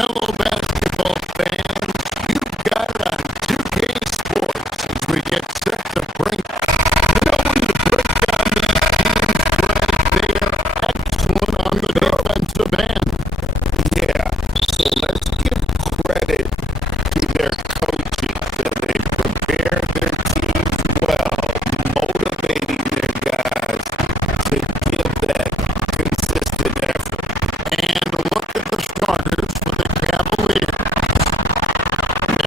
Hello, basketball fans. You got it on 2K Sports as we get set to bring. You know, when you break down these teams right there, excellent on the defensive end. Yeah, so let's give credit to their coaches that they prepare their teams well, motivating their guys to give that consistent effort. And look at the starters for the Cavaliers.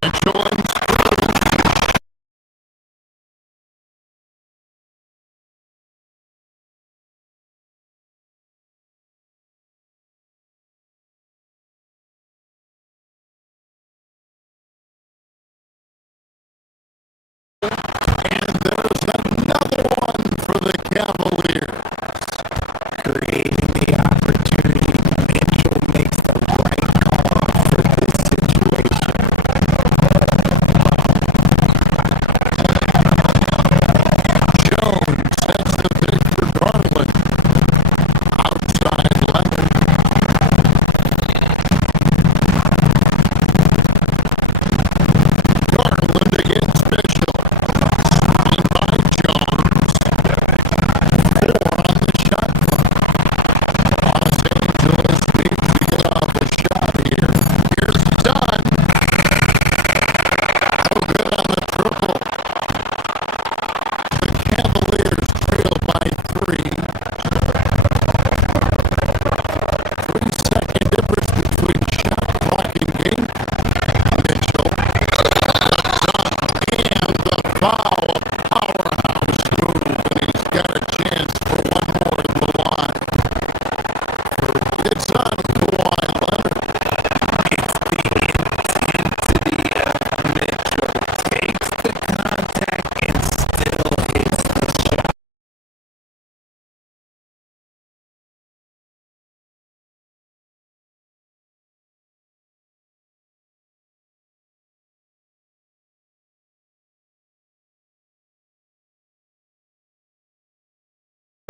Mitchell and Struz. And there's another one for the Cavaliers. Creating the opportunity, Mitchell makes the right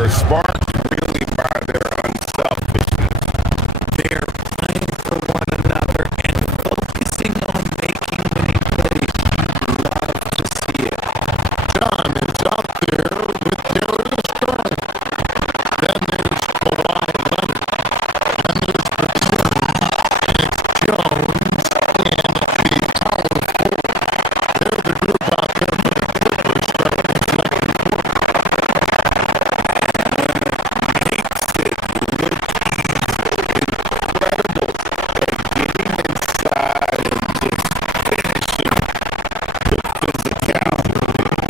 They're sparked really by their unselfishness. They're playing for one another and focusing on making winning plays. You love to see it. John is out there with Darius Garland. Then there's Kawhi Leonard. Then there's Batum. It's Jones and the power forward. They're the group out there for the Clippers starting in the second quarter.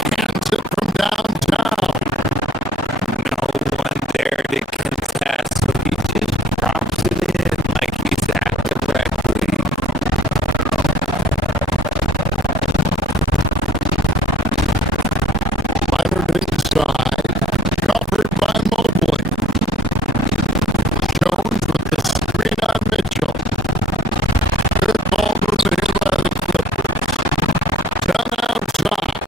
Hands it from downtown. No one there to contest, so he just drops it in like he's at the rec league. Leonard inside, covered by Mobley. Jones with the screen on Mitchell. Good ball movement here by the Clippers. Down outside.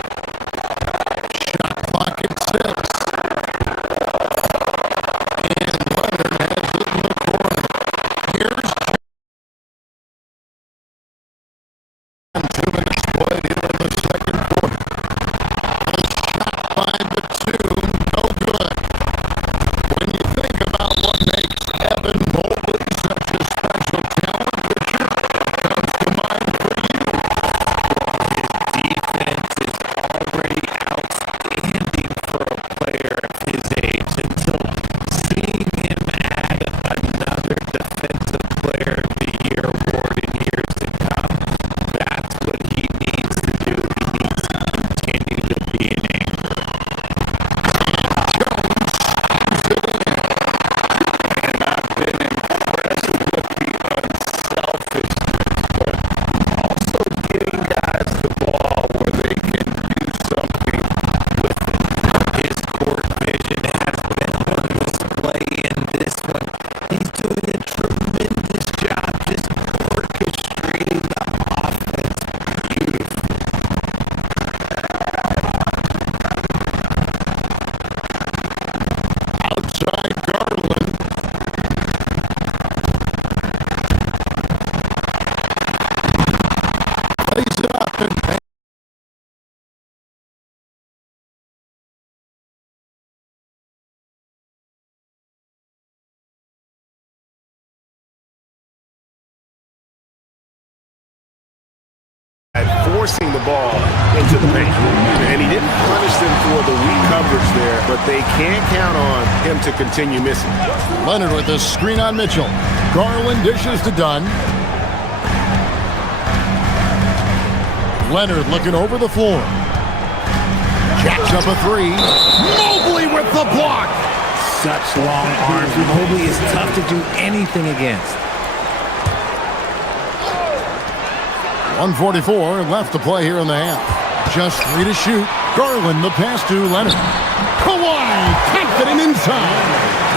Shot clock at 6. And Leonard has it in the corner. Here's John. 2 minutes played here in the second quarter. A shot by Batum, no good. When you think about what makes Evan Mobley such a special talent, Richard, comes to mind for you. Defense is already outstanding for a player of his age, and so seeing him add another Defensive Player of the Year award in years to come, that's what he needs to do. He needs to continue to be an anchor. Jones sees it in. And I've been impressed with the unselfishness, but also getting guys the ball where they can do something with it. His court vision has been on display in this one. He's doing a tremendous job just orchestrating the offense beautifully. Outside Garland. Plays it up and forcing the ball into the paint. And he didn't punish them for the weak coverage there, but they can't count on him to continue missing. Leonard with the screen on Mitchell. Garland dishes to Dunn. Leonard looking over the floor. Jacks up a 3. Mobley with the block. Such long arms. Mobley is tough to do anything against. 1:44 left to play here in the half. Just 3 to shoot. Garland the pass to Leonard. Kawhi confident inside.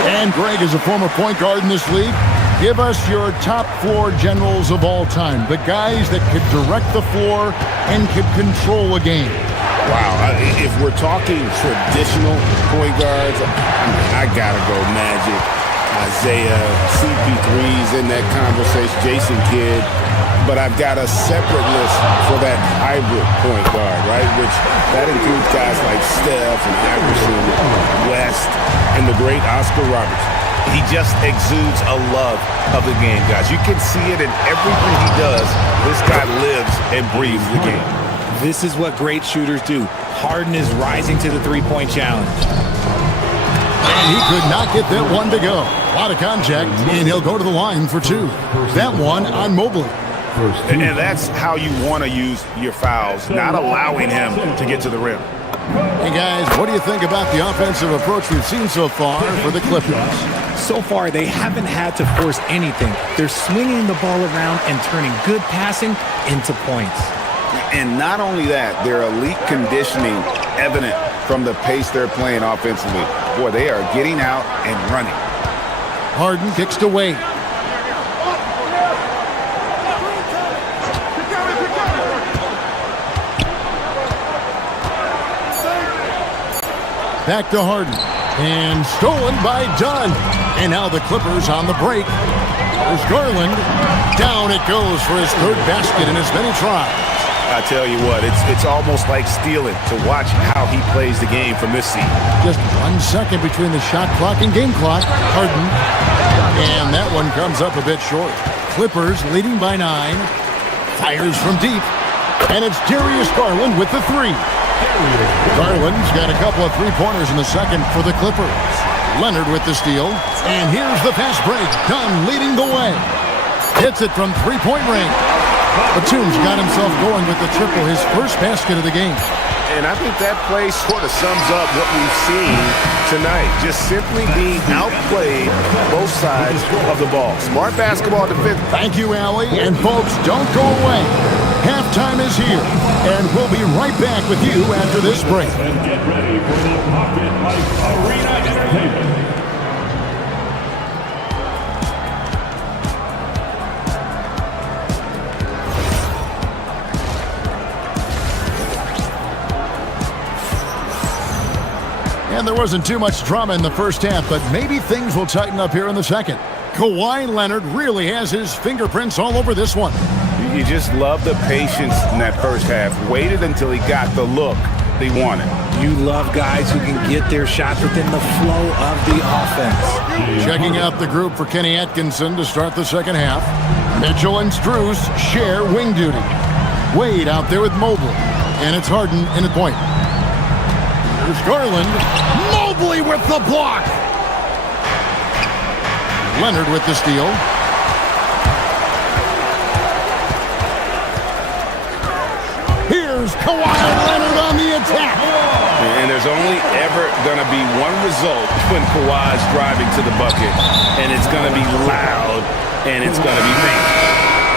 And Greg is a former point guard in this league. Give us your top floor generals of all time. The guys that could direct the floor and could control a game. Wow, if we're talking traditional point guards, I gotta go Magic, Isaiah, CP3's in that conversation, Jason Kidd. But I've got a separate list for that hybrid point guard, right? Which that includes guys like Steph and Iverson, West, and the great Oscar Robertson. He just exudes a love of the game, guys. You can see it in everything he does. This guy lives and breathes the game. This is what great shooters do. Harden is rising to the three-point challenge. And he could not get that one to go. A lot of contact, and he'll go to the line for 2. That one on Mobley. And that's how you want to use your fouls, not allowing him to get to the rim. Hey guys, what do you think about the offensive approach we've seen so far for the Clippers? So far, they haven't had to force anything. They're swinging the ball around and turning good passing into points. And not only that, their elite conditioning evident from the pace they're playing offensively. Boy, they are getting out and running. Harden kicks to Wade. Back to Harden. And stolen by Dunn. And now the Clippers on the break. There's Garland. Down it goes for his third basket in as many tries. I tell you what, it's almost like stealing to watch how he plays the game from this seat. Just 1 second between the shot clock and game clock. Harden. And that one comes up a bit short. Clippers leading by 9. Fires from deep. And it's Darius Garland with the three. Garland's got a couple of three-pointers in the second for the Clippers. Leonard with the steal. And here's the fast break. Dunn leading the way. Hits it from three-point range. Batum's got himself going with the triple, his first basket of the game. And I think that play sort of sums up what we've seen tonight. Just simply being outplayed both sides of the ball. Smart basketball defense. Thank you, Allie. And folks, don't go away. Halftime is here, and we'll be right back with you after this break. And get ready for the Pocket Life Arena Entertainment. And there wasn't too much drama in the first half, but maybe things will tighten up here in the second. Kawhi Leonard really has his fingerprints all over this one. You just love the patience in that first half. Waited until he got the look they wanted. You love guys who can get their shots within the flow of the offense. Checking out the group for Kenny Atkinson to start the second half. Mitchell and Strus share wing duty. Wade out there with Mobley. And it's Harden in the point. There's Garland. Mobley with the block. Leonard with the steal. Here's Kawhi Leonard on the attack. And there's only ever going to be one result when Kawhi's driving to the bucket. And it's going to be loud, and it's going to be painful.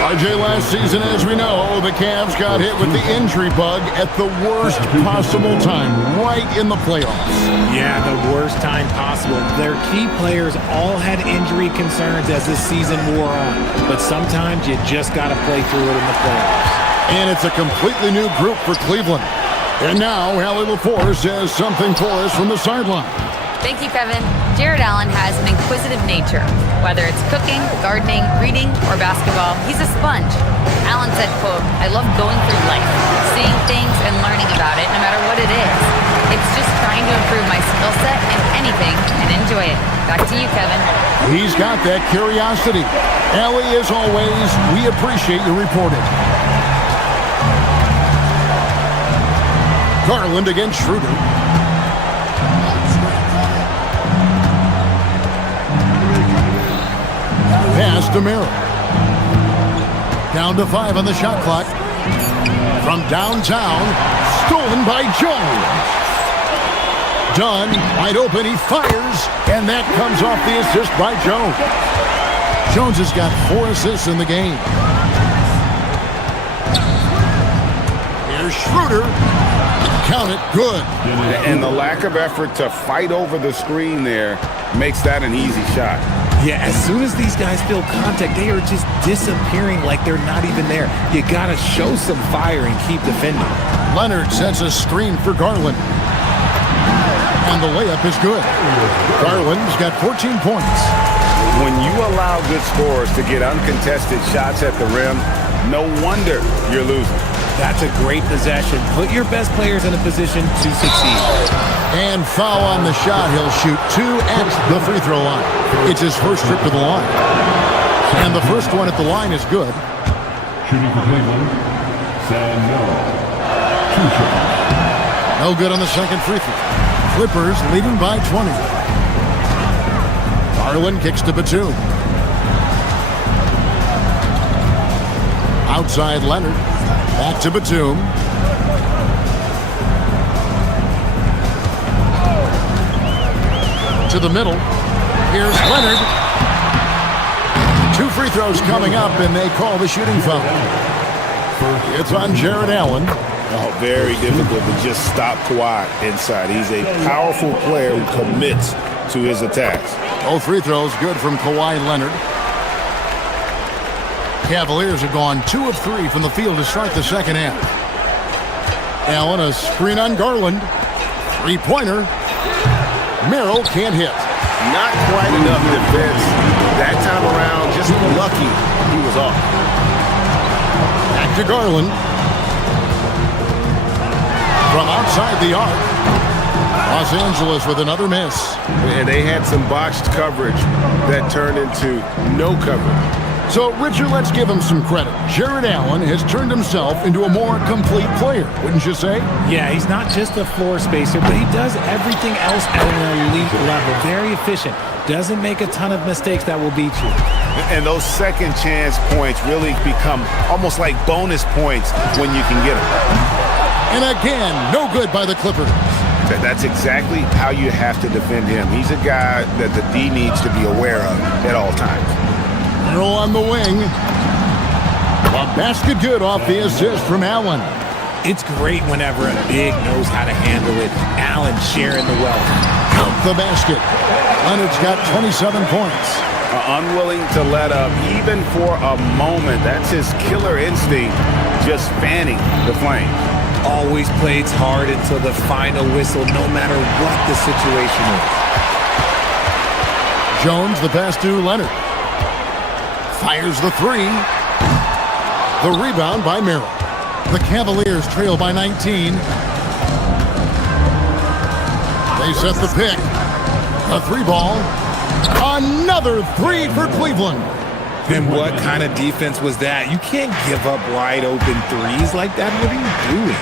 RJ, last season, as we know, the Cavs got hit with the injury bug at the worst possible time, right in the playoffs. Yeah, the worst time possible. Their key players all had injury concerns as the season wore on. But sometimes you just got to play through it in the playoffs. And it's a completely new group for Cleveland. And now, Allie LaForce has something for us from the sideline. Thank you, Kevin. Jared Allen has an inquisitive nature. Whether it's cooking, gardening, reading, or basketball, he's a sponge. Allen said, quote, "I love going through life, seeing things and learning about it, no matter what it is. It's just trying to improve my skill set in anything and enjoy it." Back to you, Kevin. He's got that curiosity. Allie, as always, we appreciate your reporting. Garland against Schroeder. Pass to Merrill. Down to 5 on the shot clock. From downtown, stolen by Jones. Dunn, wide open, he fires, and that comes off the assist by Jones. Jones has got 4 assists in the game. Here's Schroeder. Count it, good. And the lack of effort to fight over the screen there makes that an easy shot. Yeah, as soon as these guys feel contact, they are just disappearing like they're not even there. You got to show some fire and keep defending. Leonard sets a screen for Garland. And the layup is good. Garland's got 14 points. When you allow good scorers to get uncontested shots at the rim, no wonder you're losing. That's a great possession. Put your best players in a position to succeed. And foul on the shot. He'll shoot 2 at the free throw line. It's his first trip to the line. And the first one at the line is good. Shooting for Cleveland, Sandell. 2 shots. No good on the second free throw. Clippers leading by 20. Garland kicks to Batum. Outside Leonard. Back to Batum. To the middle. Here's Leonard. 2 free throws coming up, and they call the shooting foul. It's on Jared Allen. Oh, very difficult to just stop Kawhi inside. He's a powerful player who commits to his attacks. Both free throws good from Kawhi Leonard. Cavaliers have gone 2 of 3 from the field to start the second half. Allen, a screen on Garland. 3-pointer. Merrill can't hit. Not quite enough defense. That time around, just lucky he was off. Back to Garland. From outside the arc. Los Angeles with another miss. And they had some botched coverage that turned into no coverage. So, Richard, let's give him some credit. Jared Allen has turned himself into a more complete player, wouldn't you say? Yeah, he's not just a floor spacer, but he does everything else at an elite level. Very efficient. Doesn't make a ton of mistakes that will beat you. And those second chance points really become almost like bonus points when you can get them. And again, no good by the Clippers. That's exactly how you have to defend him. He's a guy that the D needs to be aware of at all times. Merrill on the wing. A basket good off the assist from Allen. It's great whenever a big knows how to handle it. Allen sharing the wealth. Count the basket. Leonard's got 27 points. Unwilling to let up even for a moment. That's his killer instinct, just fanning the flame. Always plays hard until the final whistle, no matter what the situation is. Jones, the pass to Leonard. Fires the three. The rebound by Merrill. The Cavaliers trail by 19. They set the pick. A three ball. Another three for Cleveland. Then what kind of defense was that? You can't give up wide open threes like that. What are you doing?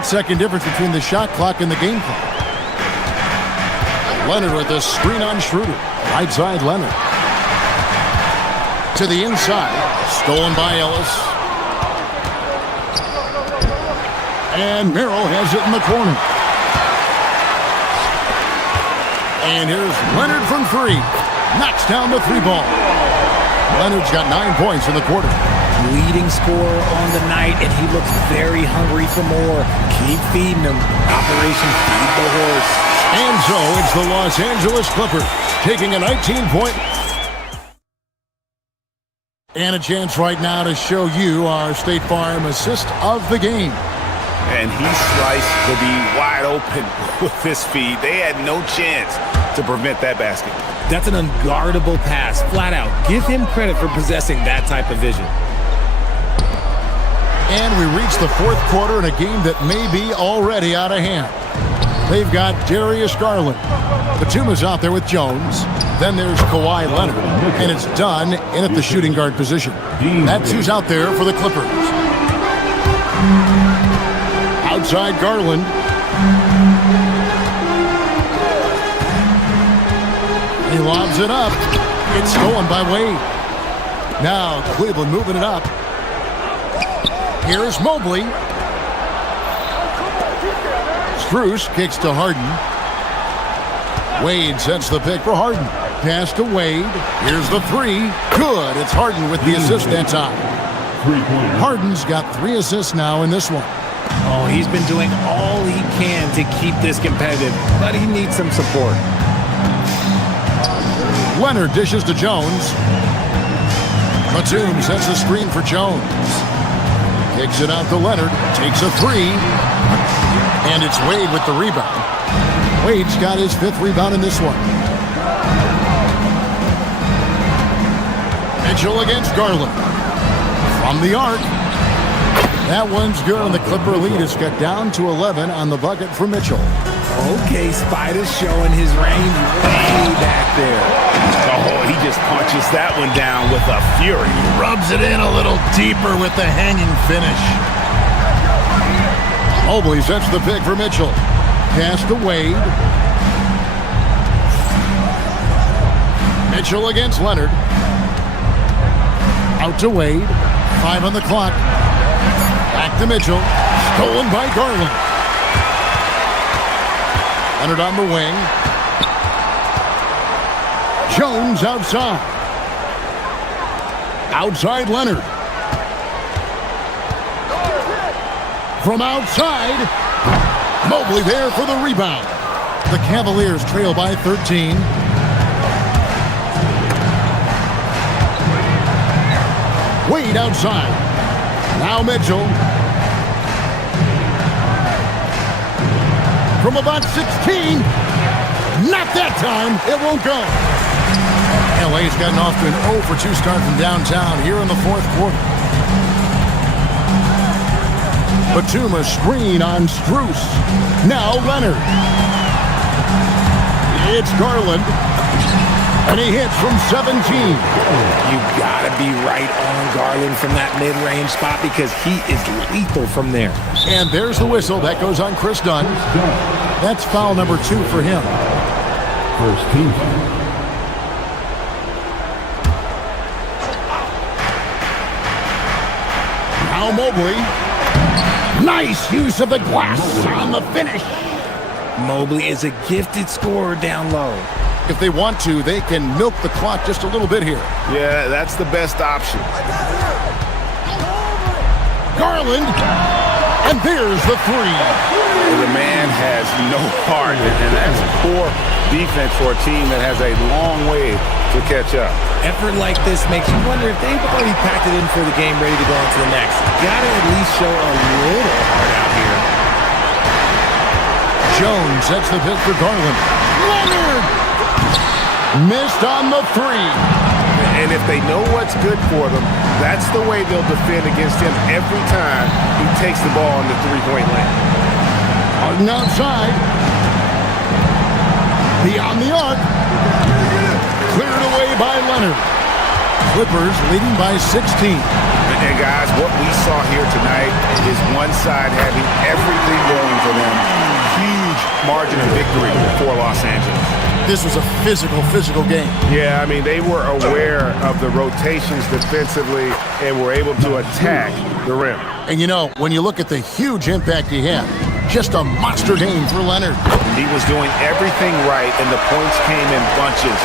8-second difference between the shot clock and the game clock. Leonard with a screen on Schroeder. Right side Leonard. To the inside. Stolen by Ellis. And Merrill has it in the corner. And here's Leonard from three. Knocks down the three ball. Leonard's got 9 points in the quarter. Leading scorer on the night, and he looks very hungry for more. Keep feeding him. Operation Feed the Horse. And so it's the Los Angeles Clippers taking a 19-point. And a chance right now to show you our State Farm assist of the game. And he sliced the D wide open with his feed. They had no chance to prevent that basket. That's an unguardable pass, flat out. Give him credit for possessing that type of vision. And we reach the fourth quarter in a game that may be already out of hand. They've got Darius Garland. Batuma's out there with Jones. Then there's Kawhi Leonard. And it's done in at the shooting guard position. That's who's out there for the Clippers. Outside Garland. He lobs it up. It's stolen by Wade. Now Cleveland moving it up. Here's Mobley. Strus kicks to Harden. Wade sets the pick for Harden. Pass to Wade. Here's the three. Good. It's Harden with the assist that time. Harden's got 3 assists now in this one. Oh, he's been doing all he can to keep this competitive, but he needs some support. Leonard dishes to Jones. Batum sets the screen for Jones. Kicks it out to Leonard. Takes a three. And it's Wade with the rebound. Wade's got his 5th rebound in this one. Mitchell against Garland. From the arc. That one's good, and the Clipper lead is cut down to 11 on the bucket for Mitchell. Okay, Spider's showing his range way back there. Oh, he just punches that one down with a fury. Rubs it in a little deeper with the hanging finish. Mobley sets the pick for Mitchell. Pass to Wade. Mitchell against Leonard. Out to Wade. 5 on the clock. Back to Mitchell. Stolen by Garland. Leonard on the wing. Jones outside. Outside Leonard. From outside, Mobley there for the rebound. The Cavaliers trail by 13. Wade outside. Now Mitchell. From about 16. Not that time. It won't go. LA's gotten off to an 0 for 2 start from downtown here in the fourth quarter. Batum screen on Strus. Now Leonard. It's Garland. And he hits from 17. You gotta be right on Garland from that mid-range spot because he is lethal from there. And there's the whistle. That goes on Chris Dunn. That's foul number 2 for him. First team. Now Mobley. Nice use of the glass on the finish. Mobley is a gifted scorer down low. If they want to, they can milk the clock just a little bit here. Yeah, that's the best option. Garland. And there's the 3. The man has no heart, and that's poor defense for a team that has a long way to catch up. Effort like this makes you wonder if they've already packed it in for the game, ready to go on to the next. Gotta at least show a little heart out here. Jones sets the pitch for Garland. Leonard! Missed on the 3. And if they know what's good for them, that's the way they'll defend against him every time he takes the ball in the three-point lane. Harden outside. Beyond the arc. Cleared away by Leonard. Clippers leading by 16. And guys, what we saw here tonight is one side having everything going for them. Huge margin of victory for Los Angeles. This was a physical game. Yeah, I mean, they were aware of the rotations defensively and were able to attack the rim. And you know, when you look at the huge impact he had, just a monster game for Leonard. He was doing everything right, and the points came in bunches.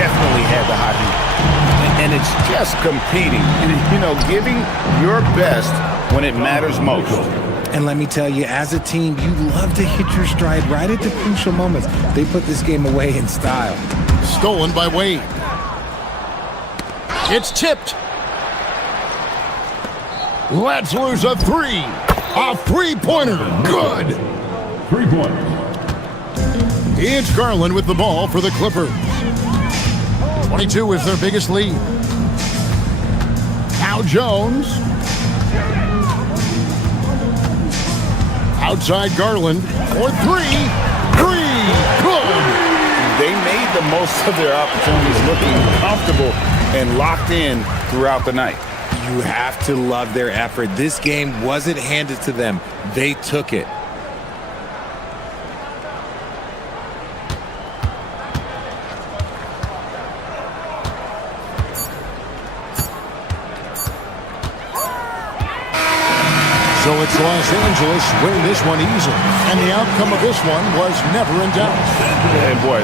Definitely had the hot heat. And it's just competing, and, you know, giving your best when it matters most. And let me tell you, as a team, you love to hit your stride right at the crucial moments. They put this game away in style. Stolen by Wade. It's tipped. Let's lose a 3. A 3-pointer. Good. 3-point. It's Garland with the ball for the Clippers. 22 is their biggest lead. Now Jones. Outside Garland for 3. 3. Good. They made the most of their opportunities, looking comfortable and locked in throughout the night. You have to love their effort. This game wasn't handed to them. They took it. So it's Los Angeles winning this one easily. And the outcome of this one was never in doubt. And boy,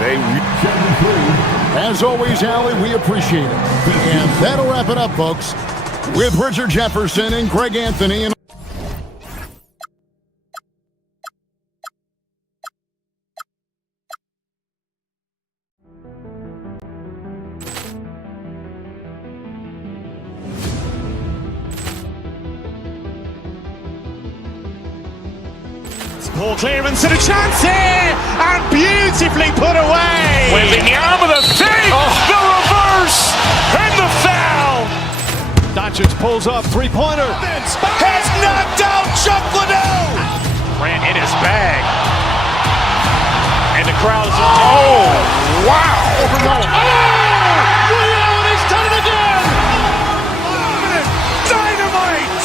As always, Allie, we appreciate it. And that'll wrap it up, folks, with Richard Jefferson and Greg Anthony. And Ball clearance and a chance here, and beautifully put away. Wembanyama the fake, the reverse, and the foul. Doncic pulls up, 3-pointer. Has knocked out Chuck Liddell. Ran in his bag, and the crowd is. Oh, wow! Liddell, and he's done it again. Dynamite!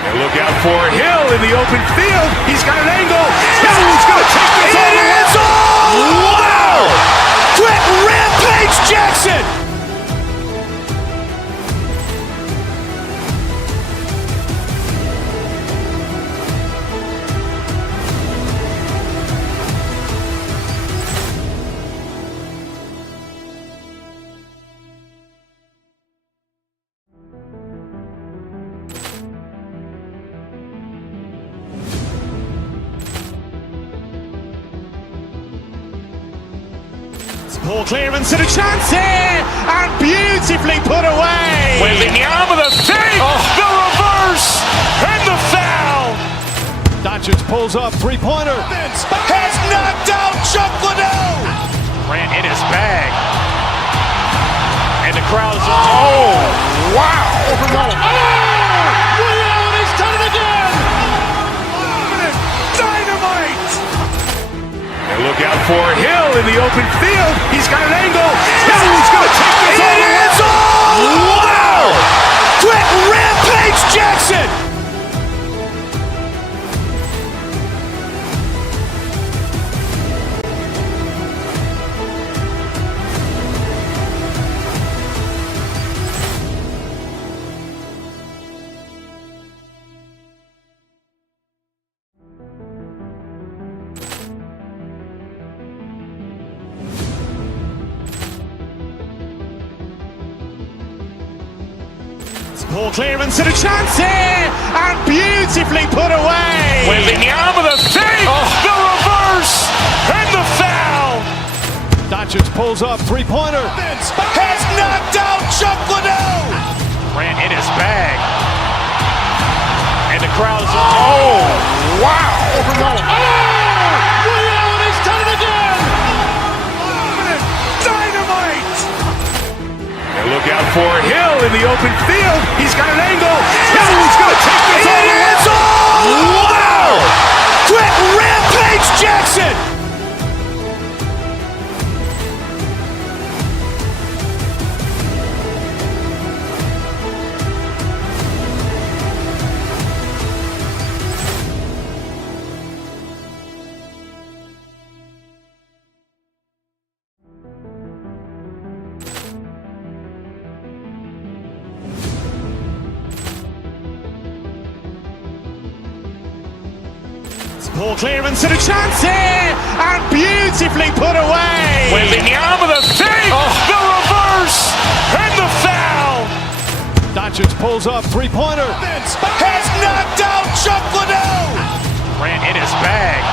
And look out for Hill in the open field. He's got an angle. He's going to take this all the way. Wow! Quick Rampage Jackson! Ball clearance and a chance here, and beautifully put away. Wembanyama the fake, the reverse, and the foul. Doncic Doncic pulls up, three-pointer. Has knocked out Chuck Liddell. Grant in his bag. And the crowd's Oh, wow. Overall. Ray Allen has done it again. Dynamite. And look out for Hill in the open field. He's got an angle. Hill's going to take this all the way. Wow! Quick Rampage Jackson. Ball clearance and a chance here, and beautifully put away. Wembanyama the fake, the reverse, and the foul. Doncic pulls up, three-pointer. Has knocked out Chuck Liddell. Grant in his bag. And the crowd's Wow. Overall. Ray Allen has done it again. Dynamite. And look out for Hill in the open field. He's got an angle. Hill's going to take this all the way. Wow! Quick Rampage Jackson. Ball clearance and a chance here, and beautifully put away. Wembanyama the fake, the reverse, and the foul. Doncic pulls up, three-pointer. Has knocked out Chuck Liddell. Grant in his bag.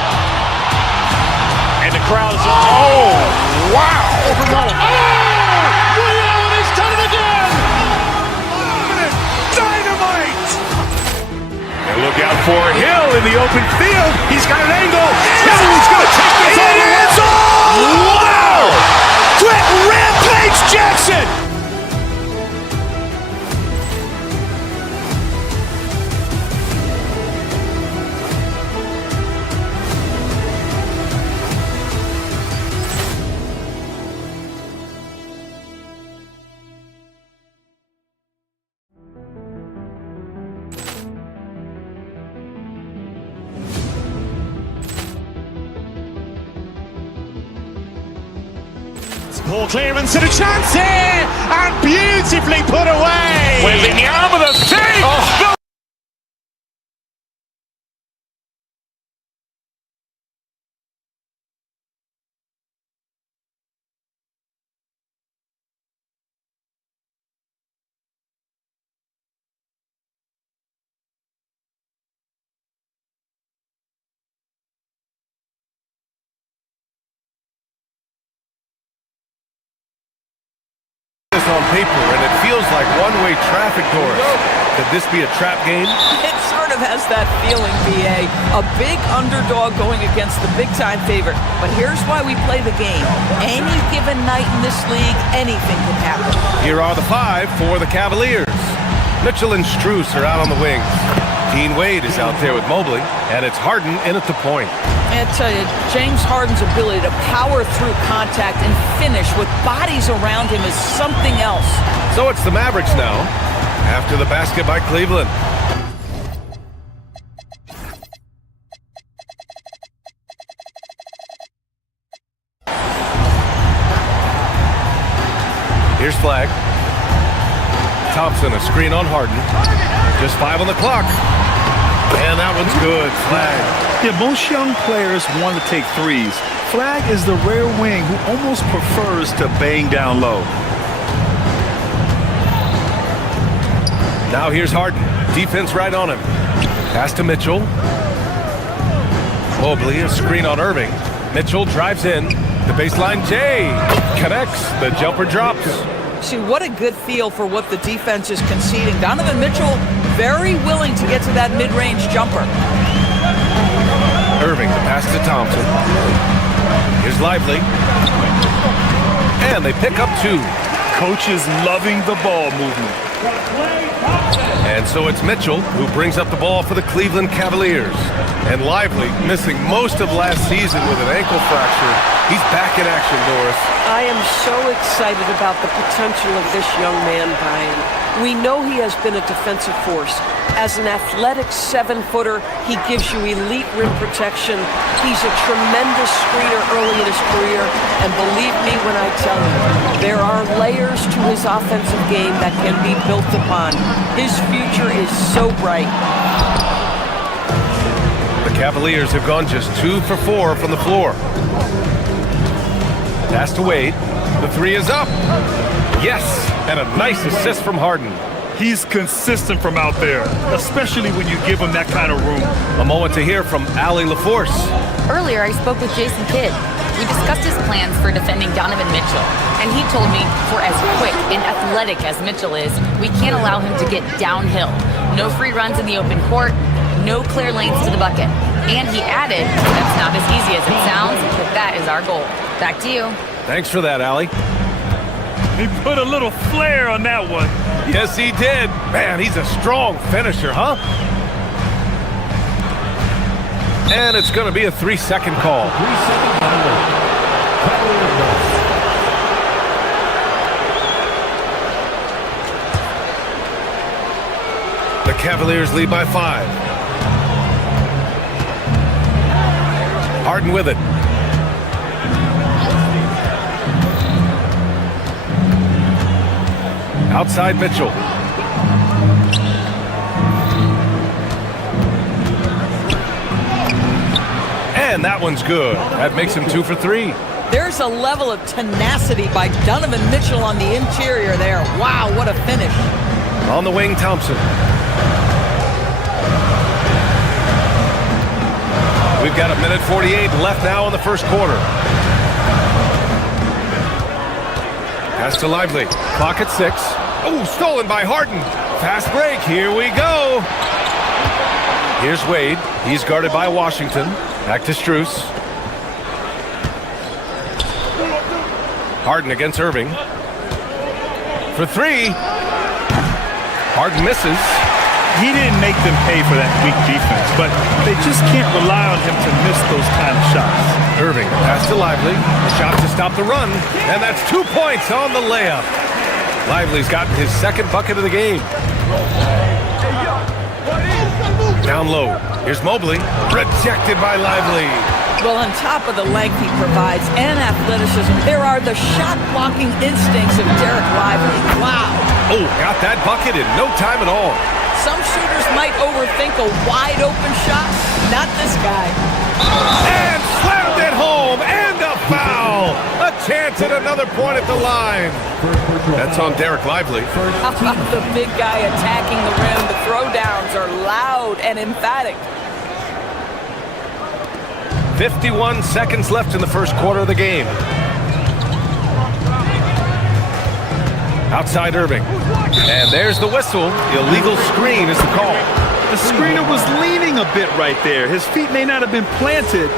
And the crowd's Wow. Overall. Ray Allen has done it again. Dynamite. And look out for Hill in the open field. He's got an angle. Hill's going to take this all the way. Wow! Quick Rampage Jackson. Ball clearance and a chance here, and beautifully put away. Wembanyama the fake, the on paper, and it feels like one-way traffic doors. Could this be a trap game? It sort of has that feeling, BA. A big underdog going against the big-time favorite. But here's why we play the game. Any given night in this league, anything can happen. Here are the five for the Cavaliers. Mitchell and Strus are out on the wings. Dean Wade is out there with Mobley, and it's Harden in at the point. I tell you, James Harden's ability to power through contact and finish with bodies around him is something else. So it's the Mavericks now, after the basket by Cleveland. Here's Flag. Thompson, a screen on Harden. Just 5 on the clock. And that one's good. Flag. Yeah, most young players want to take threes. Flag is the rare wing who almost prefers to bang down low. Now here's Harden. Defense right on him. Pass to Mitchell. Mobley, a screen on Irving. Mitchell drives in. The baseline, Jay connects. The jumper drops. See, what a good feel for what the defense is conceding. Donovan Mitchell very willing to get to that mid-range jumper. Irving, the pass to Thompson. Here's Lively. And they pick up 2. Coach is loving the ball movement. And so it's Mitchell who brings up the ball for the Cleveland Cavaliers. And Lively, missing most of last season with an ankle fracture. He's back in action, Doris. I am so excited about the potential of this young man, Brian. We know he has been a defensive force. As an athletic 7-footer, he gives you elite rim protection. He's a tremendous screener early in his career. And believe me when I tell you, there are layers to his offensive game that can be built upon. His future is so bright. The Cavaliers have gone just 2 for 4 from the floor. Pass to Wade. The 3 is up. Yes, and a nice assist from Harden. He's consistent from out there, especially when you give him that kind of room. A moment to hear from Allie LaForce. Earlier, I spoke with Jason Kidd. We discussed his plans for defending Donovan Mitchell, and he told me for as quick and athletic as Mitchell is, we can't allow him to get downhill. No free runs in the open court, no clear lanes to the bucket. And he added, that's not as easy as it sounds, but that is our goal. Back to you. Thanks for that, Allie. He put a little flair on that one. Yes, he did. Man, he's a strong finisher, huh? And it's going to be a 3-second call. The Cavaliers lead by 5. Harden with it. Outside Mitchell. And that one's good. That makes him 2 for 3. There's a level of tenacity by Donovan Mitchell on the interior there. Wow, what a finish. On the wing, Thompson. We've got 1:48 left now in the first quarter. Pass to Lively. Clock at 6. Oh, stolen by Harden. Fast break. Here we go. Here's Wade. He's guarded by Washington. Back to Strus. Harden against Irving. For 3. Harden misses. He didn't make them pay for that weak defense, but they just can't rely on him to miss those kind of shots. Irving, pass to Lively. A shot to stop the run. And that's 2 points on the layup. Lively's gotten his second bucket of the game. Down low. Here's Mobley. Rejected by Lively. Well, on top of the length he provides and athleticism, there are the shot-blocking instincts of Derek Lively. Wow. Oh, got that bucket in no time at all. Some shooters might overthink a wide-open shot. Not this guy. And slammed it home, and a foul. A chance at another point at the line. That's on Derek Lively. How about the big guy attacking the rim? The throwdowns are loud and emphatic. 51 seconds left in the first quarter of the game. Outside Irving. And there's the whistle. Illegal screen is the call. The screener was leaning a bit right there. His feet may not have been planted.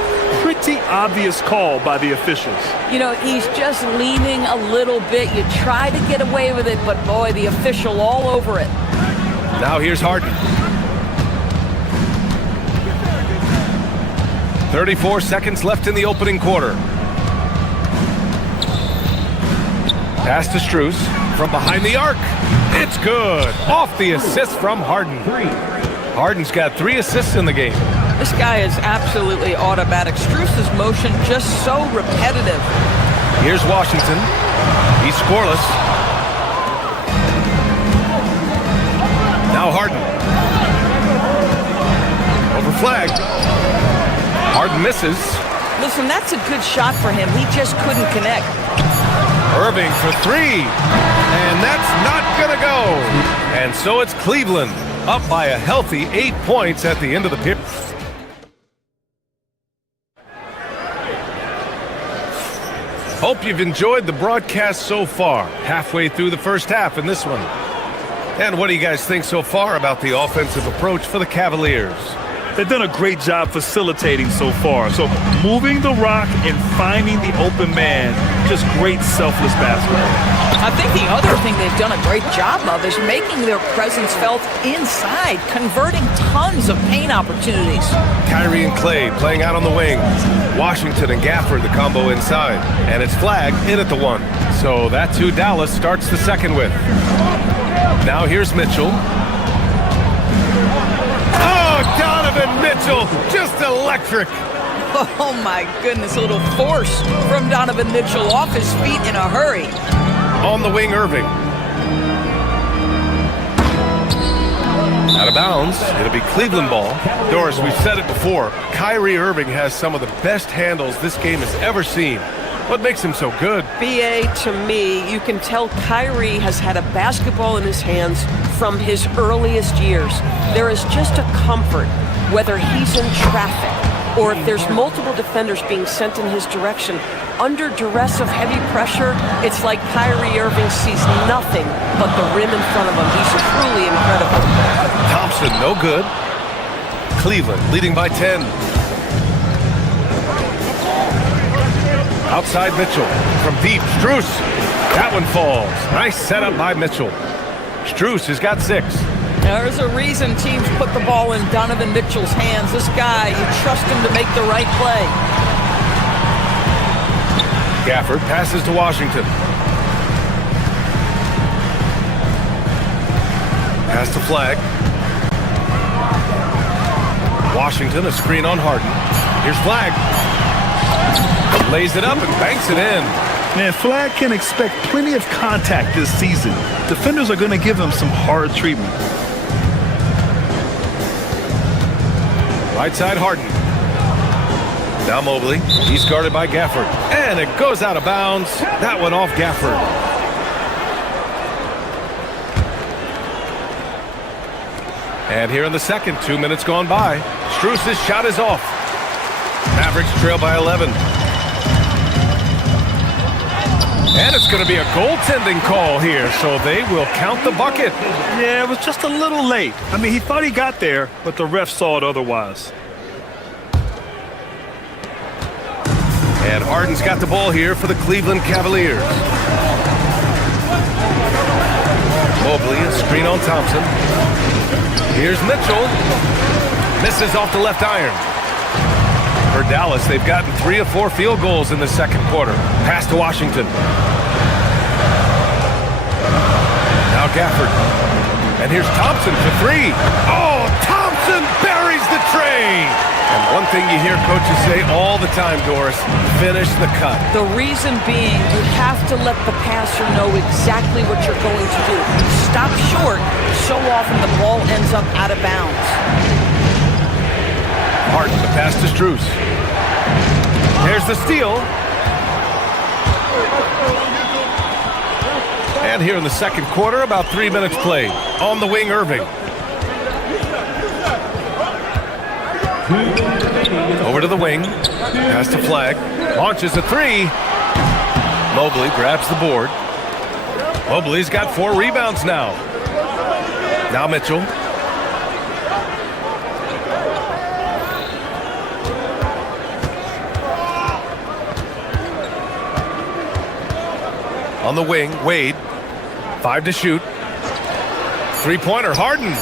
Pretty obvious call by the officials. You know, he's just leaning a little bit. You try to get away with it, but boy, the official all over it. Now here's Harden. 34 seconds left in the opening quarter. Pass to Strus from behind the arc. It's good. Off the assist from Harden. Harden's got 3 assists in the game. This guy is absolutely automatic. Strus's motion just so repetitive. Here's Washington. He's scoreless. Now Harden. Over flag. Harden misses. Listen, that's a good shot for him. He just couldn't connect. Irving for 3. And that's not going to go. And so it's Cleveland up by a healthy 8 points at the end of the period. Hope you've enjoyed the broadcast so far. Halfway through the first half in this one. And what do you guys think so far about the offensive approach for the Cavaliers? They've done a great job facilitating so far. So moving the rock and finding the open man, just great selfless basketball. I think the other thing they've done a great job of is making their presence felt inside, converting tons of paint opportunities. Kyrie and Clay playing out on the wing. Washington and Gafford the combo inside. And it's flagged in at the 1. So that's who Dallas starts the second with. Now here's Mitchell. Oh, Donovan Mitchell, just electric. Oh my goodness, a little force from Donovan Mitchell off his feet in a hurry. On the wing, Irving. Out of bounds. It'll be Cleveland ball. Doris, we've said it before. Kyrie Irving has some of the best handles this game has ever seen. What makes him so good? BA, to me, you can tell Kyrie has had a basketball in his hands from his earliest years. There is just a comfort, whether he's in traffic or if there's multiple defenders being sent in his direction. Under duress of heavy pressure, it's like Kyrie Irving sees nothing but the rim in front of him. He's truly incredible. Thompson, no good. Cleveland leading by 10. Outside Mitchell. From deep, Strus. That one falls. Nice setup by Mitchell. Strus has got 6. There's a reason teams put the ball in Donovan Mitchell's hands. This guy, you trust him to make the right play. Gafford passes to Washington. Pass to Flag. Washington, a screen on Harden. Here's Flag. Lays it up and banks it in. Man, Flag can expect plenty of contact this season. Defenders are going to give him some hard treatment. Right side, Harden. Now Mobley. He's guarded by Gafford. And it goes out of bounds. That one off Gafford. And here in the second, 2 minutes gone by. Strus's shot is off. Mavericks trail by 11. And it's going to be a goaltending call here, so they will count the bucket. Yeah, it was just a little late. I mean, he thought he got there, but the ref saw it otherwise. And Harden's got the ball here for the Cleveland Cavaliers. Mobley, a screen on Thompson. Here's Mitchell. Misses off the left iron. For Dallas, they've gotten 3 of 4 field goals in the second quarter. Pass to Washington. Now Gafford. And here's Thompson for 3. Oh, Thompson buries the tray. And one thing you hear coaches say all the time, Doris, finish the cut. The reason being, you have to let the passer know exactly what you're going to do. Stop short, so often the ball ends up out of bounds. Harden, the pass to Strus. There's the steal. And here in the second quarter, about 3 minutes played. On the wing, Irving. Over to the wing. Pass to Flag. Launches a 3. Mobley grabs the board. Mobley's got 4 rebounds now. Now Mitchell. On the wing, Wade. 5 to shoot. 3-pointer, Harden.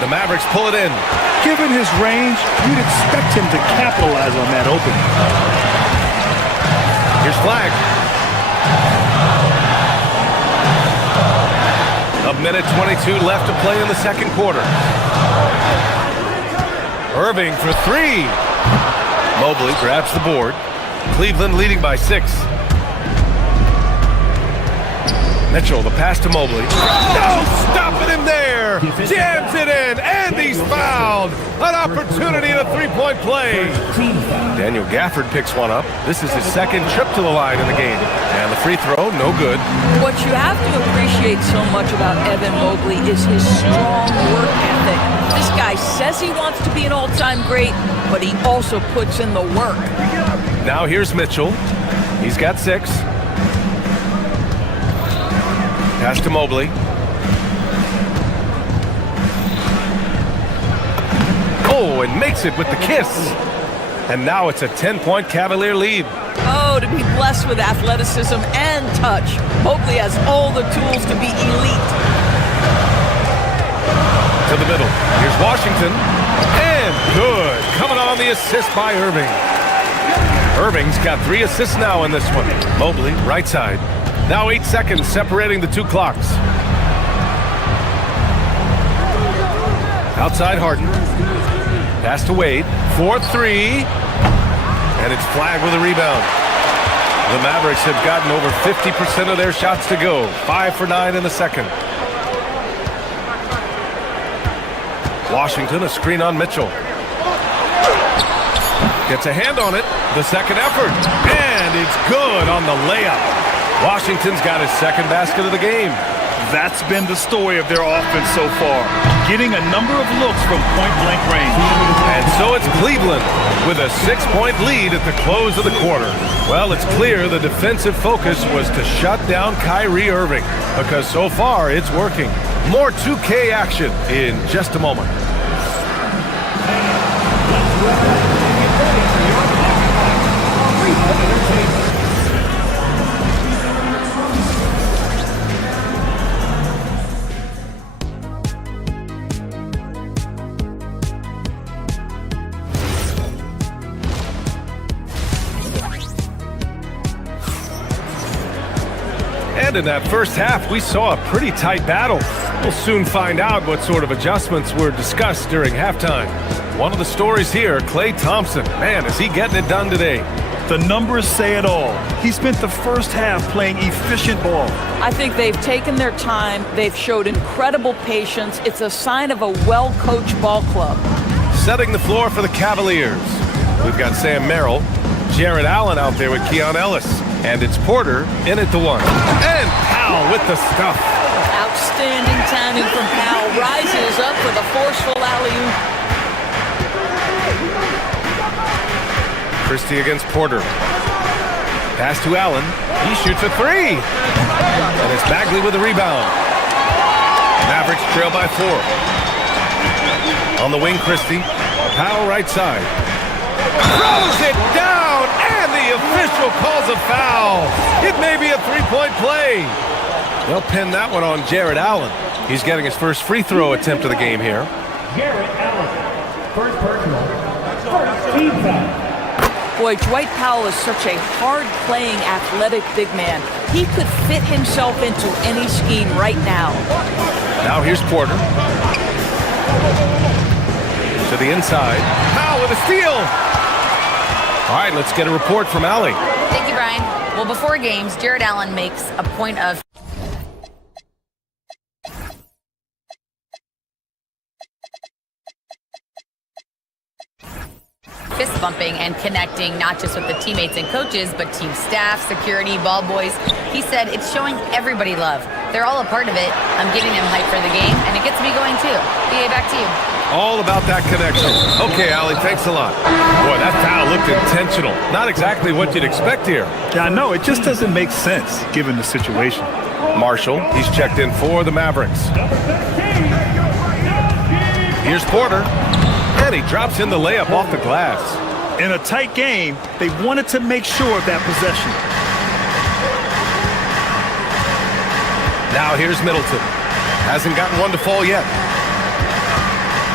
The Mavericks pull it in. Given his range, you'd expect him to capitalize on that opening. Here's Flag. A minute 22 left to play in the second quarter. Irving for 3. Mobley grabs the board. Cleveland leading by 6. Mitchell, the pass to Mobley. No stopping him there. Jams it in, and he's fouled. An opportunity in a 3-point play. Daniel Gafford picks one up. This is his second trip to the line in the game. And the free throw, no good. What you have to appreciate so much about Evan Mobley is his strong work ethic. This guy says he wants to be an all-time great, but he also puts in the work. Now here's Mitchell. He's got 6. Pass to Mobley. Oh, and makes it with the kiss. And now it's a 10-point Cavalier lead. Oh, to be blessed with athleticism and touch. Mobley has all the tools to be elite. To the middle. Here's Washington. And good. Coming on the assist by Irving. Irving's got 3 assists now in this one. Mobley, right side. Now 8 seconds separating the 2 clocks. Outside Harden. Pass to Wade. 4-3. And it's flagged with a rebound. The Mavericks have gotten over 50% of their shots to go. 5 for 9 in the second. Washington, a screen on Mitchell. Gets a hand on it. The second effort. And it's good on the layup. Washington's got his second basket of the game. That's been the story of their offense so far, getting a number of looks from point-blank range. And so it's Cleveland with a 6-point lead at the close of the quarter. Well, it's clear the defensive focus was to shut down Kyrie Irving because so far it's working. More 2K action in just a moment. And in that first half, we saw a pretty tight battle. We'll soon find out what sort of adjustments were discussed during halftime. One of the stories here, Klay Thompson. Man, is he getting it done today. The numbers say it all. He spent the first half playing efficient ball. I think they've taken their time. They've showed incredible patience. It's a sign of a well-coached ball club. Setting the floor for the Cavaliers. We've got Sam Merrill, Jared Allen out there with Keon Ellis. And it's Porter in at the 1. And Powell with the stuff. Outstanding timing from Powell. Rises up for the forceful alley-oop. Christie against Porter. Pass to Allen. He shoots a 3. And it's Bagley with the rebound. Mavericks trail by 4. On the wing, Christie. Powell right side. Throws it down, and the official calls a foul. It may be a 3-point play. They'll pin that one on Jared Allen. He's getting his first free throw attempt of the game here. Jared Allen, first personal, first team foul. Boy, Dwight Powell is such a hard-playing, athletic big man. He could fit himself into any scheme right now. Now here's Porter. To the inside. Powell with a steal. All right, let's get a report from Allie. Thank you, Brian. Well, before games, Jared Allen makes a point of fist bumping and connecting, not just with the teammates and coaches, but team staff, security, ball boys. He said it's showing everybody love. They're all a part of it. I'm getting them hyped for the game, and it gets me going too. BA, back to you. All about that connection. Okay, Allie, thanks a lot. Boy, that foul looked intentional. Not exactly what you'd expect here. Yeah, I know. It just doesn't make sense, given the situation. Marshall, he's checked in for the Mavericks. Here's Porter. And he drops in the layup off the glass. In a tight game, they wanted to make sure of that possession. Now here's Middleton. Hasn't gotten one to fall yet.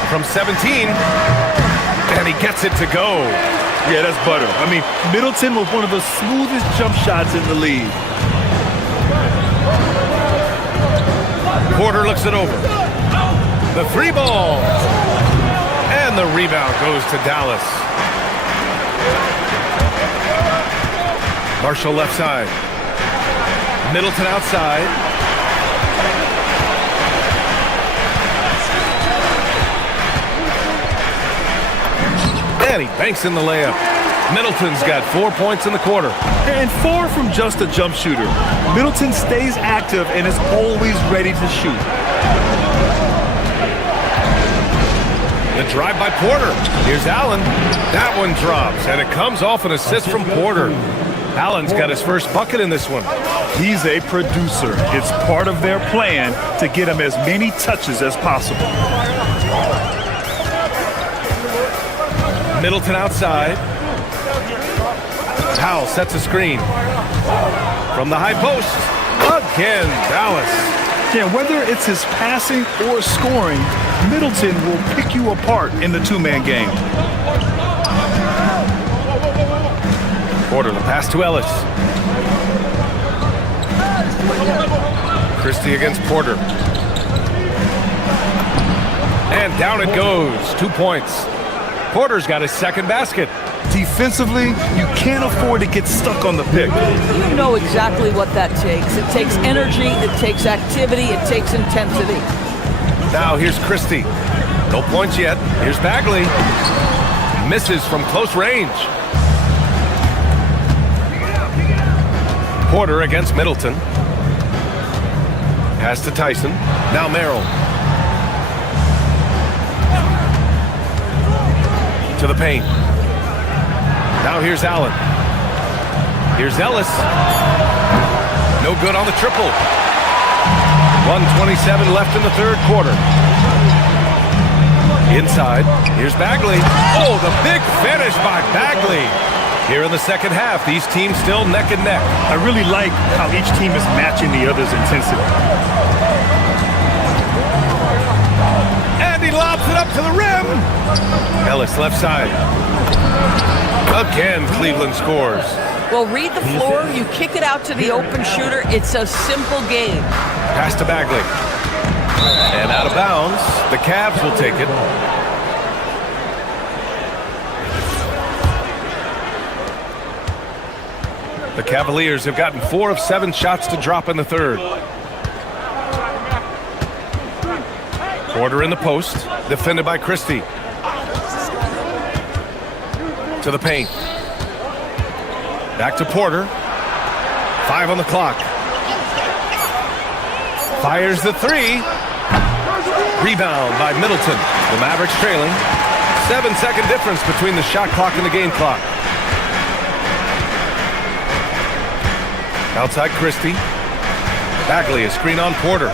From 17, and he gets it to go. Yeah, that's butter. I mean, Middleton was one of the smoothest jump shots in the league. Porter looks it over. The 3 ball. And the rebound goes to Dallas. Marshall left side. Middleton outside. And he banks in the layup. Middleton's got 4 points in the quarter. And far from just a jump shooter, Middleton stays active and is always ready to shoot. The drive by Porter. Here's Allen. That one drops, and it comes off an assist from Porter. Allen's got his first bucket in this one. He's a producer. It's part of their plan to get him as many touches as possible. Middleton outside. Powell sets a screen. From the high post. Again, Dallas. Yeah, whether it's his passing or scoring, Middleton will pick you apart in the two-man game. Porter, the pass to Ellis. Christie against Porter. And down it goes. 2 points. Porter's got his second basket. Defensively, you can't afford to get stuck on the pick. You know exactly what that takes. It takes energy, it takes activity, it takes intensity. Now here's Christie. No points yet. Here's Bagley. Misses from close range. Porter against Middleton. Pass to Tyson. Now Merrill. To the paint. Now here's Allen. Here's Ellis. No good on the triple. 1:27 left in the third quarter. Inside. Here's Bagley. Oh, the big finish by Bagley. Here in the second half, these teams still neck and neck. I really like how each team is matching the other's intensity. And he lobs it up to the rim. Ellis left side. Again, Cleveland scores. Well, read the floor. You kick it out to the open shooter. It's a simple game. Pass to Bagley. And out of bounds. The Cavs will take it. The Cavaliers have gotten 4 of 7 shots to drop in the third. Porter in the post, defended by Christie. To the paint. Back to Porter. 5 on the clock. Fires the 3. Rebound by Middleton. The Mavericks trailing. 7-second difference between the shot clock and the game clock. Outside Christie. Bagley, a screen on Porter.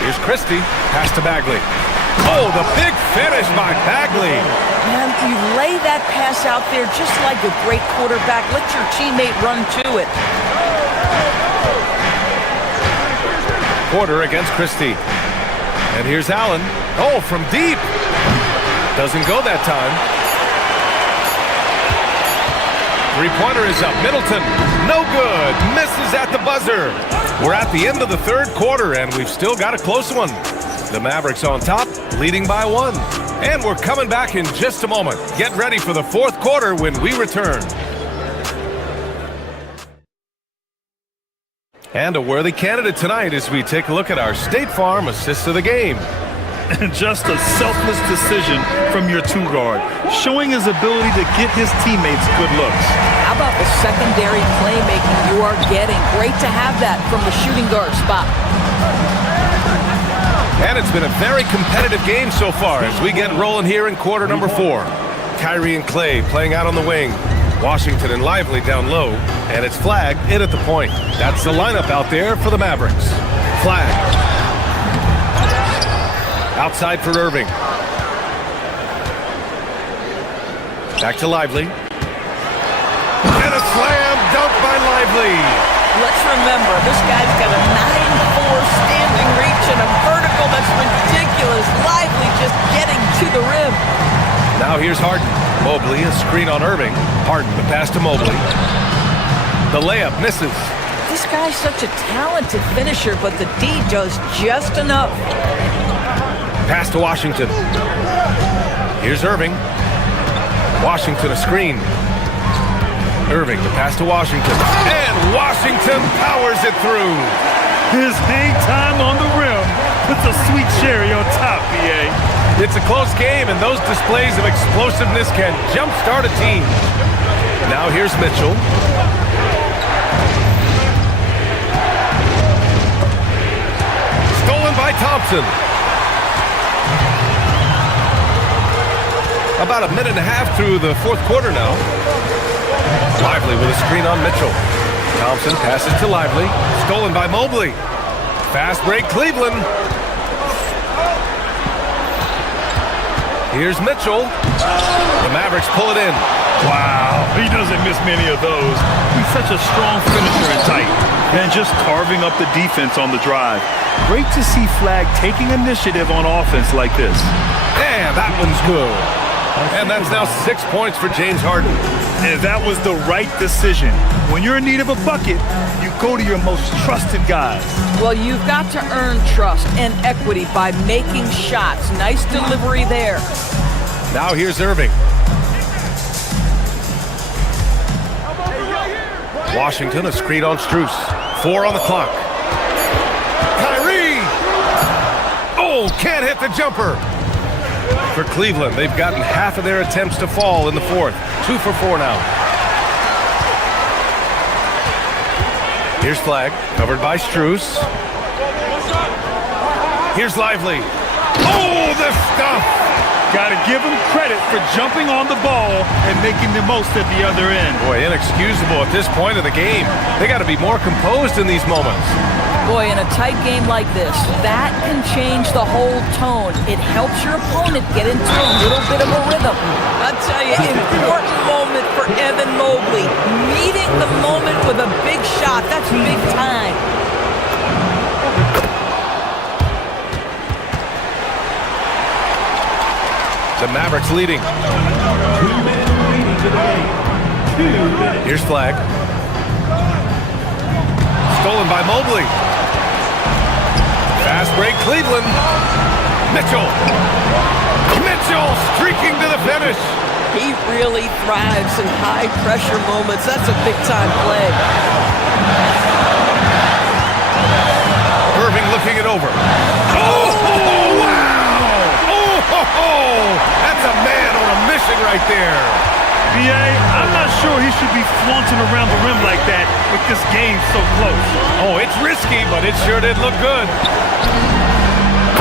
Here's Christie. Pass to Bagley. Oh, the big finish by Bagley. Man, you lay that pass out there just like a great quarterback. Let your teammate run to it. Porter against Christie. And here's Allen. Oh, from deep. Doesn't go that time. Three-pointer is up. Middleton, no good. Misses at the buzzer. We're at the end of the third quarter, and we've still got a close one. The Mavericks on top, leading by 1. And we're coming back in just a moment. Get ready for the fourth quarter when we return. And a worthy candidate tonight as we take a look at our State Farm assist of the game. Just a selfless decision from your two-guard, showing his ability to get his teammates good looks. How about the secondary playmaking you are getting? Great to have that from the shooting guard spot. And it's been a very competitive game so far as we get rolling here in quarter number 4. Kyrie and Clay playing out on the wing. Washington and Lively down low. And it's flagged in at the point. That's the lineup out there for the Mavericks. Flag. Outside for Irving. Back to Lively. And a slam dunk by Lively. Let's remember, this guy's got a 9'4" standing reach and a vertical that's ridiculous. Lively just getting to the rim. Now here's Harden. Mobley, a screen on Irving. Harden, the pass to Mobley. The layup misses. This guy's such a talented finisher, but the D does just enough. Pass to Washington. Here's Irving. Washington, a screen. Irving, the pass to Washington. And Washington powers it through. His hang time on the rim puts a sweet cherry on top, BA. It's a close game, and those displays of explosiveness can jumpstart a team. Now here's Mitchell. Stolen by Thompson. About a minute and a half through the fourth quarter now. Lively with a screen on Mitchell. Thompson passes to Lively. Stolen by Mobley. Fast break Cleveland. Here's Mitchell. The Mavericks pull it in. Wow, he doesn't miss many of those. He's such a strong finisher and tight. And just carving up the defense on the drive. Great to see Flag taking initiative on offense like this. And that one's good. And that's now 6 points for James Harden. And that was the right decision. When you're in need of a bucket, you go to your most trusted guys. Well, you've got to earn trust and equity by making shots. Nice delivery there. Now here's Irving. Washington, a screen on Strus. 4 on the clock. Kyrie! Oh, can't hit the jumper. For Cleveland, they've gotten half of their attempts to fall in the fourth. 2 for 4 now. Here's Flag, covered by Strus. Here's Lively. Oh, the stuff! Got to give him credit for jumping on the ball and making the most at the other end. Boy, inexcusable at this point of the game. They got to be more composed in these moments. Boy, in a tight game like this, that can change the whole tone. It helps your opponent get into a little bit of a rhythm. I'll tell you, important moment for Evan Mobley. Meeting the moment with a big shot. That's big time. The Mavericks leading. 2 men leading today. 2 minutes. Here's Flag. Stolen by Mobley. Fast break, Cleveland. Mitchell. Mitchell streaking to the finish. He really thrives in high-pressure moments. That's a big-time play. Irving looking it over. Oh, wow! Oh, that's a man on a mission right there. B.A., I'm not sure he should be flaunting around the rim like that with this game so close. Oh, it's risky, but it sure did look good.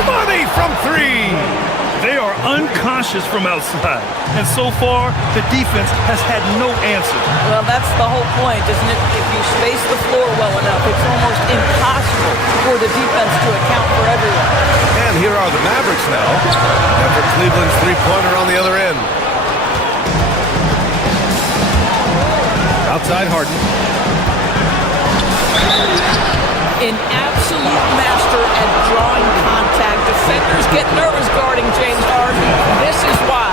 Money from 3. They are unconscious from outside, and so far, the defense has had no answer. Well, that's the whole point, isn't it? If you space the floor well enough, it's almost impossible for the defense to account for everyone. And here are the Mavericks now, after Cleveland's three-pointer on the other end. Outside Harden. An absolute master at drawing contact. Defenders get nervous guarding James Harden. This is why.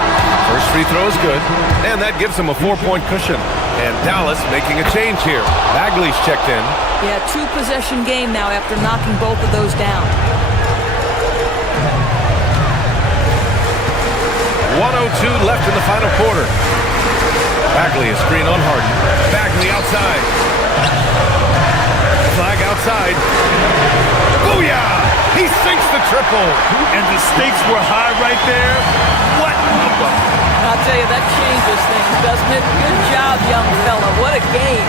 First free throw is good, and that gives them a 4-point cushion. And Dallas making a change here. Bagley's checked in. Yeah, 2-possession game now after knocking both of those down. 1:02 left in the final quarter. Bagley is screen on Harden. Bagley outside. Flag outside. Booyah! He sinks the triple. And the stakes were high right there. What a bucket. I'll tell you, that changes things, doesn't it? Good job, young fella. What a game.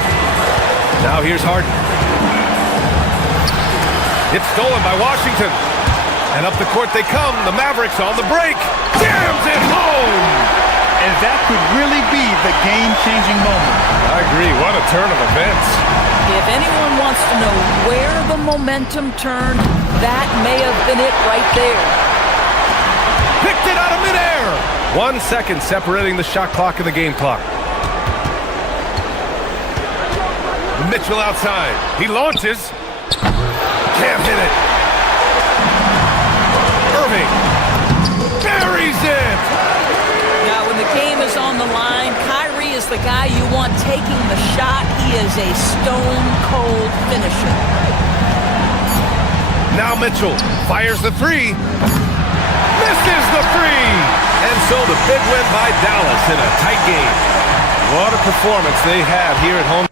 Now here's Harden. It's stolen by Washington. And up the court they come. The Mavericks on the break. Jams it home. And that could really be the game-changing moment. I agree. What a turn of events. If anyone wants to know where the momentum turned, that may have been it right there. Picked it out of midair. 1 second separating the shot clock and the game clock. Mitchell outside. He launches. Can't hit it. Irving buries it. Now, when the game is on the line, Kyrie is the guy you want taking the shot. He is a stone-cold finisher. Now Mitchell fires the 3. Misses the 3. And so the big win by Dallas in a tight game. What a performance they have here at home.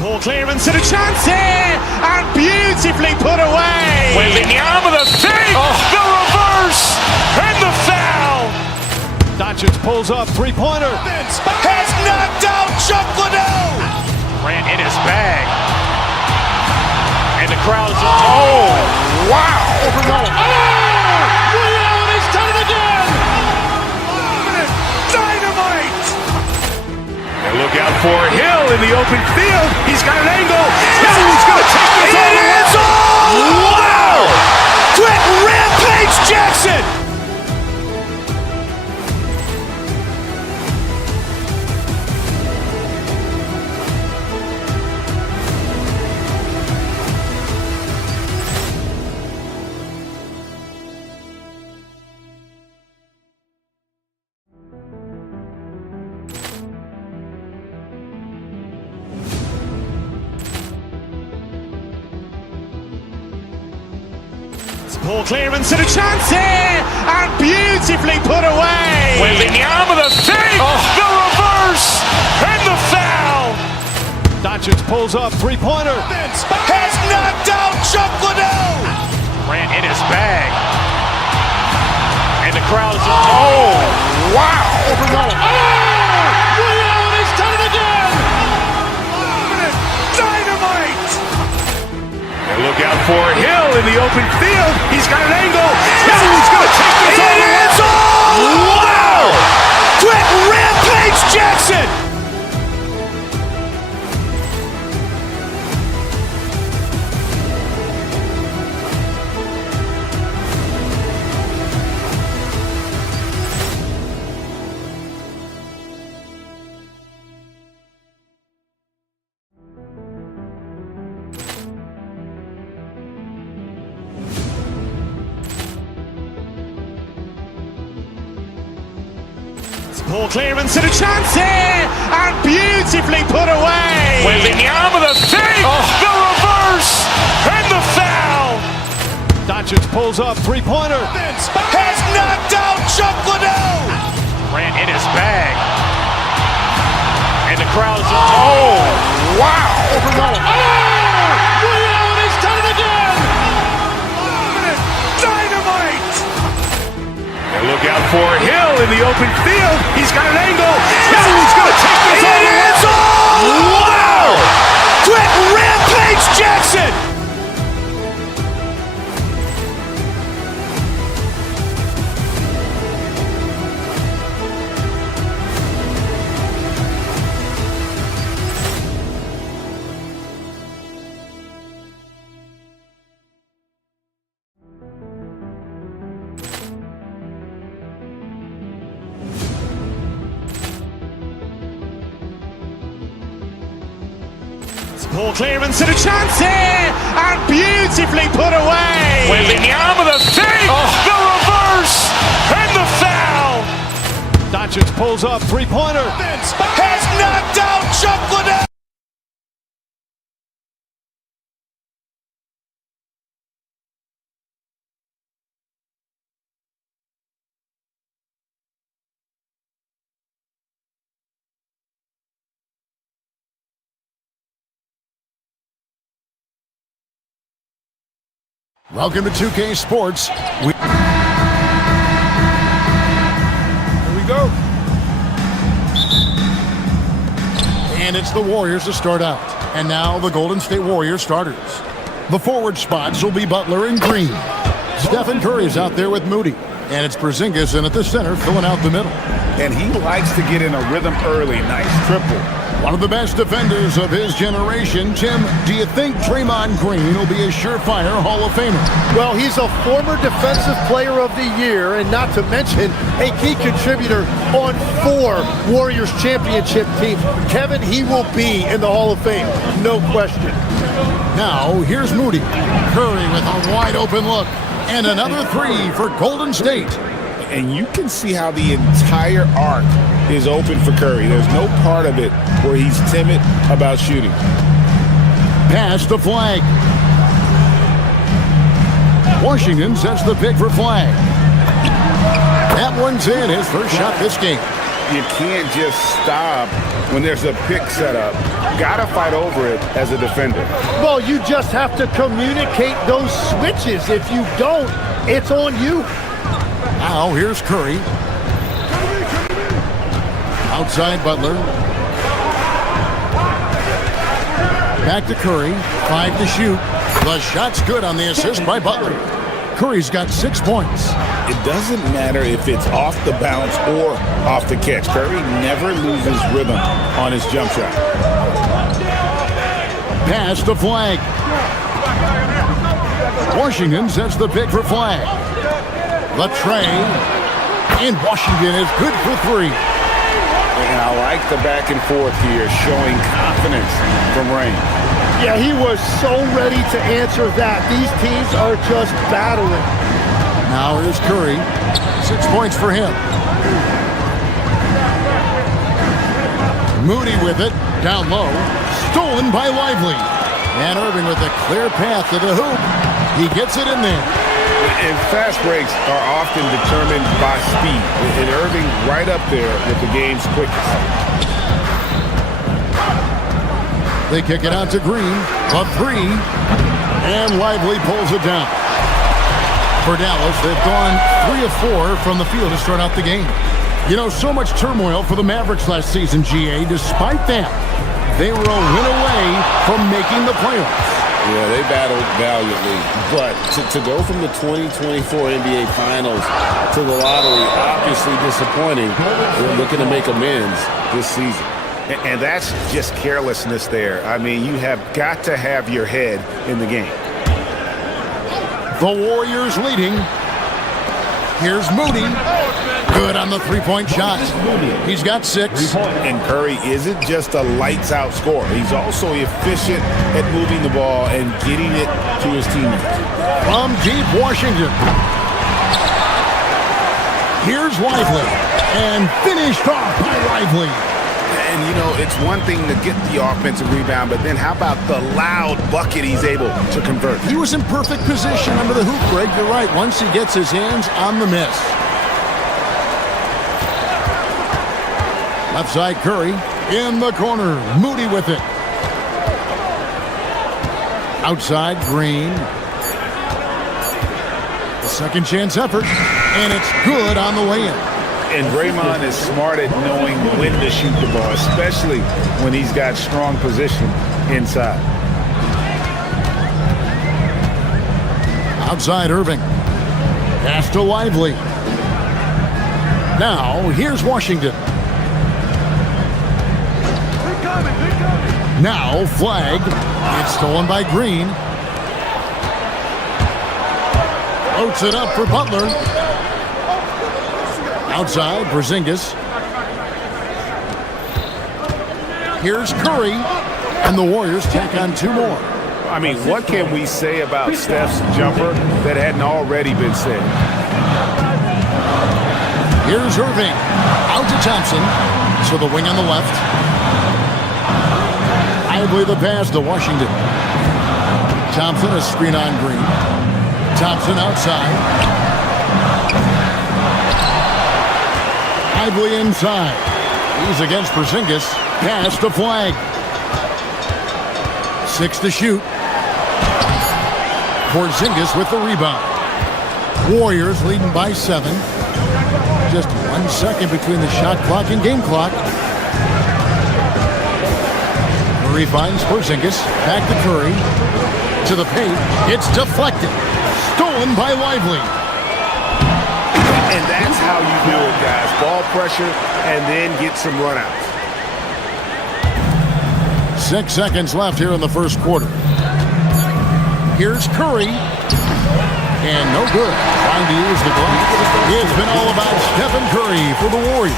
Poor clearance and a chance here, and beautifully put away. Wembanyama with a fake, the reverse, and the foul. Doncic pulls up, three-pointer. Has knocked out Chuck Liddell. Grant in his bag. And the crowd is, oh, wow. Overrun. Ray Allen has done it again. Dynamite. And look out for Hill in the open field. He's got an angle. Hill is going to take this all the way. Wow. Quick Rampage Jackson. Ball clearance and a chance here, and beautifully put away. Wembanyama the fake, the reverse, and the foul. Doncic pulls up, three-pointer. Has knocked out Chuck Liddell. Ran in his bag. And the crowd is, oh, wow. Overrun. Ray Allen has done it again. Dynamite. And look out for Hill in the open field. He's got an angle. Hill is going to take this all the way. Wow. Quick Rampage Jackson. Ball clearance and a chance here, and beautifully put away. Wembanyama the fake, the reverse, and the foul. Doncic pulls up, three-pointer. Has knocked out Chuck Liddell. Ran in his bag. And the crowd is, oh, wow. Overrun. Ray Allen has done it again. Dynamite. And look out for Hill in the open field. He's got an angle. Hill is going to take this all the way. Wow. Quick Rampage Jackson. Ball clearance and a chance here, and beautifully put away. Wembanyama the fake, the reverse, and the foul. Doncic pulls up, three-pointer. Has knocked out Chuck Liddell. Welcome to 2K Sports. Here we go. And it's the Warriors to start out. And now the Golden State Warriors starters. The forward spots will be Butler and Green. Stephen Curry's out there with Moody. And it's Porzingis in at the center, filling out the middle. And he likes to get in a rhythm early. Nice triple. One of the best defenders of his generation. Tim, do you think Draymond Green will be a surefire Hall of Famer? Well, he's a former Defensive Player of the Year, and not to mention a key contributor on 4 Warriors championship teams. Kevin, he will be in the Hall of Fame, no question. Now, here's Moody. Curry with a wide open look. And another 3 for Golden State. And you can see how the entire arc is open for Curry. There's no part of it where he's timid about shooting. Pass to Flag. Washington sets the pick for Flag. That one's in, his first shot this game. You can't just stop when there's a pick set up. Gotta fight over it as a defender. Well, you just have to communicate those switches. If you don't, it's on you. Now, here's Curry. Outside Butler. Back to Curry. 5 to shoot. The shot's good on the assist by Butler. Curry's got 6 points. It doesn't matter if it's off the bounce or off the catch. Curry never loses rhythm on his jump shot. Pass to Flag. Washington sets the pick for Flag. The tray. And Washington is good for 3. And I like the back and forth here, showing confidence from Rain. Yeah, he was so ready to answer that. These teams are just battling. Now here's Curry. 6 points for him. Moody with it. Down low. Stolen by Lively. And Irving with a clear path to the hoop. He gets it in there. And fast breaks are often determined by speed. And Irving right up there with the game's quickest. They kick it out to Green. A 3. And Lively pulls it down. For Dallas, they've gone 3 of 4 from the field to start out the game. You know, so much turmoil for the Mavericks last season, GA. Despite that, they were a win away from making the playoffs. Yeah, they battled valiantly. But to go from the 2024 NBA Finals to the lottery, obviously disappointing. They're looking to make amends this season. And that's just carelessness there. I mean, you have got to have your head in the game. The Warriors leading. Here's Moody. Good on the three-point shot. He's got 6. And Curry isn't just a lights-out scorer. He's also efficient at moving the ball and getting it to his teammates. From deep Washington. Here's Lively. And finished off by Lively. And, you know, it's one thing to get the offensive rebound, but then how about the loud bucket he's able to convert? He was in perfect position under the hoop, Greg. You're right. Once he gets his hands on the miss. Left side Curry. In the corner. Moody with it. Outside Green. The second chance effort. And it's good on the way in. And Draymond is smart at knowing when to shoot the ball, especially when he's got strong position inside. Outside Irving. Pass to Lively. Now, here's Washington. Now, Flag. It's stolen by Green. Floats it up for Butler. Outside, Porzingis. Here's Curry. And the Warriors take on 2 more. I mean, what can we say about Steph's jumper that hadn't already been said? Here's Irving. Out to Thompson. So the wing on the left. Lively the pass to Washington. Thompson, a screen on Green. Thompson outside. Lively inside. He's against Porzingis. Pass to Flag. 6 to shoot. Porzingis with the rebound. Warriors leading by 7. Just 1 second between the shot clock and game clock. Murray finds Porzingis. Back to Curry. To the paint. It's deflected. Stolen by Lively. And that's how you do it, guys. Ball pressure and then get some runouts. 6 seconds left here in the first quarter. Here's Curry. And no good. Trying to use the glass. It's been all about Stephen Curry for the Warriors.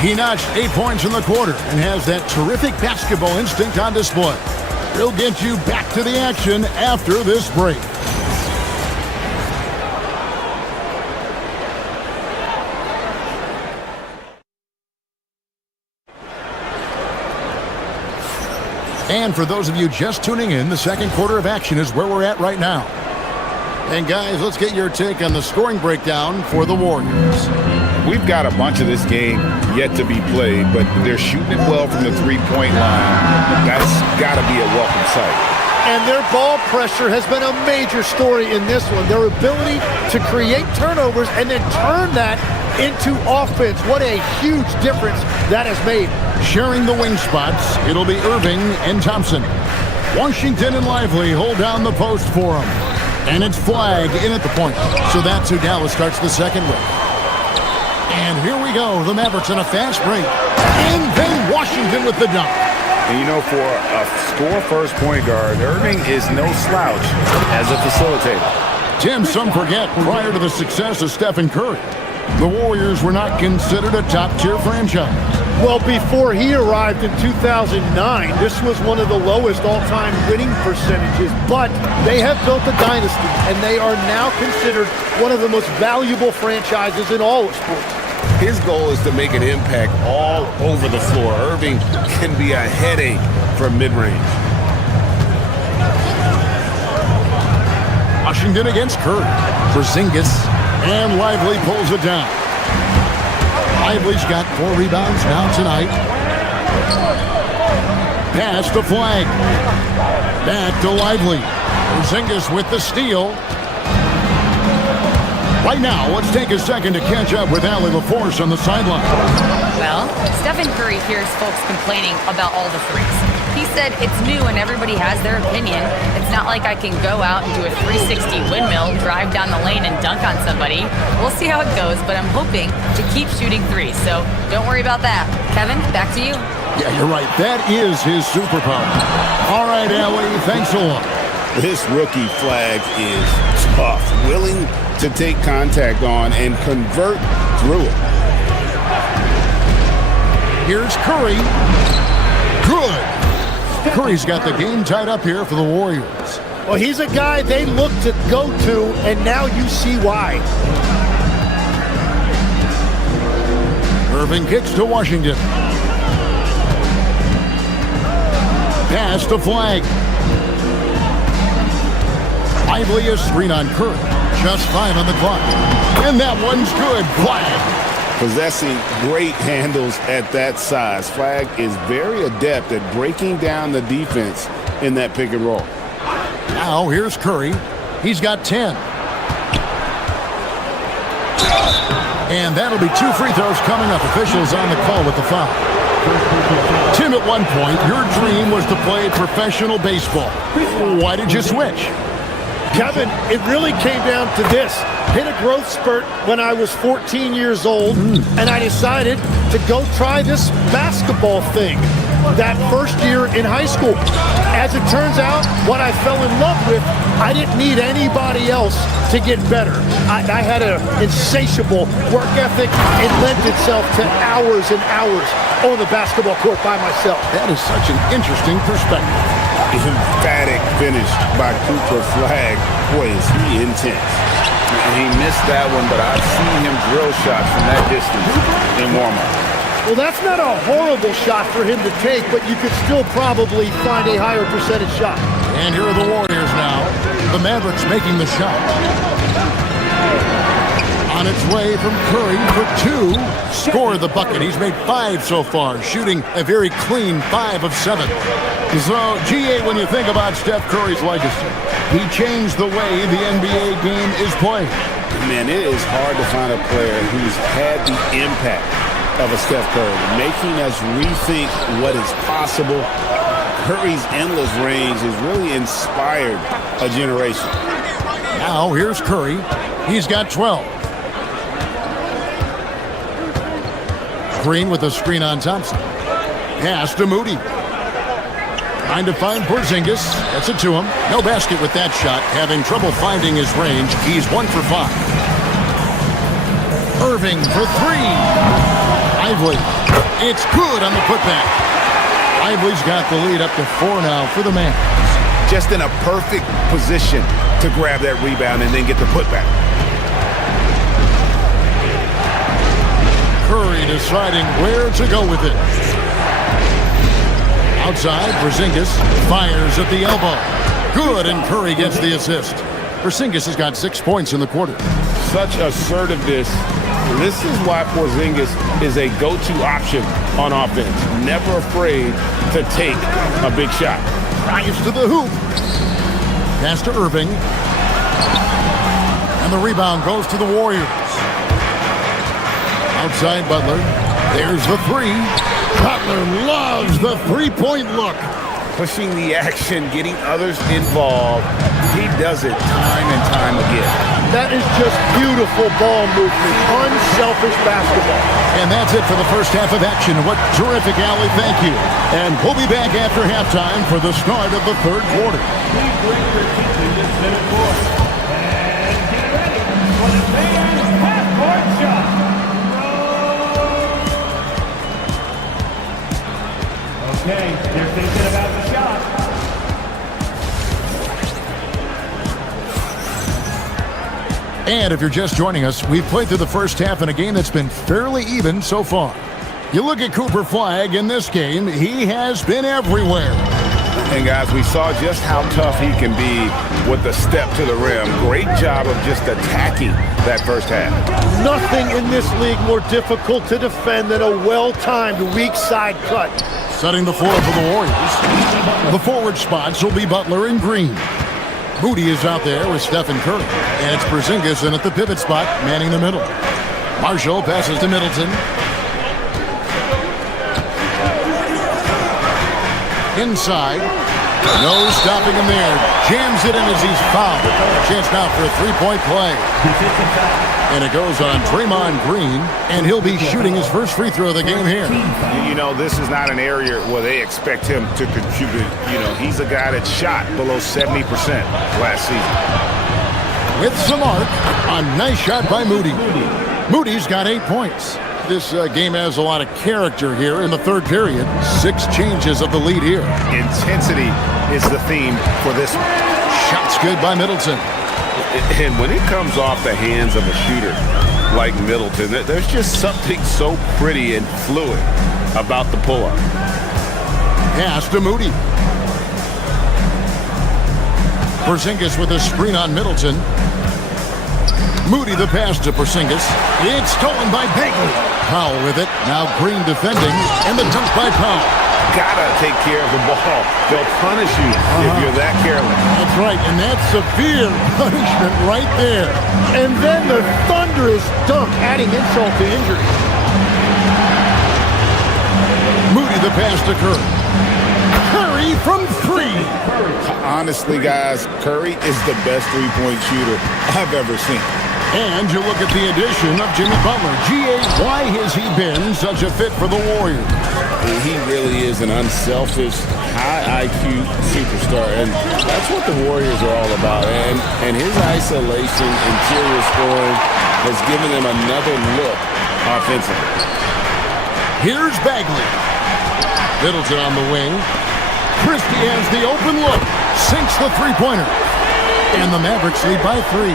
He notched 8 points in the quarter and has that terrific basketball instinct on display. He'll get you back to the action after this break. And for those of you just tuning in, the second quarter of action is where we're at right now. And guys, let's get your take on the scoring breakdown for the Warriors. We've got a bunch of this game yet to be played, but they're shooting it well from the three-point line. That's got to be a welcome sight. And their ball pressure has been a major story in this one. Their ability to create turnovers and then turn that into offense. What a huge difference that has made. Sharing the wing spots, it'll be Irving and Thompson. Washington and Lively hold down the post for him. And it's Flag in at the point. So that's who Dallas starts the second with. And here we go. The Mavericks on a fast break. And then Washington with the dunk. And you know, for a score-first point guard, Irving is no slouch as a facilitator. Tim, some forget, prior to the success of Stephen Curry, the Warriors were not considered a top-tier franchise. Well, before he arrived in 2009, this was one of the lowest all-time winning percentages, but they have built a dynasty, and they are now considered one of the most valuable franchises in all of sports. His goal is to make an impact all over the floor. Irving can be a headache from mid-range. Washington against Curry. Porzingis, and Lively pulls it down. Lively's got 4 rebounds now tonight. Pass to Flag. Back to Lively. Porzingis with the steal. Right now, let's take a second to catch up with Allie LaForce on the sideline. Well, Stephen Curry hears folks complaining about all the threes. He said it's new and everybody has their opinion. It's not like I can go out and do a 360 windmill, drive down the lane and dunk on somebody. We'll see how it goes, but I'm hoping to keep shooting threes, so don't worry about that. Kevin, back to you. Yeah, you're right. That is his superpower. All right, Allie, thanks a lot. This rookie Flag is tough, willing to take contact on and convert through it. Here's Curry. Good. Curry's got the game tied up here for the Warriors. Well, he's a guy they look to go to, and now you see why. Irving kicks to Washington. Pass to Flag. Lively a screen on Curry. Just 5 on the clock. And that one's good. Flag. Possessing great handles at that size. Flag is very adept at breaking down the defense in that pick and roll. Now here's Curry. He's got 10. And that'll be 2 free throws coming up. Officials on the call with the foul. Tim, at one point, your dream was to play professional baseball. Why did you switch? Kevin, it really came down to this. Hit a growth spurt when I was 14 years old, and I decided to go try this basketball thing that first year in high school. As it turns out, what I fell in love with, I didn't need anybody else to get better. I had an insatiable work ethic. It lent itself to hours and hours on the basketball court by myself. That is such an interesting perspective. Emphatic finish by Cooper Flag. Boy, is he intense. He missed that one, but I've seen him drill shots from that distance in warm-up. Well, that's not a horrible shot for him to take, but you could still probably find a higher percentage shot. And here are the Warriors now. The Mavericks making the shot. On its way from Curry for 2. Scored the bucket. He's made 5 so far, shooting a very clean 5 of 7. So, GA, when you think about Steph Curry's legacy, he changed the way the NBA game is played. Man, it is hard to find a player who's had the impact of a Steph Curry, making us rethink what is possible. Curry's endless range has really inspired a generation. Now, here's Curry. He's got 12. Green with a screen on Thompson. Pass to Moody. Trying to find Porzingis. Gets it to him. No basket with that shot. Having trouble finding his range. He's 1 for 5. Irving for 3. Lively. It's good on the putback. Lively's got the lead up to 4 now for the man. Just in a perfect position to grab that rebound and then get the putback. Curry deciding where to go with it. Outside, Porzingis fires at the elbow. Good, and Curry gets the assist. Porzingis has got 6 points in the quarter. Such assertiveness. This is why Porzingis is a go-to option on offense. Never afraid to take a big shot. Drives to the hoop. Pass to Irving. And the rebound goes to the Warriors. Outside Butler. There's the 3. Butler loves the 3-point look. pushing the action, getting others involved. He does it time and time again. That is just beautiful ball movement, unselfish basketball. And that's it for the first half of action. What terrific, Allie. Thank you. And we'll be back after halftime for the start of the third quarter. Please bring your attention to center court. And get ready for the Bears half-court shot. Okay, they're thinking about the shot. And if you're just joining us, we've played through the first half in a game that's been fairly even so far. You look at Cooper Flagg in this game, he has been everywhere. And guys, we saw just how tough he can be with the step to the rim. Great job of just attacking that first half. Nothing in this league more difficult to defend than a well-timed weak side cut. Setting the floor for the Warriors. The forward spots will be Butler and Green. Moody is out there with Stephen Curry. And it's Porzingis in at the pivot spot, manning the middle. Marshall passes to Middleton. Inside. No stopping him there. Jams it in as he's fouled. Chance now for a three-point play. And it goes on Draymond Green, and he'll be shooting his first free throw of the game here. You know, this is not an area where they expect him to contribute. You know, he's a guy that shot below 70% last season. With some arc, a nice shot by Moody. Moody's got 8 points. This game has a lot of character here in the third period. 6 changes of the lead here. Intensity is the theme for this one. Shots good by Middleton. And when it comes off the hands of a shooter like Middleton, there's just something so pretty and fluid about the pull-up. Pass to Moody. Porzingis with a screen on Middleton. Moody the pass to Porzingis. It's stolen by Bagley. Powell with it. Now Green defending. And the dunk by Powell. Gotta take care of the ball. They'll punish you if you're that careless. That's right, and that's severe punishment right there. And then the thunderous dunk, adding insult to injury. Moody the pass to Curry. Curry from 3. Honestly, guys, Curry is the best three-point shooter I've ever seen. And you look at the addition of Jimmy Butler. G.A., why has he been such a fit for the Warriors? He really is an unselfish, high IQ superstar, and that's what the Warriors are all about. And his isolation, interior scoring has given them another look offensively. Here's Bagley. Middleton on the wing. Christie has the open look. Sinks the three-pointer. And the Mavericks lead by 3.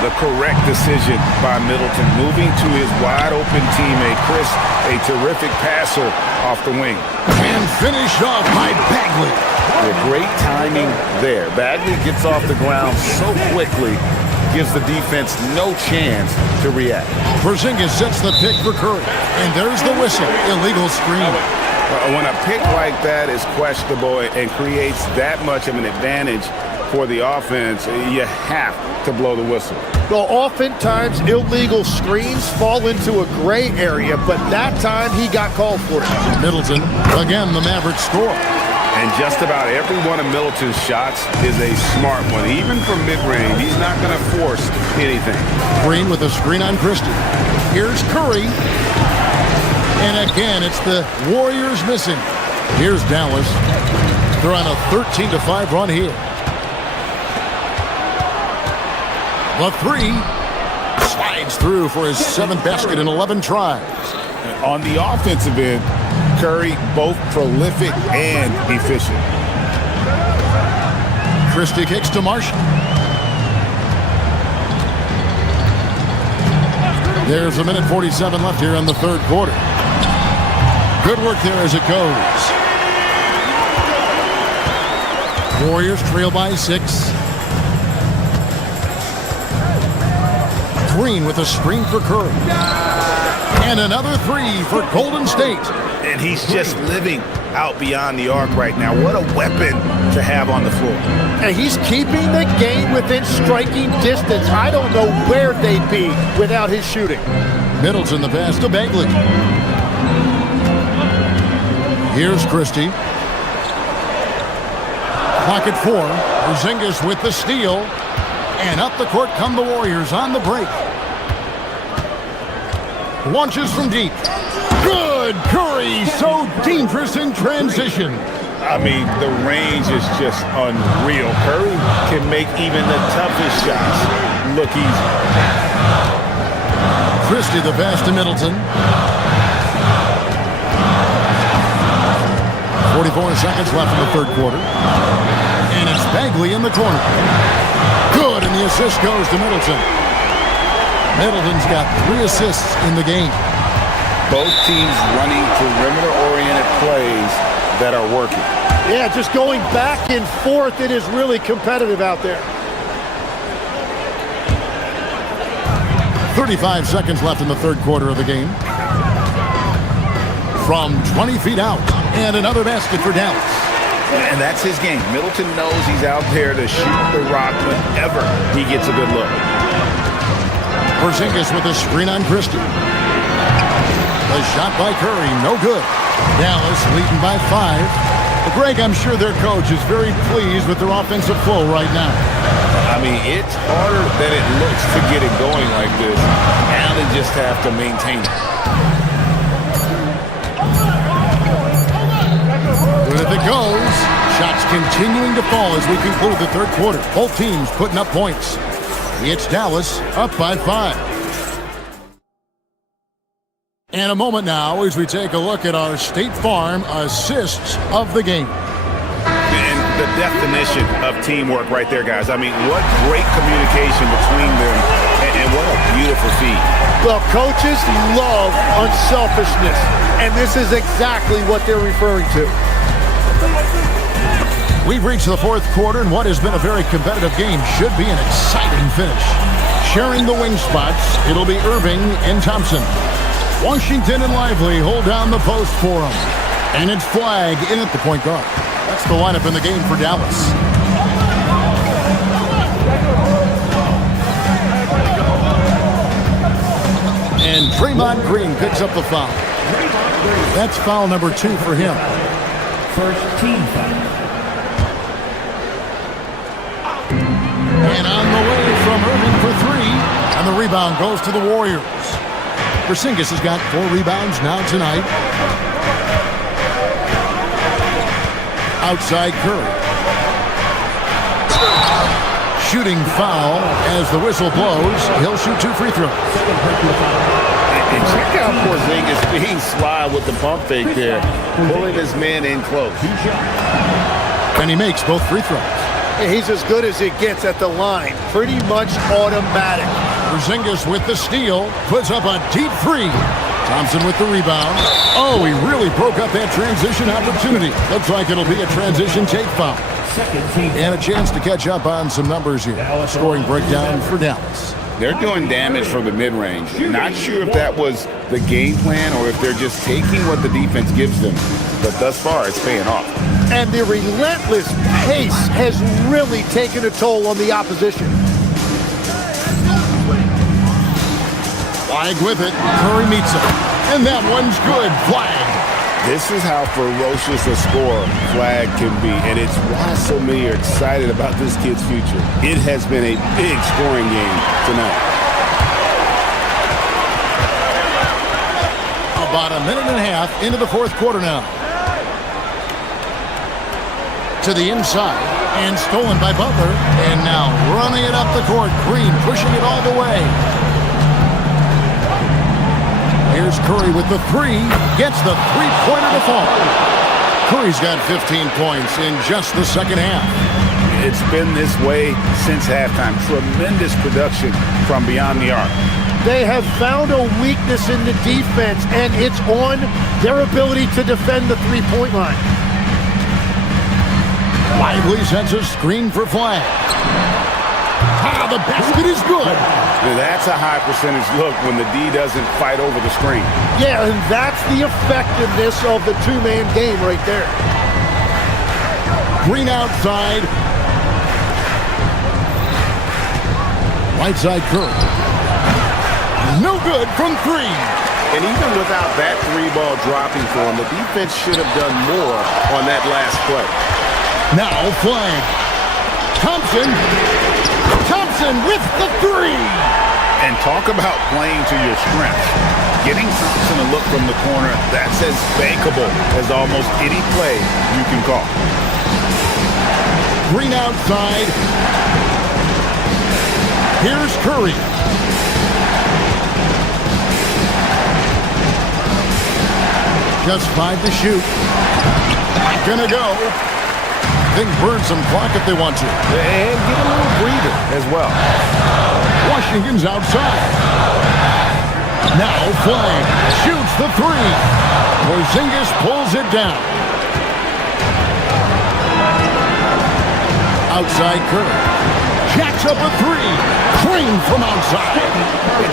The correct decision by Middleton, moving to his wide-open teammate, Chris, a terrific passer off the wing. And finished off by Bagley. With great timing there. Bagley gets off the ground so quickly, gives the defense no chance to react. Porzingis sets the pick for Curry. And there's the whistle. Illegal screen. When a pick like that is questionable and creates that much of an advantage for the offense, you have to blow the whistle. Well, oftentimes illegal screens fall into a gray area, but that time he got called for it. Middleton, again the Mavericks score. And just about every one of Middleton's shots is a smart one. Even from mid-range, he's not going to force anything. Green with a screen on Christie. Here's Curry. And again, it's the Warriors missing. Here's Dallas. They're on a 13-5 run here. The 3 slides through for his 7th basket in 11 tries. On the offensive end, Curry both prolific and efficient. Christie kicks to Marshall. There's a minute 47 left here in the third quarter. Good work there as it goes. Warriors trail by 6. Green with a screen for Curry. And another 3 for Golden State. And he's just living out beyond the arc right now. What a weapon to have on the floor. And he's keeping the game within striking distance. I don't know where they'd be without his shooting. Middleton the pass to Bagley. Here's Christie. Clock at 4. Porzingis with the steal. And up the court come the Warriors on the break. Launches from deep. Good! Curry so dangerous in transition. I mean, the range is just unreal. Curry can make even the toughest shots look easy. Christie the pass to Middleton. 44 seconds left in the third quarter. And it's Bagley in the corner. Good, and the assist goes to Middleton. Middleton's got 3 assists in the game. Both teams running perimeter-oriented plays that are working. Yeah, just going back and forth. It is really competitive out there. 35 seconds left in the third quarter of the game. From 20 feet out, and another basket for Dallas. And that's his game. Middleton knows he's out there to shoot the rock whenever he gets a good look. Porzingis with a screen on Christie. The shot by Curry, no good. Dallas leading by 5. Well, Greg, I'm sure their coach is very pleased with their offensive flow right now. I mean, it's harder than it looks to get it going like this. Now they just have to maintain it. Good if it goes. Shots continuing to fall as we conclude the third quarter. Both teams putting up points. It's Dallas up by 5. And a moment now as we take a look at our State Farm assists of the game. And the definition of teamwork right there, guys. I mean, what great communication between them, and what a beautiful feat. Well, coaches love unselfishness, and this is exactly what they're referring to. We've reached the fourth quarter, and what has been a very competitive game should be an exciting finish. Sharing the wing spots, it'll be Irving and Thompson. Washington and Lively hold down the post for him. And it's Flagg in at the point guard. That's the lineup in the game for Dallas. And Draymond Green picks up the foul. That's foul number 2 for him. First team foul. And on the way from Irving for 3. And the rebound goes to the Warriors. Porzingis has got 4 rebounds now tonight. Outside Curry. Shooting foul as the whistle blows. He'll shoot 2 free throws. And check out Porzingis being sly with the pump fake there, pulling his man in close. And he makes both free throws. He's as good as it gets at the line. Pretty much automatic. Porzingis with the steal, puts up a deep 3. Thompson with the rebound. Oh, he really broke up that transition opportunity. Looks like it'll be a transition take foul. And a chance to catch up on some numbers here. Scoring breakdown for Dallas. They're doing damage from the mid-range. Not sure if that was the game plan or if they're just taking what the defense gives them. But thus far, it's paying off. And the relentless pace has really taken a toll on the opposition. Flagg with it. Curry meets him. And that one's good. Flagg. This is how ferocious a scorer Flagg can be. And it's why so many are excited about this kid's future. It has been a big scoring game tonight. About a minute and a half into the fourth quarter now. To the inside, and stolen by Butler, and now running it up the court. Green pushing it all the way. Here's Curry with the 3, gets the three-pointer to fall. Curry's got 15 points in just the second half. It's been this way since halftime. Tremendous production from beyond the arc. They have found a weakness in the defense, and it's on their ability to defend the three-point line. Lively sets a screen for Flagg. Ah, the basket is good. Now that's a high percentage look when the D doesn't fight over the screen. Yeah, and that's the effectiveness of the two-man game right there. Green outside. Right side Curry. No good from 3. And even without that 3 ball dropping for him, the defense should have done more on that last play. Now flag. Thompson with the three. And talk about playing to your strengths. Getting Thompson a look from the corner, that's as bankable as almost any play you can call. Green outside. Here's Curry. Just 5 to shoot. Gonna go. They can burn some clock if they want to. And get a little breather as well. Washington's outside. Now Flame shoots the three. Porzingis pulls it down. Outside Curry. Jacks up a three. Green from outside.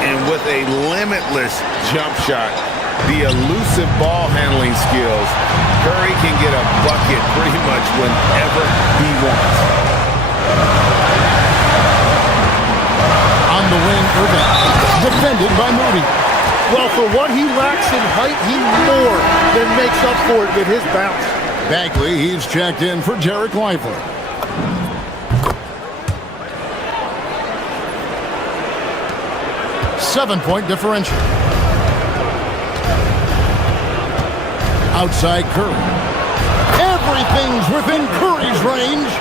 And with a limitless jump shot, the elusive ball handling skills, Curry can get a bucket pretty much whenever he wants. On the wing, Irving. Defended by Moody. Well, for what he lacks in height, he more than makes up for it with his bounce. Bagley, he's checked in for Derek Lively. Seven-point differential. Outside Curry. Everything's within Curry's range.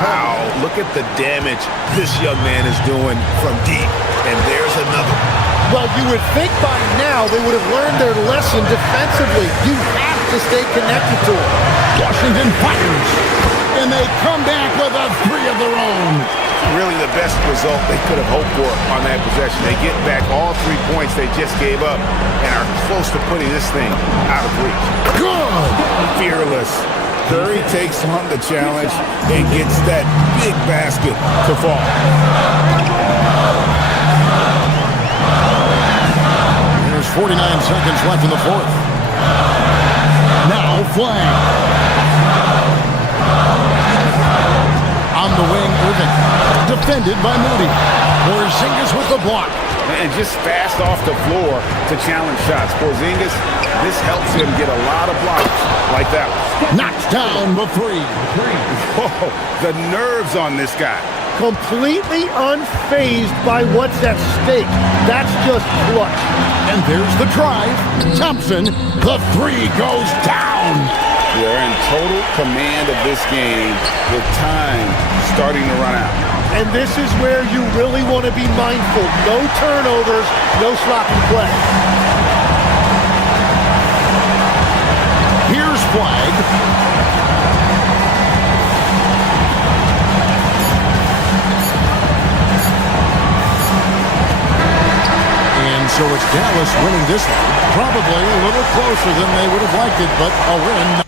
Wow, look at the damage this young man is doing from deep. And there's another. Well, you would think by now they would have learned their lesson defensively. You have to stay connected to it. Washington fires. And they come back with a three of their own. Really the best result they could have hoped for on that possession. They get back all 3 points they just gave up and are close to putting this thing out of reach. Good! Fearless. Curry takes on the challenge and gets that big basket to fall. There's 49 seconds left in the fourth. Now Flame. On the wing, Irving. Defended by Moody. Porzingis with the block. And just fast off the floor to challenge shots. Porzingis, this helps him get a lot of blocks like that one. Knocks down the three. Whoa, the nerves on this guy. Completely unfazed by what's at stake. That's just clutch. And there's the drive. Thompson, the three goes down. They're in total command of this game with time starting to run out. And this is where you really want to be mindful. No turnovers, no sloppy play. Here's flag. And so it's Dallas winning this one. Probably a little closer than they would have liked it, but a win.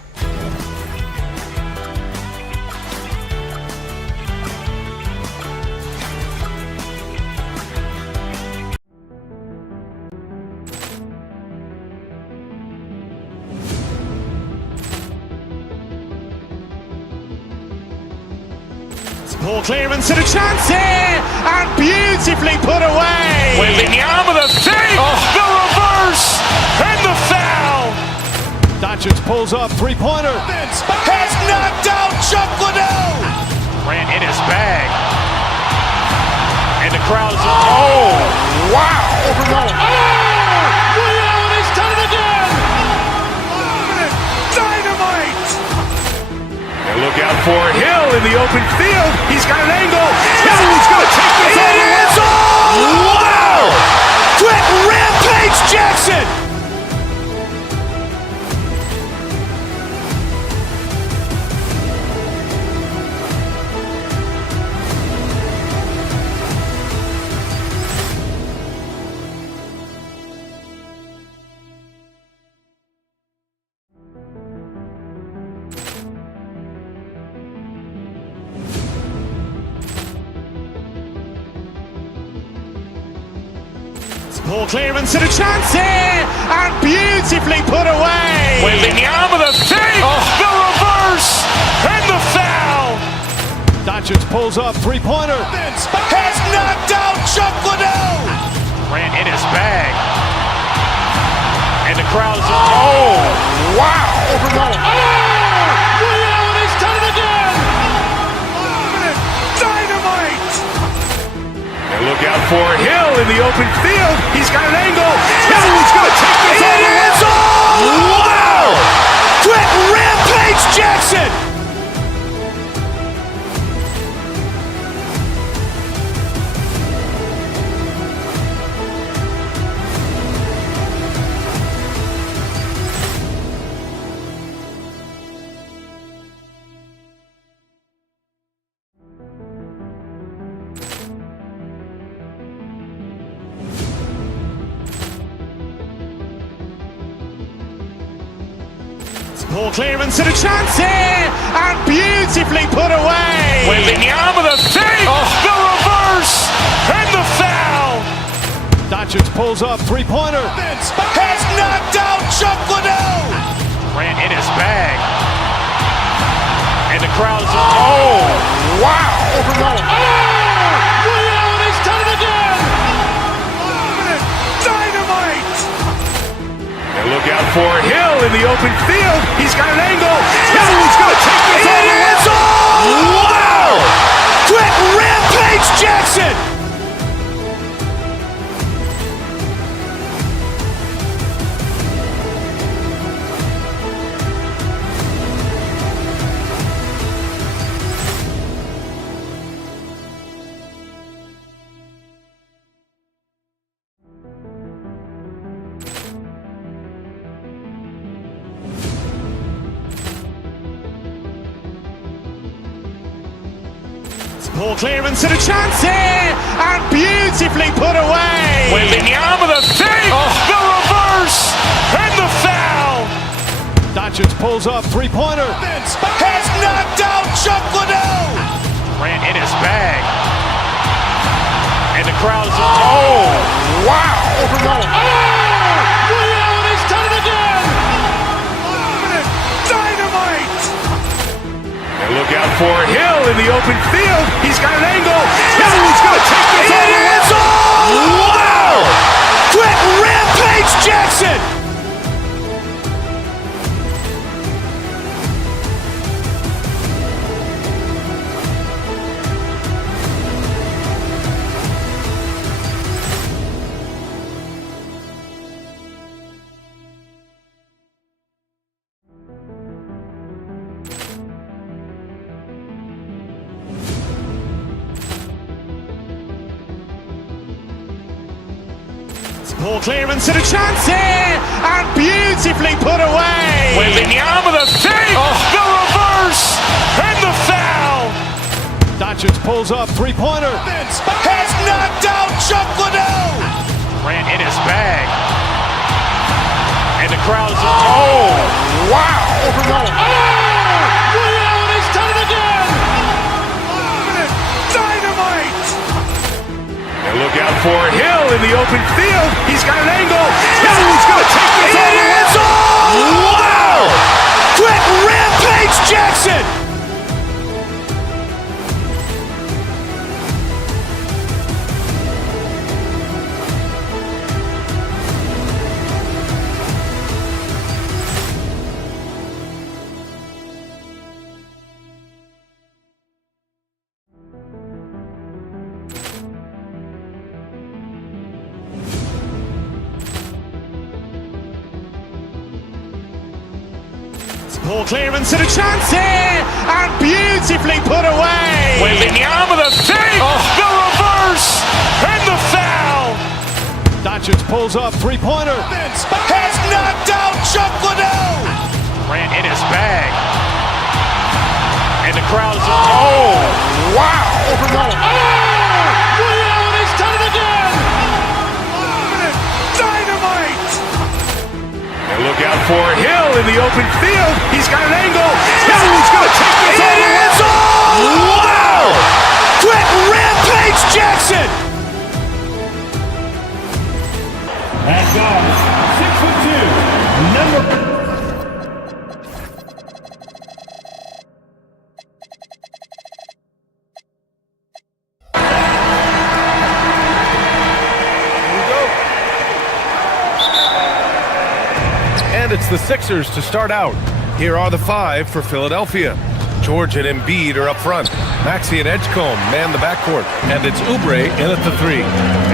Ball clearance and a chance here, and beautifully put away. Wembanyama the save, the reverse, and the foul. Doncic pulls up, three-pointer. Has knocked out Chuck Liddell. Ran in his bag. And the crowd is... Oh, wow. Allen has done it again. Dynamite. And look out for Hill in the open field. He's got an angle. Hill's going to take this all the way. It is all! Wow! Quick Rampage Jackson. Ball clearance and a chance here, and beautifully put away. Wembanyama the save, the reverse, and the foul. Doncic pulls up, three-pointer. Has knocked out Chuck Liddell. Ran in his bag. And the crowd is... Oh, wow. Allen has done it again. Look out for Hill in the open field. He's got an angle. Hill's going to take this all the way. Wow! Quick Rampage Jackson! Ball clearance and a chance here, and beautifully put away. Wembanyama the fake, the reverse, and the foul. Doncic pulls up, three-pointer. Has knocked out Chuck Liddell. Ran in his bag. And the crowd is, oh, wow. Liddell, and he's done it again. Dynamite. And look out for Hill in the open field. He's got an angle. Hill's going to take this all the way. Wow! Quick Rampage Jackson. Ball clearance and a chance here, and beautifully put away. Wembanyama the fake, the reverse, and the foul. Doncic pulls up, three-pointer. Has knocked out Chuck Liddell. Ran in his bag. And the crowd is, oh, wow. Liddell, and he's done it again. Dynamite. And look out for Hill in the open field. He's got an angle. Hill's going to take this all the way. Wow! Quick Rampage Jackson. Ball clearance and a chance here, and beautifully put away. Wembanyama the fake, the reverse, and the foul. Doncic pulls up, three-pointer. Has knocked out Chuck Liddell. Ran in his bag. And the crowd is, oh, wow. Liddell, and he's done it again. Dynamite. And look out for Hill in the open field. He's got an angle. Hill's going to take this all the way. Wow! Quick Rampage Jackson. Ball clearance and a chance here, and beautifully put away. Wembanyama the fake, the reverse, and the foul. Doncic pulls up, three-pointer. Has knocked out Chuck Liddell. Ran in his bag. And the crowd is, oh, wow. Liddell, and he's done it again. Dynamite. And look out for Hill in the open field. He's got an angle. Hill's going to take this all the way. Wow! Quick Rampage Jackson. And guys, 6'2", number. And it's the Sixers to start out. Here are the five for Philadelphia. George and Embiid are up front. Maxey and Edgecombe man the backcourt, and it's Oubre in at the 3.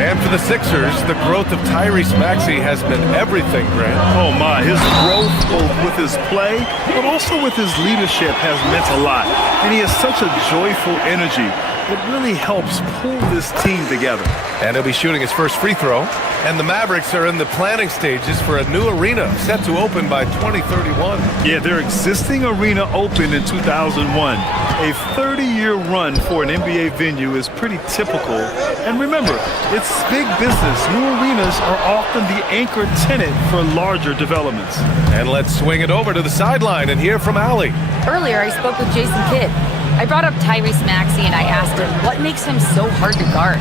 And for the Sixers, the growth of Tyrese Maxey has been everything, Grant. Oh my, his growth both with his play, but also with his leadership has meant a lot. And he has such a joyful energy. It really helps pull this team together. And he'll be shooting his first free throw. And the Mavericks are in the planning stages for a new arena set to open by 2031. Yeah, their existing arena opened in 2001. A 30-year run for an NBA venue is pretty typical. And remember, it's big business. New arenas are often the anchor tenant for larger developments. And let's swing it over to the sideline and hear from Allie. Earlier, I spoke with Jason Kidd. I brought up Tyrese Maxey and I asked him what makes him so hard to guard.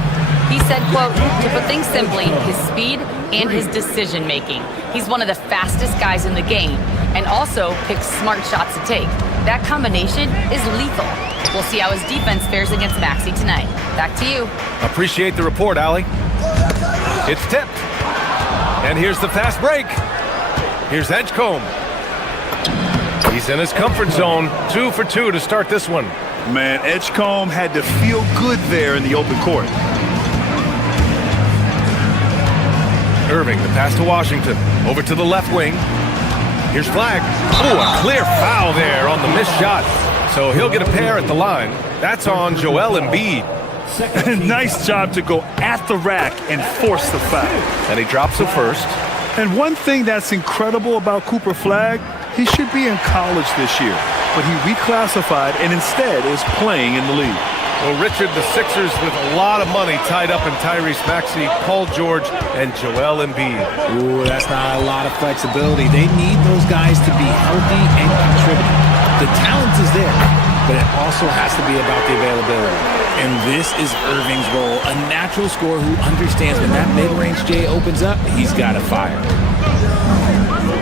He said, quote, to put things simply, his speed and his decision-making. He's one of the fastest guys in the game and also picks smart shots to take. That combination is lethal. We'll see how his defense fares against Maxey tonight. Back to you. Appreciate the report, Allie. It's tipped. And here's the fast break. Here's Edgecombe. He's in his comfort zone. 2 for 2 to start this one. Man, Edgecombe had to feel good there in the open court. Irving, the pass to Washington. Over to the left wing. Here's Flag. Oh, a clear foul there on the missed shot. So he'll get a pair at the line. That's on Joel Embiid. Nice job to go at the rack and force the foul. And he drops the first. And one thing that's incredible about Cooper Flag, he should be in college this year, but he reclassified and instead is playing in the league. Well, Richard, the Sixers with a lot of money tied up in Tyrese Maxey, Paul George, and Joel Embiid. Ooh, that's not a lot of flexibility. They need those guys to be healthy and contribute. The talent is there, but it also has to be about the availability. And this is Irving's role, a natural scorer who understands when that mid-range J opens up, he's got to fire.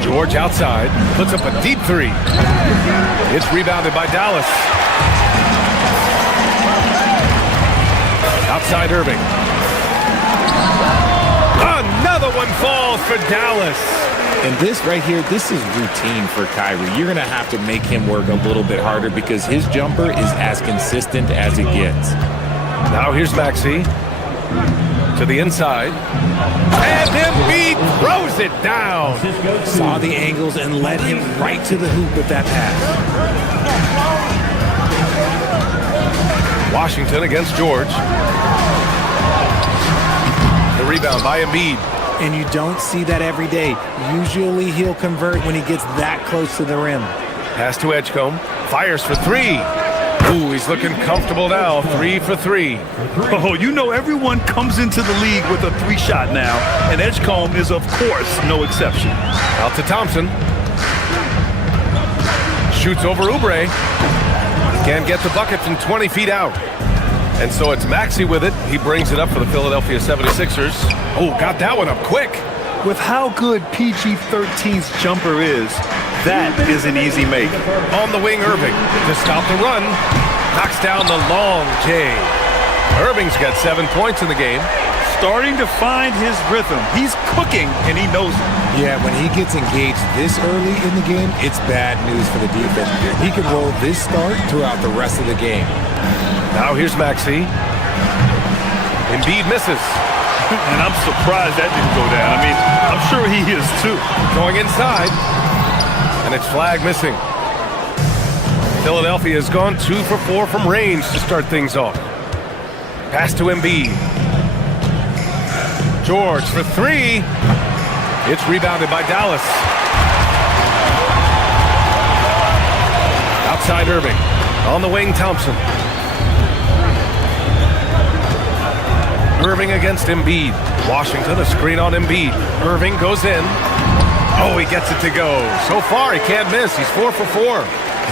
George outside, puts up a deep 3. It's rebounded by Dallas. Outside Irving. Another one falls for Dallas. And this right here, this is routine for Kyrie. You're going to have to make him work a little bit harder because his jumper is as consistent as it gets. Now here's Maxey. To the inside. And Embiid throws it down. Saw the angles and led him right to the hoop with that pass. Washington against George. The rebound by Embiid. And you don't see that every day. Usually he'll convert when he gets that close to the rim. Pass to Edgecombe. Fires for 3. Ooh, he's looking comfortable now. 3 for 3. Oh, you know everyone comes into the league with a 3-shot now, and Edgecombe is, of course, no exception. Out to Thompson. Shoots over Oubre. Can't get the bucket from 20 feet out. And so it's Maxey with it. He brings it up for the Philadelphia 76ers. Oh, got that one up quick. With how good PG-13's jumper is, that is an easy make. On the wing, Irving to stop the run. Knocks down the long J. Irving's got 7 points in the game. Starting to find his rhythm. He's cooking, and he knows it. Yeah, when he gets engaged this early in the game, it's bad news for the defense. He can roll this start throughout the rest of the game. Now here's Maxey. Embiid misses. And I'm surprised that didn't go down. I mean, I'm sure he is too. Going inside. And it's Flag missing. Philadelphia has gone 2 for 4 from range to start things off. Pass to Embiid. George for 3. It's rebounded by Dallas. Outside Irving. On the wing, Thompson. Irving against Embiid. Washington, a screen on Embiid. Irving goes in. Oh, he gets it to go. So far, he can't miss. He's 4 for 4.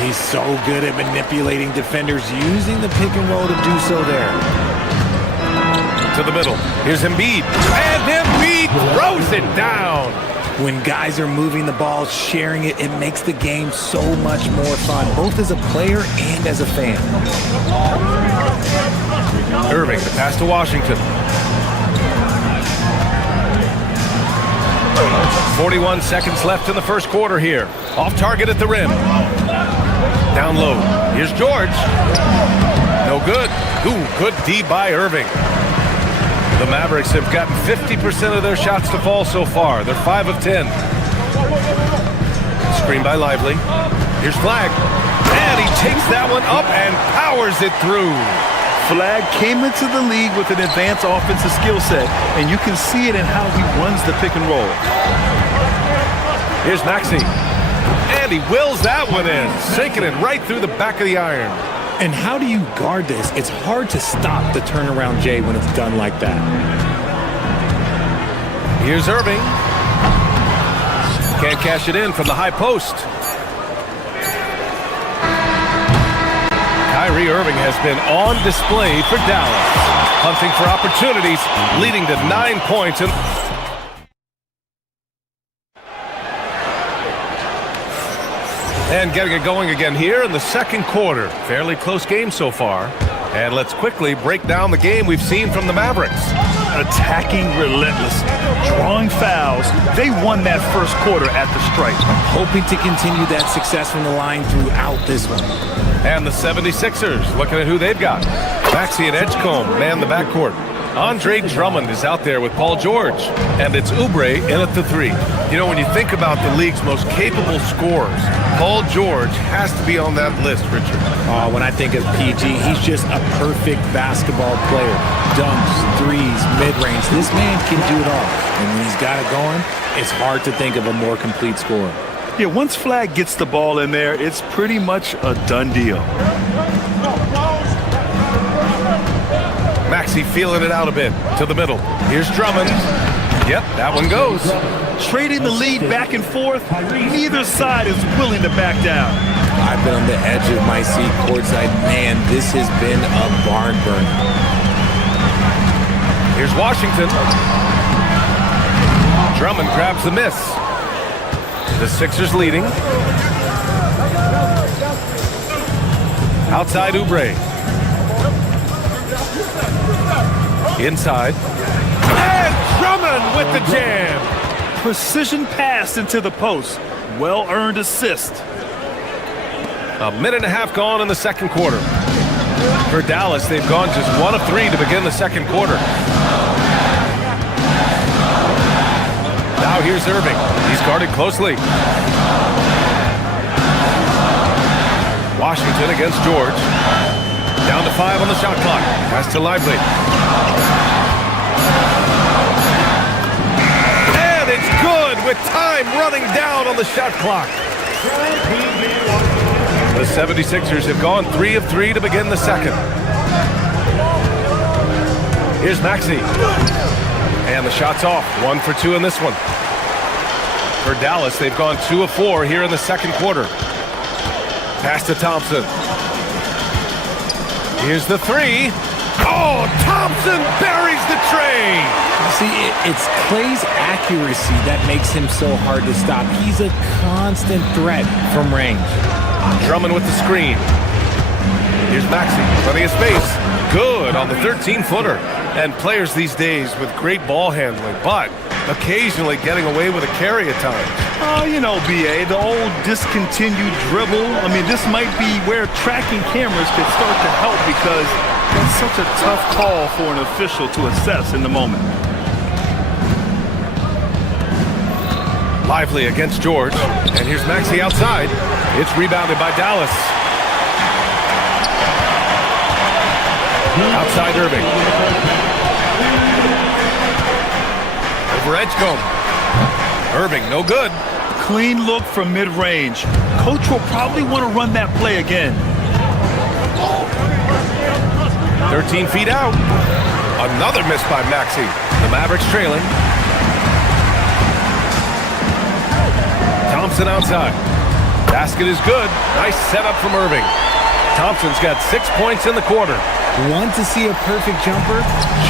He's so good at manipulating defenders, using the pick and roll to do so there. To the middle. Here's Embiid. And Embiid throws it down. When guys are moving the ball, sharing it, it makes the game so much more fun, both as a player and as a fan. Irving, the pass to Washington. 41 seconds left in the first quarter here. Off target at the rim. Down low. Here's George. No good. Ooh, good D by Irving. The Mavericks have gotten 50% of their shots to fall so far. They're 5 of 10. Screen by Lively. Here's Flag. And he takes that one up and powers it through. Flag came into the league with an advanced offensive skill set, and you can see it in how he runs the pick and roll. Here's Maxey. And he wills that one in, sinking it right through the back of the iron. And how do you guard this? It's hard to stop the turnaround J when it's done like that. Here's Irving. Can't cash it in from the high post. Kyrie Irving has been on display for Dallas, hunting for opportunities, leading to 9 points. And getting it going again here in the second quarter. Fairly close game so far. And let's quickly break down the game we've seen from the Mavericks. Attacking relentless, drawing fouls. They won that first quarter at the stripe. Hoping to continue that success from the line throughout this one. And the 76ers, looking at who they've got. Maxey and Edgecombe man the backcourt. Andre Drummond is out there with Paul George. And it's Oubre in at the 3. You know, when you think about the league's most capable scorers, Paul George has to be on that list, Richard. When I think of PG, he's just a perfect basketball player. Dunks, threes, mid-range. This man can do it all. And when he's got it going, it's hard to think of a more complete scorer. Yeah, once Flag gets the ball in there, it's pretty much a done deal. Maxey feeling it out a bit to the middle. Here's Drummond. Yep, that one goes. Trading the lead back and forth, neither side is willing to back down. I've been on the edge of my seat courtside. Man, this has been a barn burner. Here's Washington. Drummond grabs the miss. The Sixers leading. Outside Oubre. Inside. And Drummond with the jam. Precision pass into the post. Well-earned assist. A minute and a half gone in the second quarter. For Dallas, they've gone just 1 of 3 to begin the second quarter. Now here's Irving. He's guarded closely. Washington against George. Down to 5 on the shot clock. Pass to Lively. And it's good with time running down on the shot clock. The 76ers have gone 3 of 3 to begin the second. Here's Maxey. And the shot's off. 1 for 2 in this one. For Dallas, they've gone 2 of 4 here in the second quarter. Pass to Thompson. Here's the 3. Oh, Thompson buries the tray. See, it's Clay's accuracy that makes him so hard to stop. He's a constant threat from range. Drummond with the screen. Here's Maxey. Plenty of space. Good on the 13-footer. And players these days with great ball handling, but occasionally getting away with a carry at times. Oh, you know, B.A., the old discontinued dribble. I mean, this might be where tracking cameras could start to help because that's such a tough call for an official to assess in the moment. Lively against George. And here's Maxey outside. It's rebounded by Dallas. Outside Irving. Over Edgecombe. Irving, no good. Clean look from mid-range. Coach will probably want to run that play again. 13 feet out. Another miss by Maxey. The Mavericks trailing. Thompson outside. Basket is good. Nice setup from Irving. Thompson's got 6 points in the quarter. Want to see a perfect jumper?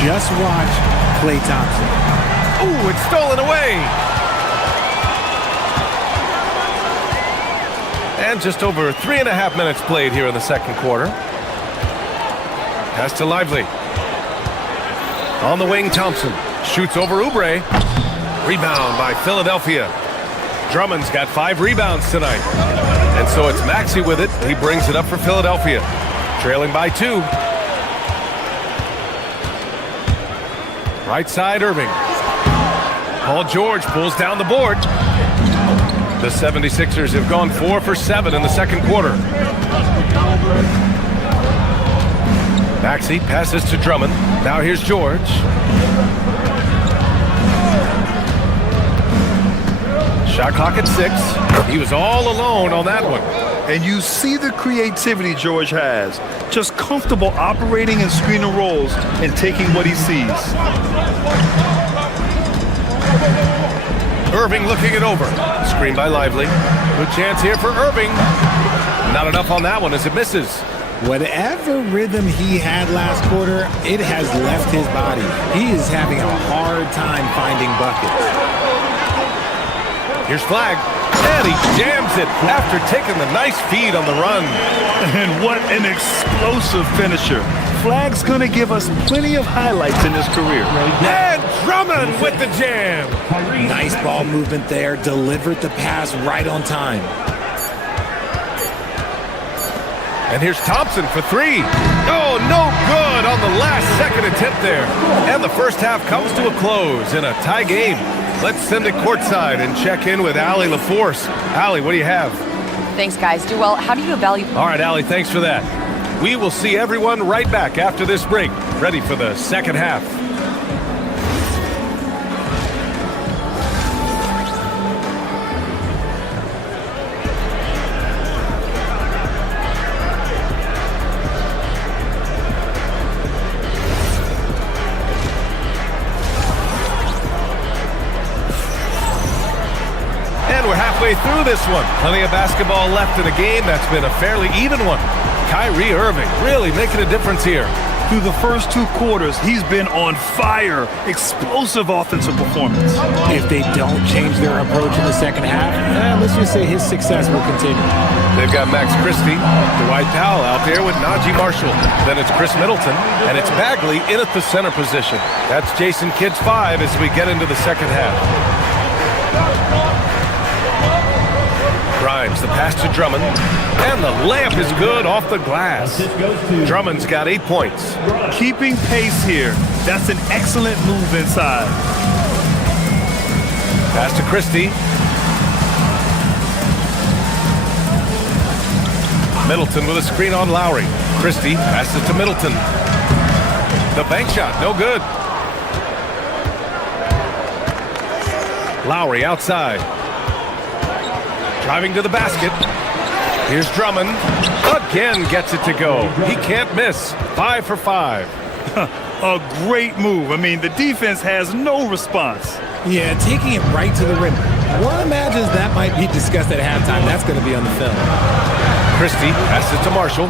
Just watch Klay Thompson. Ooh, it's stolen away. And just over 3.5 minutes played here in the second quarter. Pass to Lively. On the wing, Thompson. Shoots over Oubre. Rebound by Philadelphia. Drummond's got 5 rebounds tonight. And so it's Maxey with it. He brings it up for Philadelphia. Trailing by 2. Right side, Irving. Paul George pulls down the board. The 76ers have gone 4 for 7 in the second quarter. Maxey passes to Drummond. Now here's George. Shot clock at 6. He was all alone on that one. And you see the creativity George has. Just comfortable operating in screen and rolls and taking what he sees. Irving looking it over. Screen by Lively. Good chance here for Irving. Not enough on that one as it misses. Whatever rhythm he had last quarter, it has left his body. He is having a hard time finding buckets. Here's Flag. And he jams it after taking the nice feed on the run. And what an explosive finisher. Flag's going to give us plenty of highlights in his career. And Drummond with the jam. Nice ball movement there. Delivered the pass right on time. And here's Thompson for 3. Oh, no good on the last second attempt there. And the first half comes to a close in a tie game. Let's send it courtside and check in with Allie LaForce. Allie, what do you have? Thanks, guys. Well, how do you evaluate? All right, Allie, thanks for that. We will see everyone right back after this break, ready for the second half. Through this one. Plenty of basketball left in a game that's been a fairly even one. Kyrie Irving really making a difference here. Through the first 2 quarters, he's been on fire. Explosive offensive performance. If they don't change their approach in the second half, let's just say his success will continue. They've got Max Christie, Dwight Powell out there with Najee Marshall. Then it's Chris Middleton, and it's Bagley in at the center position. That's Jason Kidd's 5 as we get into the second half. Grimes, the pass to Drummond, and the layup is good off the glass. Drummond's got 8 points. Keeping pace here. That's an excellent move inside. Pass to Christie. Middleton with a screen on Lowry. Christie passes to Middleton. The bank shot, no good. Lowry outside. Driving to the basket. Here's Drummond. Again gets it to go. He can't miss. 5 for 5. A great move. I mean, the defense has no response. Yeah, taking it right to the rim. One imagines that might be discussed at halftime. That's going to be on the film. Christie passes to Marshall.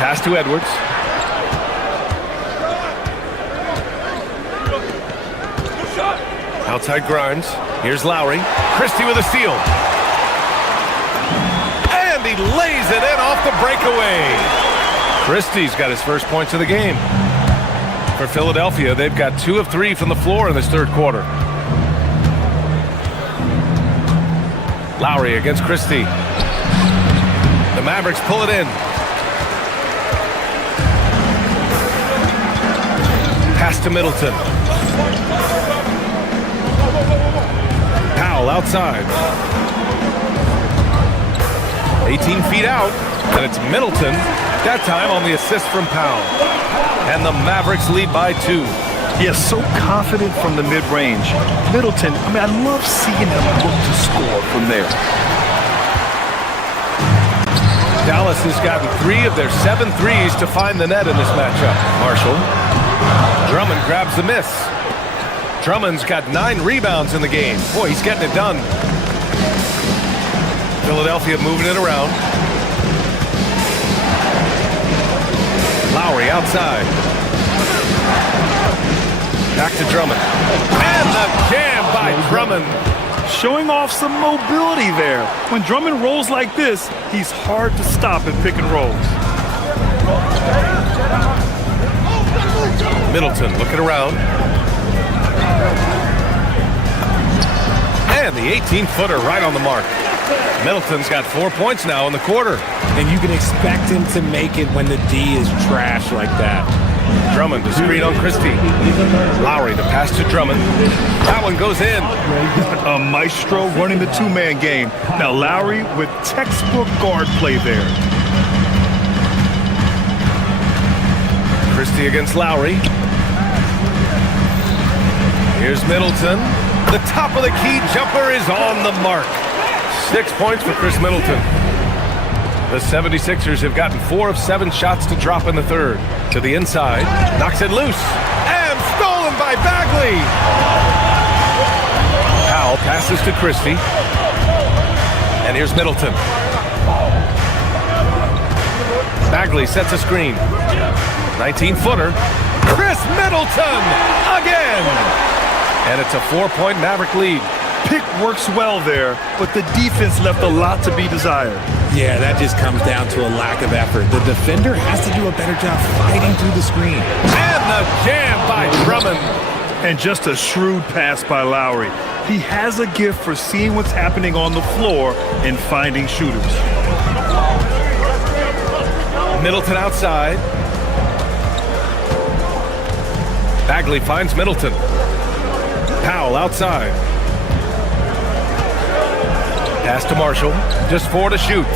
Pass to Edwards. Outside Grimes. Here's Lowry. Christie with a steal. And he lays it in off the breakaway. Christie's got his first points of the game. For Philadelphia, they've got 2 of 3 from the floor in this third quarter. Lowry against Christie. The Mavericks pull it in. Pass to Middleton. Powell outside. 18 feet out, and it's Middleton. That time on the assist from Powell. And the Mavericks lead by 2. Yes, so confident from the mid-range. Middleton, I mean, I love seeing him look to score from there. Dallas has gotten 3 of their 7 threes to find the net in this matchup. Marshall. Drummond grabs the miss. Drummond's got 9 rebounds in the game. Boy, he's getting it done. Philadelphia moving it around. Lowry outside. Back to Drummond. And the jam by Drummond. Showing off some mobility there. When Drummond rolls like this, he's hard to stop in pick and rolls. Middleton looking around. And the 18-footer right on the mark. Middleton's got 4 points now in the quarter. And you can expect him to make it when the D is trash like that. Drummond to screen on Christie. Lowry to pass to Drummond. That one goes in. A maestro running the two-man game. Now Lowry with textbook guard play there. Christie against Lowry. Here's Middleton. The top of the key jumper is on the mark. 6 points for Chris Middleton. The 76ers have gotten 4 of 7 shots to drop in the third. To the inside, knocks it loose. And stolen by Bagley. Powell passes to Christie. And here's Middleton. Bagley sets a screen. 19-footer. Chris Middleton again. And it's a 4-point Maverick lead. Pick works well there, but the defense left a lot to be desired. Yeah, that just comes down to a lack of effort. The defender has to do a better job fighting through the screen. And the jam by Drummond. And just a shrewd pass by Lowry. He has a gift for seeing what's happening on the floor and finding shooters. Middleton outside. Bagley finds Middleton. Powell outside. Pass to Marshall. Just 4 to shoot.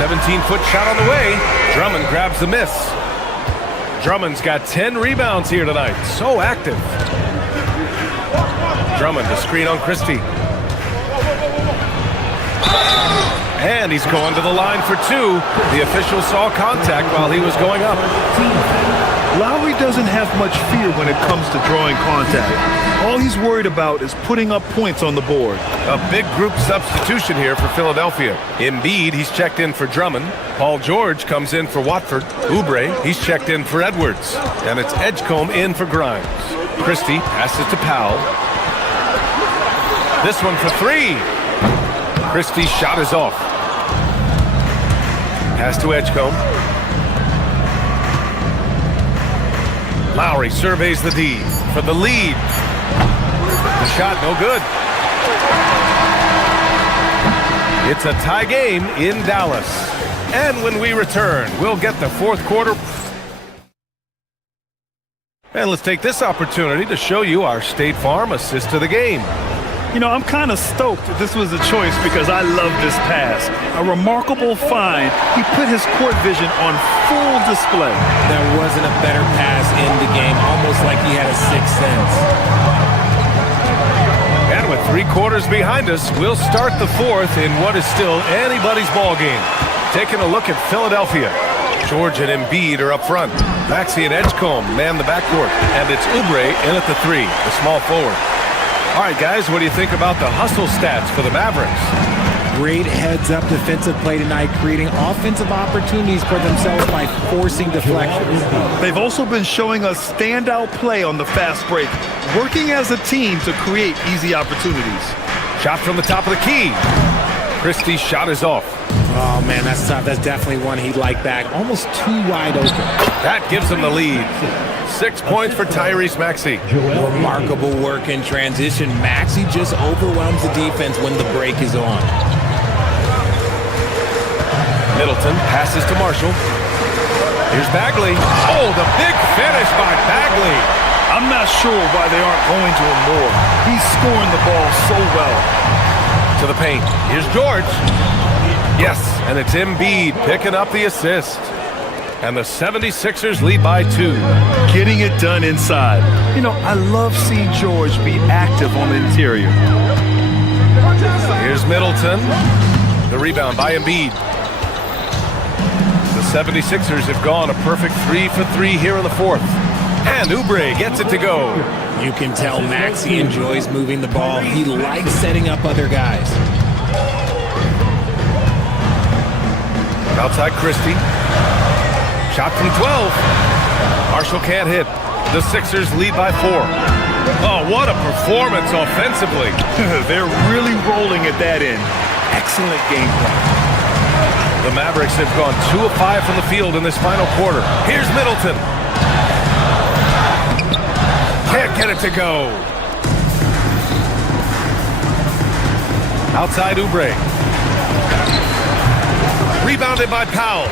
17-foot shot on the way. Drummond grabs the miss. Drummond's got 10 rebounds here tonight. So active. Drummond to screen on Christie. And he's going to the line for 2. The official saw contact while he was going up. Lowry doesn't have much fear when it comes to drawing contact. All he's worried about is putting up points on the board. A big group substitution here for Philadelphia. Embiid, he's checked in for Drummond. Paul George comes in for Watford. Oubre, he's checked in for Edwards. And it's Edgecombe in for Grimes. Christie passes to Powell. This one for 3. Christie's shot is off. Pass to Edgecombe. Lowry surveys the D for the lead. The shot no good. It's a tie game in Dallas. And when we return, we'll get the fourth quarter. And let's take this opportunity to show you our State Farm assist to the game. You know, I'm kind of stoked that this was a choice because I love this pass. A remarkable find. He put his court vision on full display. There wasn't a better pass in the game, almost like he had a sixth sense. And with 3 quarters behind us, we'll start the fourth in what is still anybody's ball game. Taking a look at Philadelphia. George and Embiid are up front. Maxey and Edgecombe man the backcourt. And it's Oubre in at the 3, the small forward. All right, guys, what do you think about the hustle stats for the Mavericks? Great heads-up defensive play tonight, creating offensive opportunities for themselves by forcing deflections. They've also been showing us standout play on the fast break, working as a team to create easy opportunities. Shot from the top of the key. Christie's shot is off. Oh, man, that's tough. That's definitely one he'd like back. Almost too wide open. That gives him the lead. 6 points for Tyrese Maxey. Remarkable work in transition. Maxey just overwhelms the defense when the break is on. Middleton passes to Marshall. Here's Bagley. Oh, the big finish by Bagley. I'm not sure why they aren't going to him more. He's scoring the ball so well. To the paint. Here's George. Yes, and it's Embiid picking up the assist. And the 76ers lead by 2. Getting it done inside. You know, I love seeing George be active on the interior. Here's Middleton. The rebound by Embiid. The 76ers have gone a perfect 3 for 3 here in the fourth. And Oubre gets it to go. You can tell Maxey enjoys moving the ball. He likes setting up other guys. Outside Christie. Shot from 12. Marshall can't hit. The Sixers lead by 4. Oh, what a performance offensively. They're really rolling at that end. Excellent game plan. The Mavericks have gone 2 of 5 from the field in this final quarter. Here's Middleton. Can't get it to go. Outside Oubre. Rebounded by Powell.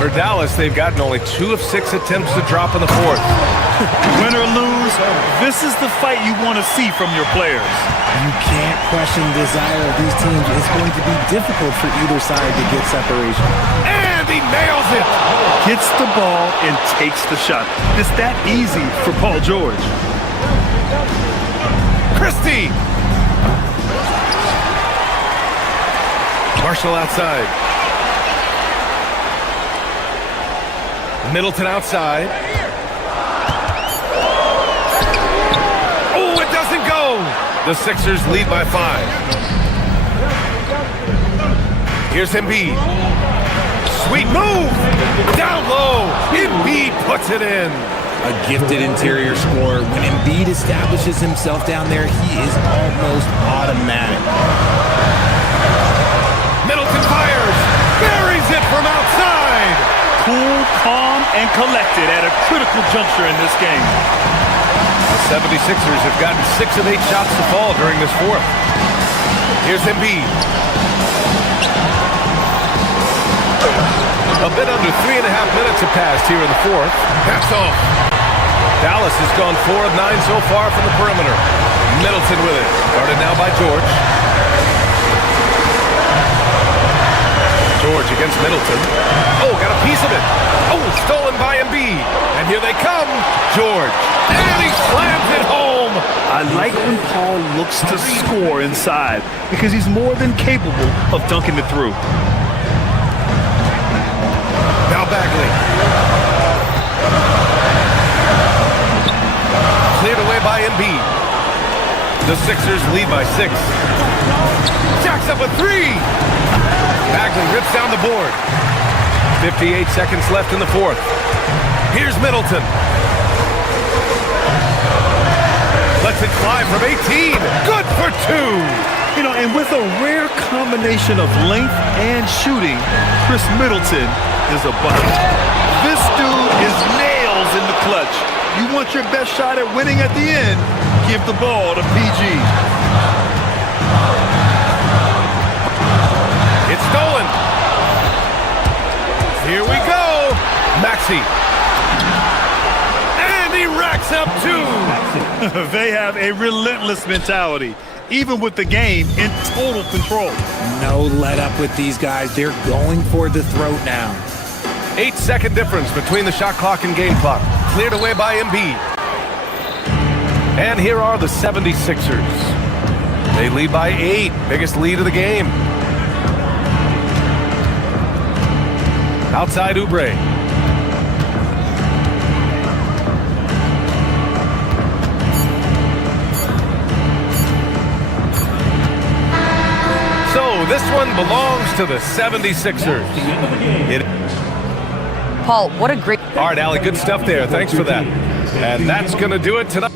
For Dallas, they've gotten only 2 of 6 attempts to drop in the fourth. Win or lose, this is the fight you want to see from your players. You can't question the desire of these teams. It's going to be difficult for either side to get separation. And he nails it! Gets the ball and takes the shot. It's that easy for Paul George. Christie! Marshall outside. Middleton outside. Oh, it doesn't go! The Sixers lead by 5. Here's Embiid. Sweet move! Down low! Embiid puts it in. A gifted interior scorer. When Embiid establishes himself down there, he is almost automatic. Middleton fires! Buries it from outside! Cool, calm, and collected at a critical juncture in this game. The 76ers have gotten 6 of 8 shots to fall during this fourth. Here's Embiid. A bit under 3.5 minutes have passed here in the fourth. That's off. Dallas has gone 4 of 9 so far from the perimeter. Middleton with it. Guarded now by George. George against Middleton. Oh, got a piece of it. Oh, stolen by Embiid. And here they come. George. And he slams it home. I like when Paul looks to score inside because he's more than capable of dunking it through. Now Bagley. Cleared away by Embiid. The Sixers lead by 6. Jacks up a 3. Bagley rips down the board. 58 seconds left in the fourth. Here's Middleton. Lets it fly from 18. Good for 2. You know, and with a rare combination of length and shooting, Chris Middleton is a bucket. This dude is nails in the clutch. You want your best shot at winning at the end, give the ball to PG. It's stolen. Here we go. Maxey. And he racks up 2. They have a relentless mentality, even with the game in total control. No let up with these guys. They're going for the throat now. 8-second difference between the shot clock and game clock. Cleared away by Embiid. And here are the 76ers. They lead by 8. Biggest lead of the game. Outside Oubre. So this one belongs to the 76ers. Paul, what a great... All right, Allie, good stuff there. Thanks for that. And that's going to do it tonight.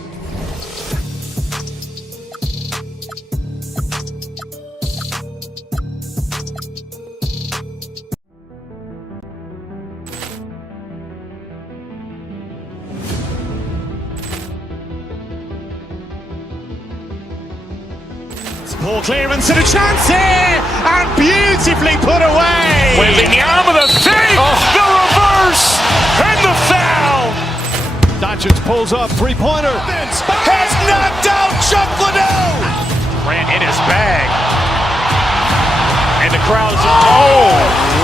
Ball clearance and a chance here, and beautifully put away. Wembanyama the save, the reverse, and the foul. Doncic pulls up, three-pointer. Has knocked out Chuck Liddell. Ran in his bag. And the crowd is... Oh,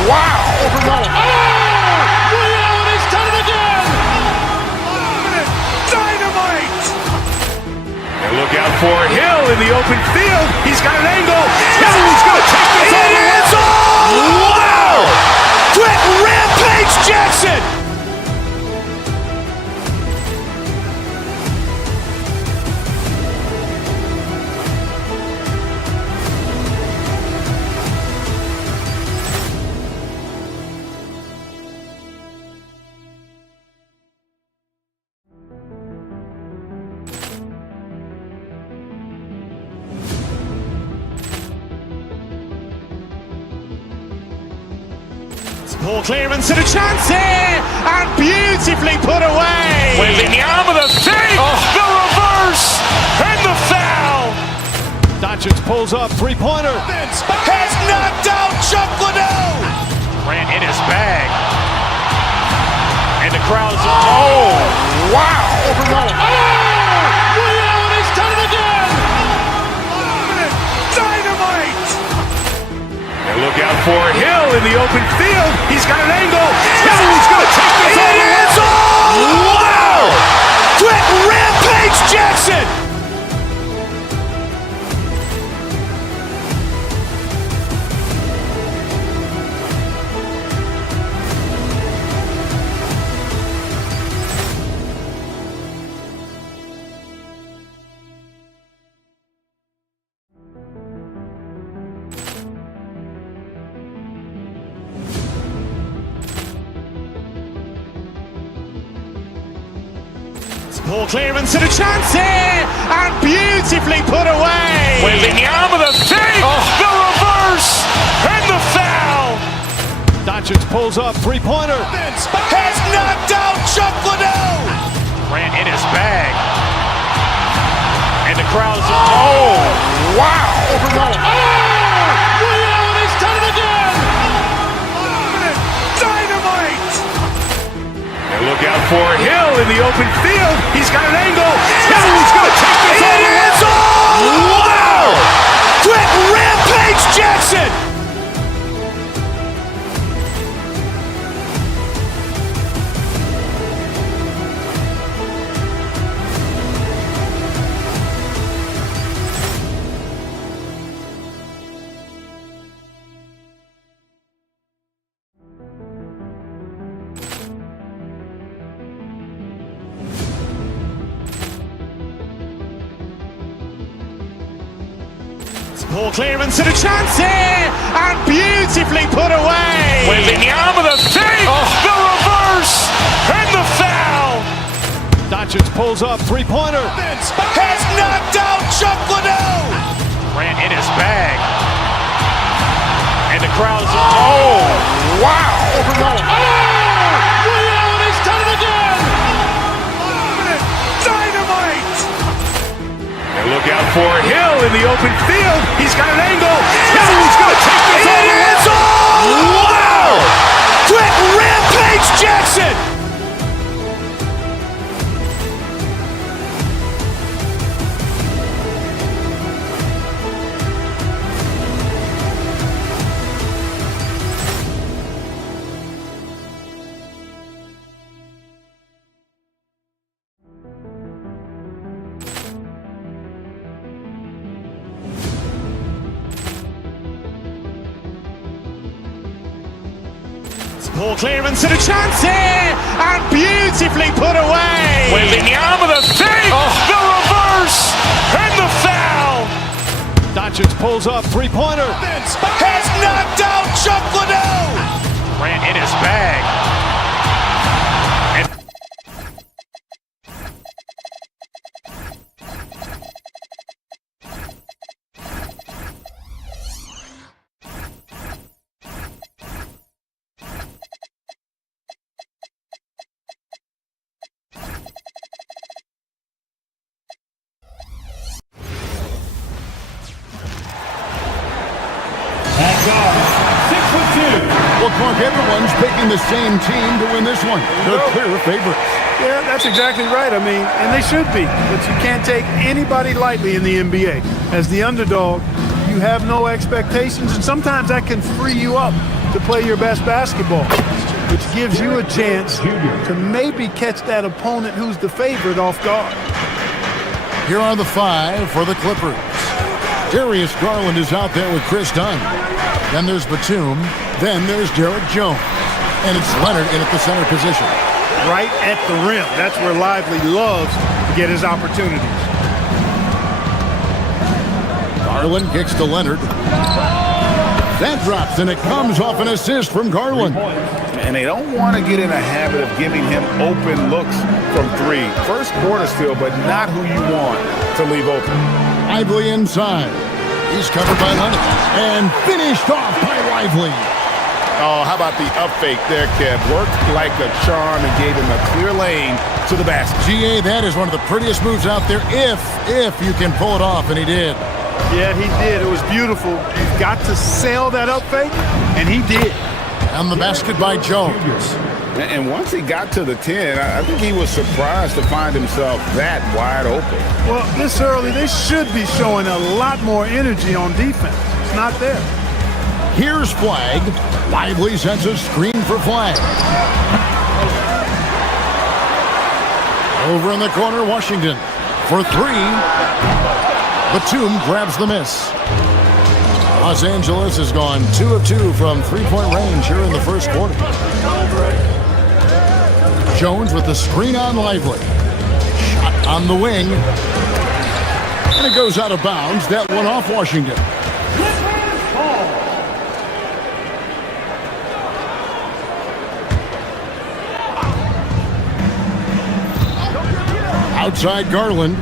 wow. Liddell has done it again. Dynamite. And look out for Hill in the open field. He's got an angle. Hill's going to take this all the way. Wow! Quick Rampage Jackson. Ball clearance and a chance here, and beautifully put away. Wembanyama the save, the reverse, and the foul. Doncic pulls up, three-pointer. Has knocked out Chuck Liddell. Ran in his bag. crowd's, oh, wow. Over Nolan. Oh! Ray Allen has done it again! Dynamite! And look out for Hill in the open field. He's got an angle. Oh, he's going to take this all the way. Wow! Quick Rampage Jackson! Ball clearance and a chance here, and beautifully put away. Wembanyama the fake, the reverse, and the foul. Doncic pulls up, three-pointer. Has knocked out Chuck Liddell. Grant in his bag. And the crowd's, oh, wow. Over Nolan. Oh! Ray Allen has done it again! Dynamite! And look out for Hill in the open field. He's got an angle. Oh, he's going to take this all the way. Wow! Quick Rampage Jackson! Ball clearance and a chance here, and beautifully put away. Wembanyama the fake, the reverse, and the foul. Doncic pulls up, three-pointer. Has knocked out Chuck Liddell. Grant in his bag. And the crowd's, oh, wow. Over Nolan. Oh! Ray Allen has done it again! Dynamite! And look out for Hill in the open field. He's got an angle. Oh, he's going to take this all the way. Wow! Quick Rampage Jackson! Ball clearance and a chance here, and beautifully put away. Wembanyama the fake, the reverse, and the foul. Doncic pulls up, three-pointer. Has knocked out Chuck Liddell. Grant in his bag. Well, Clark, everyone's picking the same team to win this one. They're clear favorites. Yeah, that's exactly right. I mean, and they should be. But you can't take anybody lightly in the NBA. As the underdog, you have no expectations, and sometimes that can free you up to play your best basketball, which gives you a chance to maybe catch that opponent who's the favorite off guard. Here are the five for the Clippers. Darius Garland is out there with Chris Dunn. Then there's Batum. Then there's Derek Jones. And it's Leonard in at the center position. Right at the rim. That's where Lively loves to get his opportunities. Garland kicks to Leonard. That drops, and it comes off an assist from Garland. And they don't want to get in a habit of giving him open looks from three. First quarter still, but not who you want to leave open. Lively inside. He's covered by Leonard. And finished off by Lively. Oh, how about the up fake there, Kev? Worked like a charm and gave him a clear lane to the basket. GA, that is one of the prettiest moves out there if you can pull it off, and he did. Yeah, he did. It was beautiful. You've got to sell that up fake, and he did. And the basket by Jones. And once he got to the 10, I think he was surprised to find himself that wide open. Well, this early, they should be showing a lot more energy on defense. It's not there. Here's Flag. Lively sends a screen for Flag. Over in the corner, Washington for three. Batum grabs the miss. Los Angeles has gone 2 of 2 from three-point range here in the first quarter. Jones with the screen on Lively. Shot on the wing. And it goes out of bounds. That one off Washington. Outside Garland.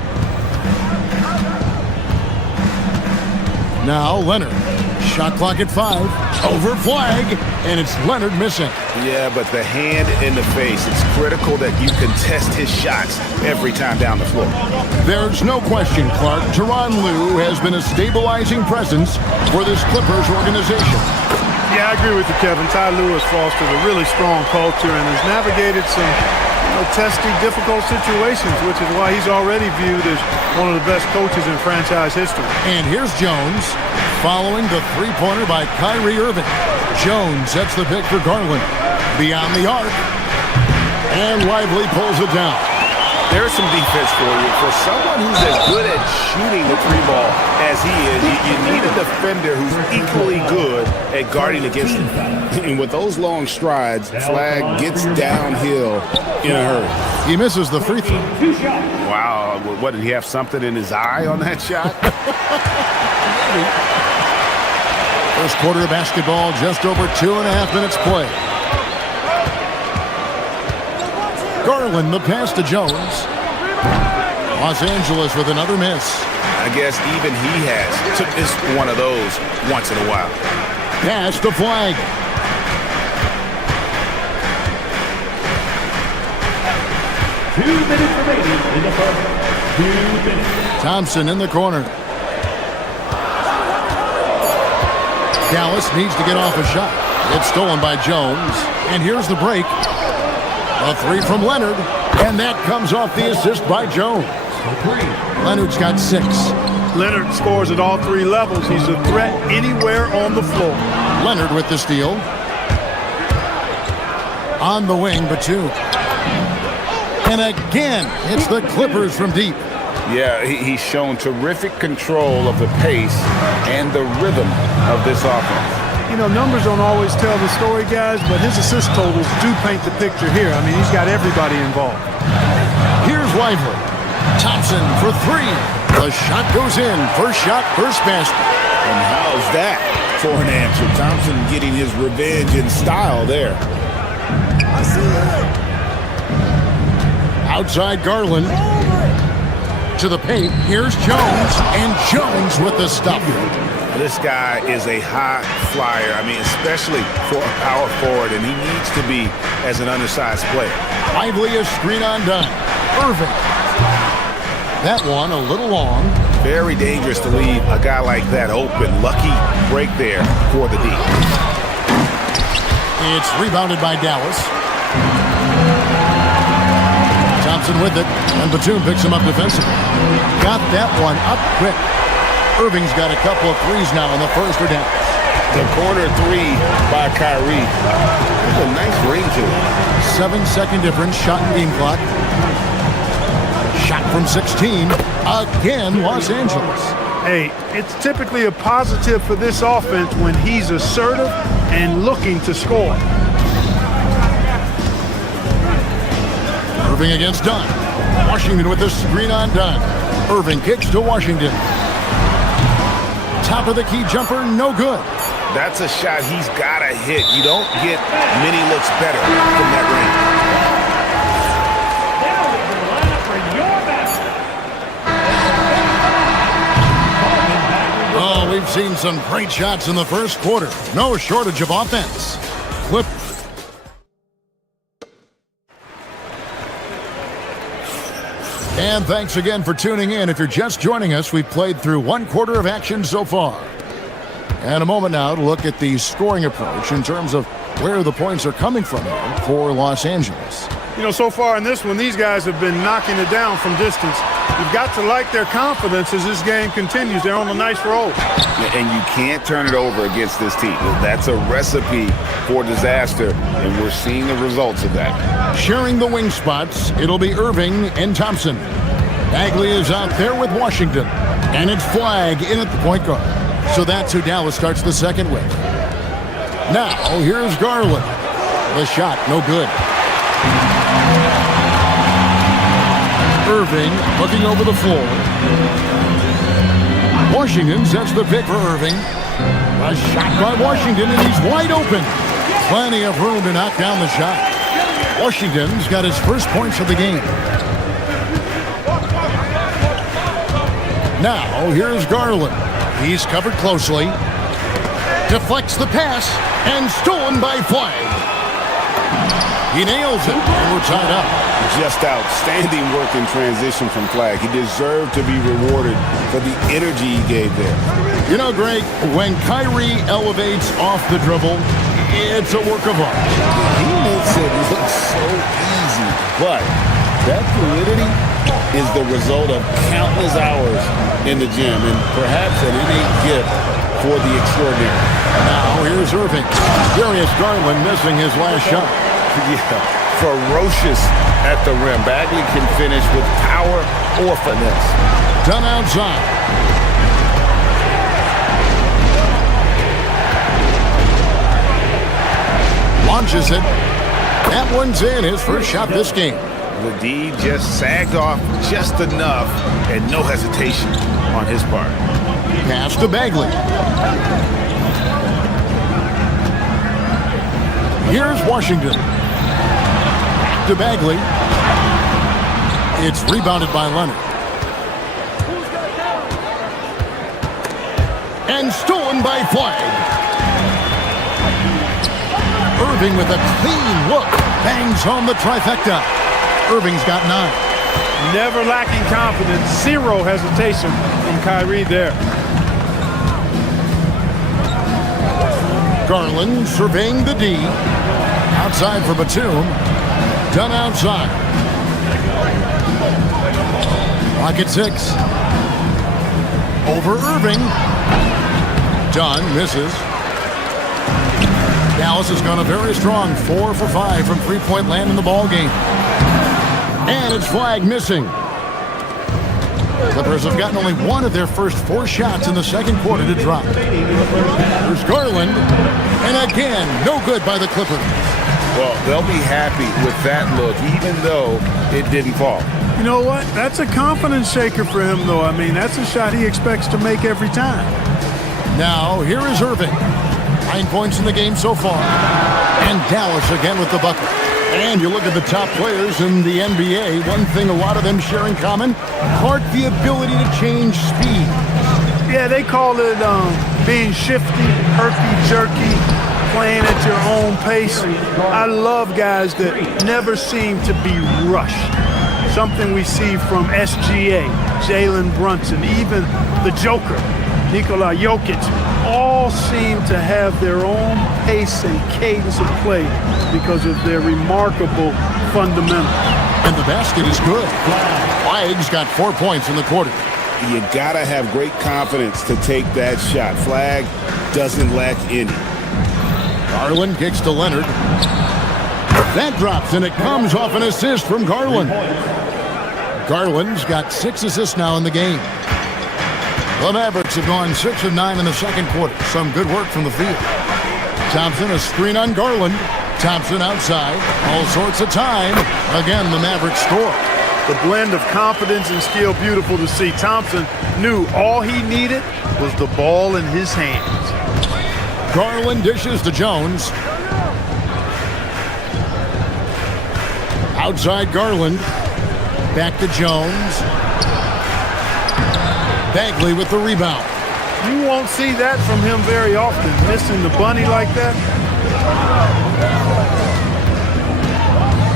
Now Leonard. Shot clock at 5. Over Flag. And it's Leonard missing. Yeah, but the hand in the face. It's critical that you contest his shots every time down the floor. There's no question, Clark. Tyronn Lue has been a stabilizing presence for this Clippers organization. Yeah, I agree with you, Kevin. Ty Lue has fostered a really strong culture and has navigated some testy, difficult situations, which is why he's already viewed as one of the best coaches in franchise history. And here's Jones following the three-pointer by Kyrie Irving. Jones sets the pick for Garland. Beyond the arc. And Lively pulls it down. There's some defense for you. For someone who's as good at shooting the three ball as he is, you need a defender who's equally good at guarding against him. And with those long strides, Flag gets downhill in a hurry. He misses the free throw. Wow. What, did he have something in his eye on that shot? First quarter of basketball, just over 2.5 minutes play. Garland, the pass to Jones. Los Angeles with another miss. I guess even he has took this one of those once in a while. Pass to Flag. Minutes remaining in the first. 2 minutes. Thompson in the corner. Dallas needs to get off a shot. It's stolen by Jones. And here's the break. A three from Leonard. And that comes off the assist by Jones. Leonard's got 6. Leonard scores at all 3 levels. He's a threat anywhere on the floor. Leonard with the steal. On the wing, Batum. And again, it's the Clippers from deep. Yeah, he's shown terrific control of the pace and the rhythm of this offense. You know, numbers don't always tell the story, guys, but his assist totals do paint the picture here. I mean, he's got everybody involved. Here's Lively. Thompson for 3. The shot goes in. First shot, first basket. And how's that for an answer? Thompson getting his revenge in style there. I see that. Outside Garland. To the paint. Here's Jones. And Jones with the stuff. This guy is a high flyer. I mean, especially for a power forward, and he needs to be as an undersized player. Lively is screen undone. Irving. That one a little long. Very dangerous to leave a guy like that open. Lucky break there for the D. It's rebounded by Dallas. Thompson with it, and Batum picks him up defensively. Got that one up quick. Irving's got a couple of threes now in the first or down. The corner 3 by Kyrie. There's a nice ring to it. 7-second difference, shot and game clock. Shot from 16. Again, Los Angeles. Hey, it's typically a positive for this offense when he's assertive and looking to score. Irving against Dunn. Washington with the screen on Dunn. Irving kicks to Washington. Top of the key jumper, no good. That's a shot he's got to hit. You don't get many looks better from that range. Oh, we've seen some great shots in the first quarter. No shortage of offense. Flip. And thanks again for tuning in. If you're just joining us, we've played through 1 quarter of action so far. And a moment now to look at the scoring approach in terms of where the points are coming from here for Los Angeles. You know, so far in this one, these guys have been knocking it down from distance. You've got to like their confidence as this game continues. They're on a nice roll. And you can't turn it over against this team. That's a recipe for disaster, and we're seeing the results of that. Sharing the wing spots, it'll be Irving and Thompson. Bagley is out there with Washington, and it's Flagg in at the point guard. So that's who Dallas starts the second with. Now, here's Garland. The shot, no good. Irving looking over the floor. Washington sets the pick for Irving. A shot by Washington, and he's wide open. Plenty of room to knock down the shot. Washington's got his first points of the game. Now, here's Garland. He's covered closely. Deflects the pass, and stolen by Flagg. He nails it, and we're tied up. Just outstanding work in transition from Flagg. He deserved to be rewarded for the energy he gave there. You know, Greg, when Kyrie elevates off the dribble, it's a work of art. He makes it look so easy, but that fluidity is the result of countless hours in the gym and perhaps an innate gift for the extraordinary. Now here's Irving. Darius Garland missing his last shot. Yeah, ferocious at the rim. Bagley can finish with power or finesse. Done outside. Launches it. That one's in. His first shot this game. The D just sagged off just enough and no hesitation on his part. Pass to Bagley. Here's Washington. Back to Bagley. It's rebounded by Leonard. And stolen by Flagg. Irving with a clean look. Bangs home the trifecta. Irving's got 9. Never lacking confidence. Zero hesitation from Kyrie there. Garland surveying the D. Outside for Batum. Done outside. Rocket 6. Over Irving. Dunn misses. Dallas has gone a very strong 4 for 5 from three-point land in the ball game. And it's Flagg missing. Clippers have gotten only one of their first 4 shots in the second quarter to drop. There's Garland. And again, no good by the Clippers. Well, they'll be happy with that look, even though it didn't fall. You know what? That's a confidence shaker for him, though. I mean, that's a shot he expects to make every time. Now, here is Irving. 9 points in the game so far. And Dallas again with the bucket. And you look at the top players in the NBA, one thing a lot of them share in common, the ability to change speed. Yeah, they call it being shifty, herky-jerky, playing at your own pace. I love guys that never seem to be rushed. Something we see from SGA, Jalen Brunson, even the Joker, Nikola Jokic, all seem to have their own pace and cadence of play because of their remarkable fundamentals. And the basket is good. Flagg's got 4 points in the quarter. You gotta have great confidence to take that shot. Flagg doesn't lack any. Garland kicks to Leonard. That drops, and it comes off an assist from Garland. Garland's got 6 assists now in the game. The Mavericks have gone 6 of 9 in the second quarter. Some good work from the field. Thompson, a screen on Garland. Thompson outside. All sorts of time. Again, the Mavericks score. The blend of confidence and skill, beautiful to see. Thompson knew all he needed was the ball in his hands. Garland dishes to Jones. Outside Garland. Back to Jones. Bagley with the rebound. You won't see that from him very often, missing the bunny like that.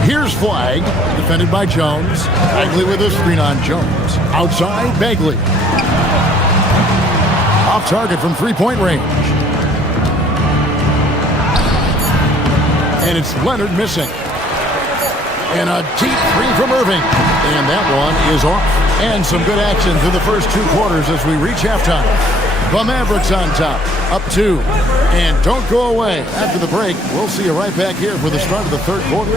Here's Flagg, defended by Jones. Bagley with a screen on Jones. Outside, Bagley. Off target from three-point range. And it's Leonard missing. And a deep three from Irving. And that one is off. And some good action through the first 2 quarters as we reach halftime. The Mavericks on top, up 2. And don't go away. After the break, we'll see you right back here for the start of the third quarter.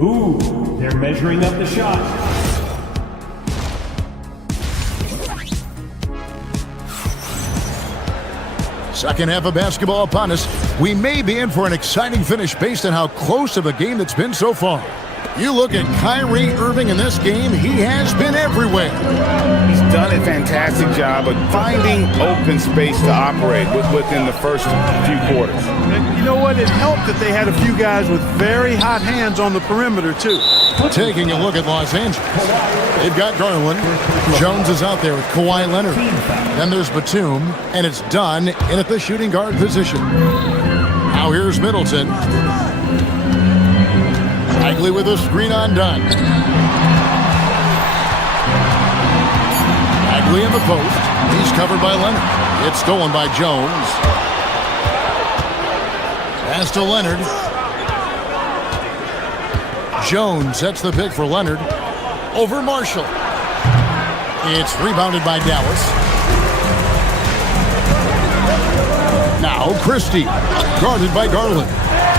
Ooh, they're measuring up the shot. Second half of basketball upon us. We may be in for an exciting finish based on how close of a game that's been so far. You look at Kyrie Irving in this game, he has been everywhere. He's done a fantastic job of finding open space to operate within the first few quarters. And you know what? It helped that they had a few guys with very hot hands on the perimeter, too. Taking a look at Los Angeles. They've got Garland. Jones is out there with Kawhi Leonard. Then there's Batum, and it's Dunn in at the shooting guard position. Now here's Middleton. Bagley with a screen on Dunn. Bagley in the post. He's covered by Leonard. It's stolen by Jones. Pass to Leonard. Jones sets the pick for Leonard. Over Marshall. It's rebounded by Dallas. Now Christie. Guarded by Garland.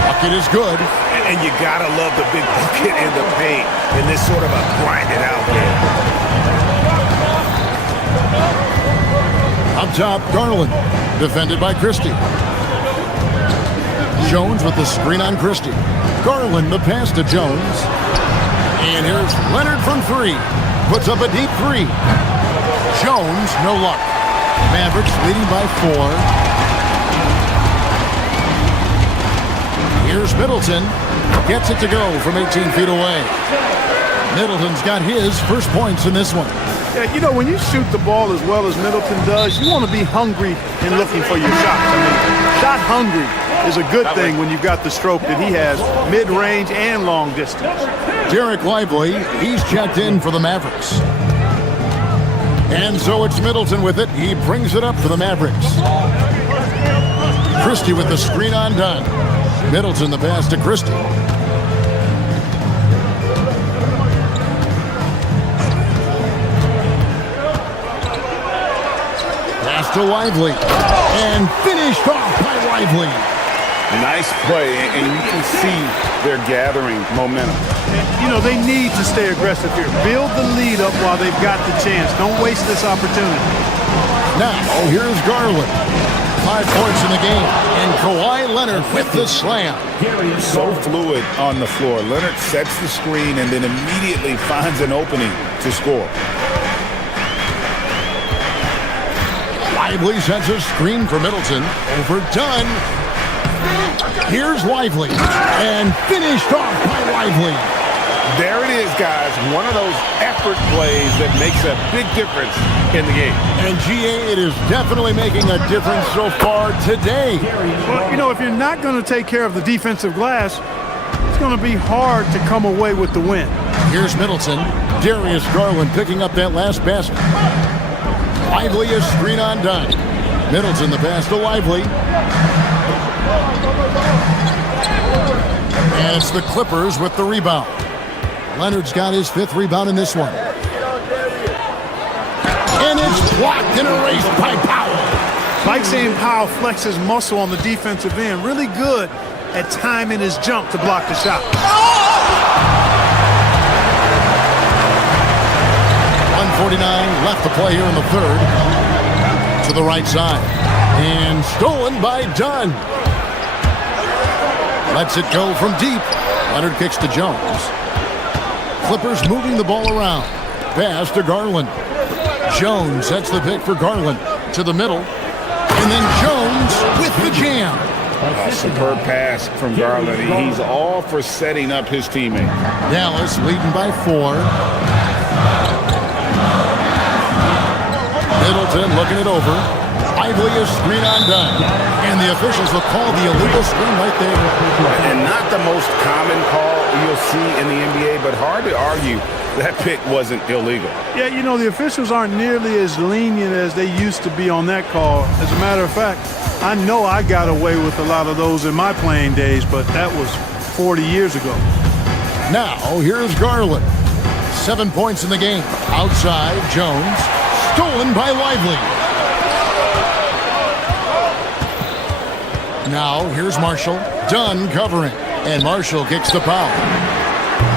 Bucket is good. And you gotta love the big bucket in the paint in this sort of a grinded out game. Up top, Garland, defended by Christie. Jones with the screen on Christie. Garland, the pass to Jones. And here's Leonard from 3. Puts up a deep 3. Jones, no luck. Mavericks leading by 4. Here's Middleton. Gets it to go from 18 feet away. Middleton's got his first points in this one. Yeah, you know, when you shoot the ball as well as Middleton does, you want to be hungry in looking for your shots. I mean, shot hungry is a good thing when you've got the stroke that he has, mid-range and long distance. Derek Lively, he's checked in for the Mavericks. And so it's Middleton with it. He brings it up for the Mavericks. Christie with the screen on Dunn. Middleton the pass to Christie. Pass to Lively. And finished off by Lively. Nice play, and you can see they're gathering momentum. You know, they need to stay aggressive here. Build the lead up while they've got the chance. Don't waste this opportunity. Now, here's Garland. 5 points in the game. And Kawhi Leonard with the slam. So fluid on the floor. Leonard sets the screen and then immediately finds an opening to score. Lively sets a screen for Middleton. Over Dunn. Here's Lively. And finished off by Lively. There it is, guys. One of those effort plays that makes a big difference in the game. And GA, it is definitely making a difference so far today. Well, you know, if you're not going to take care of the defensive glass, it's going to be hard to come away with the win. Here's Middleton. Darius Garland picking up that last basket. Lively is screen on Dunn. Middleton the pass to Lively. And it's the Clippers with the rebound. Leonard's got his 5th rebound in this one. And it's blocked and erased by Powell. Like saying Powell flexes muscle on the defensive end. Really good at timing his jump to block the shot. 1:49 left to play here in the third. To the right side. And stolen by Dunn. Lets it go from deep. Leonard kicks to Jones. Clippers moving the ball around. Pass to Garland. Jones sets the pick for Garland. To the middle. And then Jones with the jam. Superb pass from Garland. He's all for setting up his teammate. Dallas leading by 4. Middleton looking it over. Lively is screen on Dunn. And the officials will call the illegal screen right there. And not the most common call you'll see in the NBA, but hard to argue that pick wasn't illegal. Yeah, you know, the officials aren't nearly as lenient as they used to be on that call. As a matter of fact, I know I got away with a lot of those in my playing days, but that was 40 years ago. Now, here's Garland. 7 points in the game. Outside, Jones. Stolen by Lively. Now, here's Marshall. Dunn covering. And Marshall kicks the foul.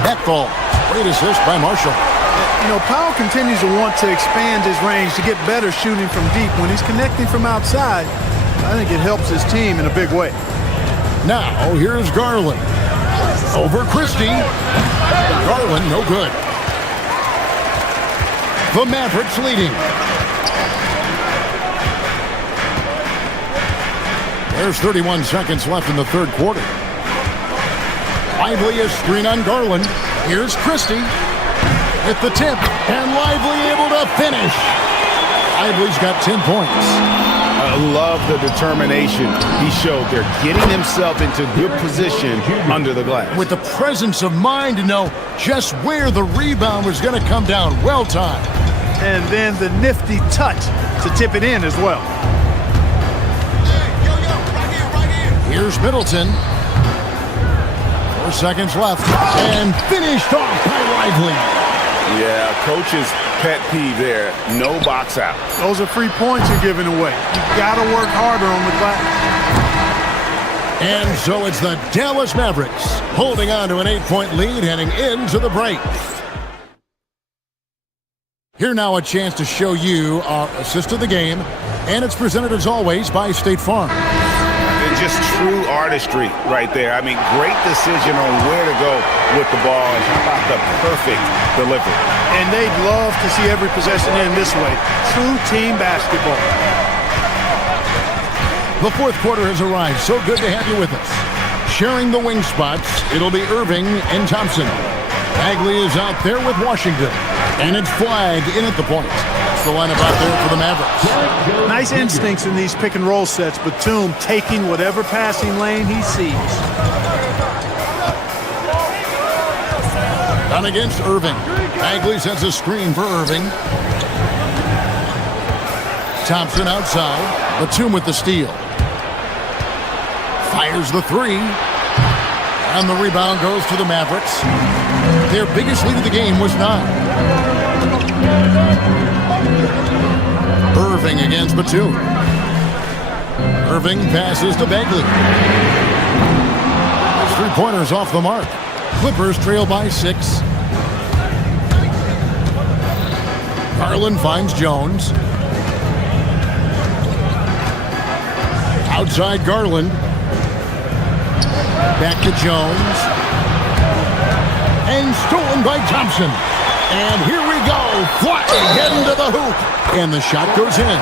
That ball. Great assist by Marshall. You know, Powell continues to want to expand his range to get better shooting from deep. When he's connecting from outside, I think it helps his team in a big way. Now, here's Garland. Over Christie. Garland, no good. The Mavericks leading. There's 31 seconds left in the third quarter. Lively is screen on Garland. Here's Christie with the tip, and Lively able to finish. Lively's got 10 points. I love the determination he showed there, getting himself into good position under the glass. With the presence of mind to know just where the rebound was going to come down. Well timed. And then the nifty touch to tip it in as well. Here's Middleton. 4 seconds left. And finished off by Lively. Yeah, coach's pet peeve there. No box out. Those are free points you're giving away. You got to work harder on the glass. And so it's the Dallas Mavericks holding on to an 8-point lead heading into the break. Here now a chance to show you our assist of the game, and it's presented as always by State Farm. Just true artistry right there. I mean, great decision on where to go with the ball, and how about the perfect delivery. And they'd love to see every possession end this way. True team basketball. The fourth quarter has arrived. So good to have you with us. Sharing the wing spots, it'll be Irving and Thompson. Bagley is out there with Washington. And it's Flag in at the point. That's the lineup out there for the Mavericks. Nice instincts in these pick and roll sets. Batum taking whatever passing lane he sees. Down against Irving. Bagley sets a screen for Irving. Thompson outside. Batum with the steal. Fires the three. And the rebound goes to the Mavericks. Their biggest lead of the game was 9. Irving against Batum. Irving passes to Bagley. His three-pointers off the mark. Clippers trail by 6. Garland finds Jones. Outside Garland. Back to Jones. And stolen by Thompson. And here we go. Flying, heading to the hoop. And the shot goes in.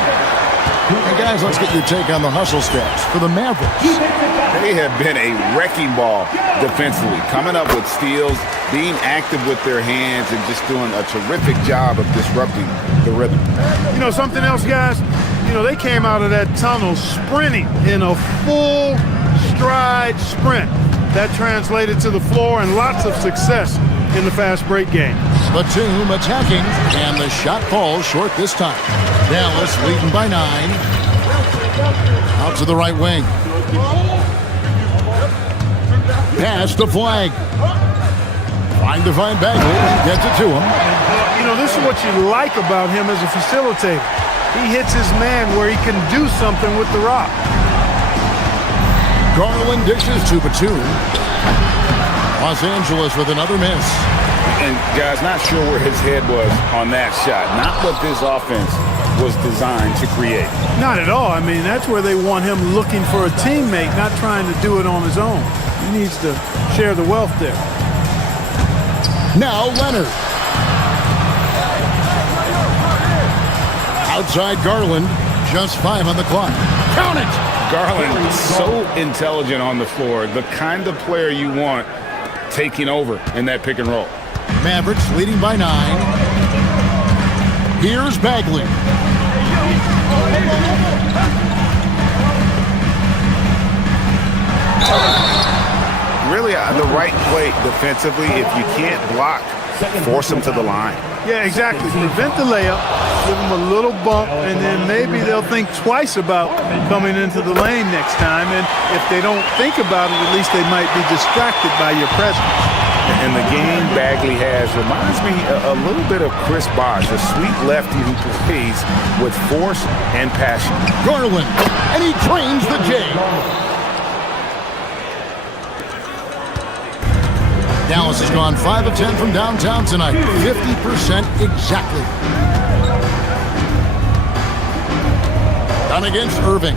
Hey guys, let's get your take on the hustle stats for the Mavericks. They have been a wrecking ball defensively, coming up with steals, being active with their hands, and just doing a terrific job of disrupting the rhythm. You know, something else, guys? You know, they came out of that tunnel sprinting in a full stride sprint. That translated to the floor and lots of success in the fast break game. Batum attacking, and the shot falls short this time. Dallas leading by 9. Out to the right wing. Pass to Flag. Trying to find Bagley. Gets it to him. You know, this is what you like about him as a facilitator. He hits his man where he can do something with the rock. Garland dishes to Batum. Los Angeles with another miss. And guys, not sure where his head was on that shot. Not what this offense was designed to create. Not at all. I mean, that's where they want him looking for a teammate, not trying to do it on his own. He needs to share the wealth there. Now Leonard. Outside Garland. Just 5 on the clock. Count it! Garland, so intelligent on the floor. The kind of player you want taking over in that pick and roll. Mavericks leading by 9. Here's Bagley. really the right play defensively. If you can't block, force them to the line. Yeah, exactly. Prevent the layup, give them a little bump, and then maybe they'll think twice about coming into the lane next time. And if they don't think about it, at least they might be distracted by your presence. And the game Bagley has reminds me a little bit of Chris Bosh, a sweet lefty who plays with force and passion. Garland, and he drains the J. Dallas has gone 5 of 10 from downtown tonight, 50% exactly. Done against Irving.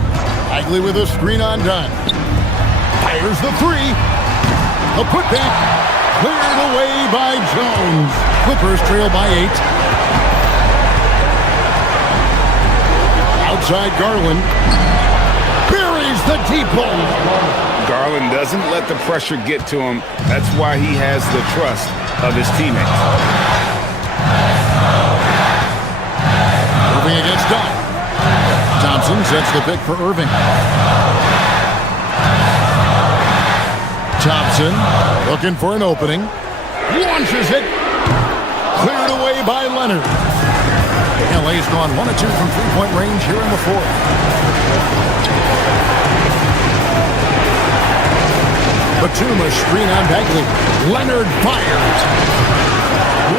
Bagley with a screen on Dunn. Fires the three. The putback. Cleared away by Jones. Clippers trail by 8. Outside Garland. Buries the deep ball. Garland doesn't let the pressure get to him. That's why he has the trust of his teammates. Irving against Dunn. Thompson sets the pick for Irving. Thompson looking for an opening. Launches it. Cleared away by Leonard. LA's gone 1 of 2 from three-point range here in the fourth. Batum a screen on Bagley. Leonard fires.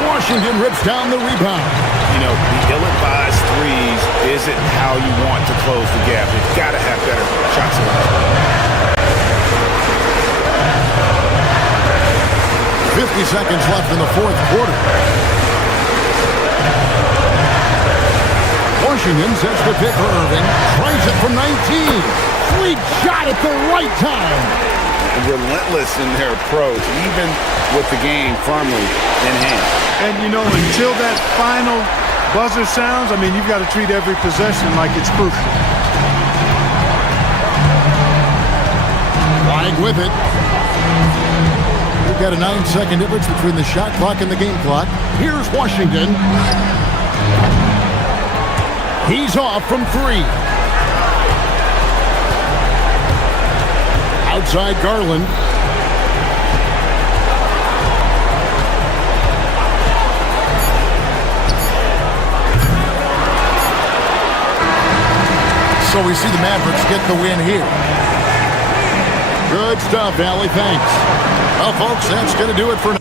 Washington rips down the rebound. You know, the ill-advised threes isn't how you want to close the gap. You've got to have better shot selection. 50 seconds left in the fourth quarter. Washington sets the pick for Irving. Tries it from 19. Sweet shot at the right time. Relentless in their approach, even with the game firmly in hand. And, you know, until that final buzzer sounds, I mean, you've got to treat every possession like it's crucial. Flag with it. We've got a 9-second difference between the shot clock and the game clock. Here's Washington. He's off from 3. Outside Garland. So we see the Mavericks get the win here. Good stuff, Allie. Thanks. Well, folks, that's going to do it for now.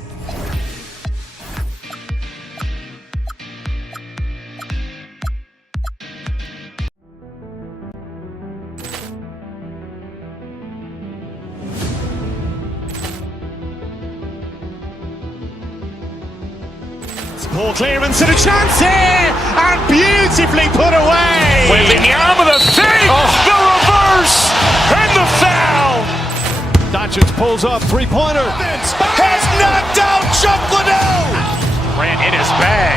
Ball clearance and a chance here, and beautifully put away. Wembanyama the fake, the reverse, and the foul. Doncic pulls up, three-pointer. Has knocked out Chuck Liddell. Ran in his bag.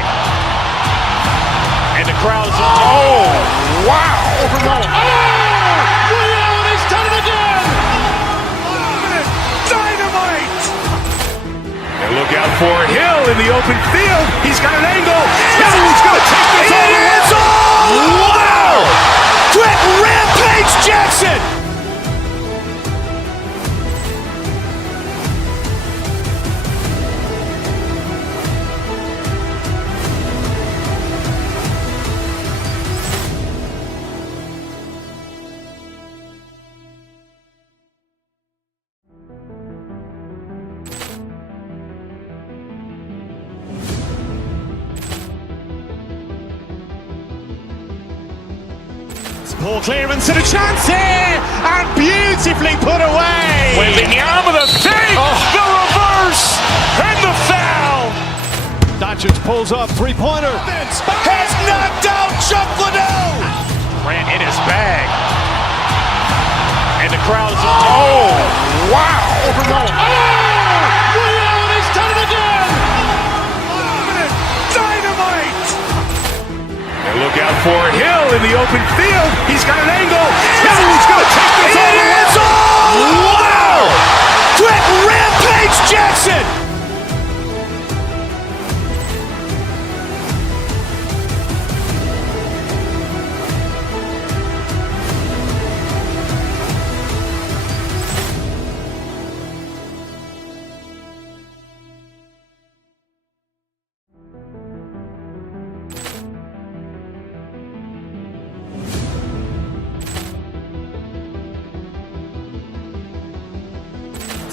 And the crowd is... Oh, wow. He's done it again. Dynamite. And look out for Hill in the open field. He's got an angle. He's going to take this all the way. Wow. Quick Rampage Jackson. Ball clearance and a chance here, and beautifully put away. Wembanyama the fake, the reverse, and the foul. Doncic pulls up, three-pointer. Has knocked out Chuck Liddell. Ran in his bag. And the crowd is... Oh, wow. He's done it again. Dynamite. And look out for Hill in the open field. He's got an angle. He's going to take this all the way. Wow. Quick Rampage Jackson.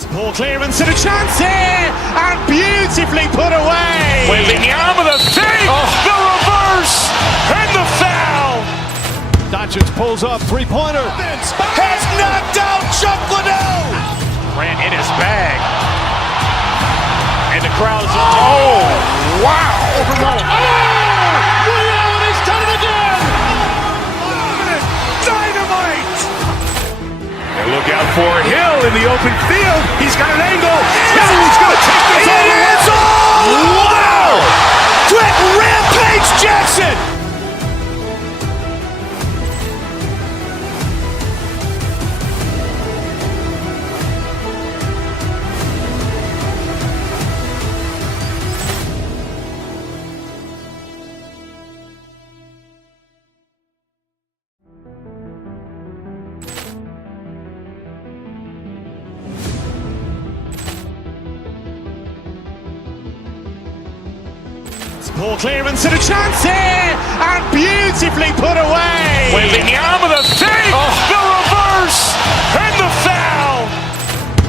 Ball clearance and a chance here, and beautifully put away. Wembanyama with a fake, the reverse, and the foul. Doncic pulls up, three-pointer. Has knocked out Chuck Liddell. Grant in his bag. And the crowd is, wow. Ray Allen has done it again. Dynamite. And look out for Hill in the open field. He's got an angle. He's going to take this all the way. Wow. Quick Rampage Jackson. Ball clearance and a chance here, and beautifully put away. Wembanyama with a fake, the reverse, and the foul.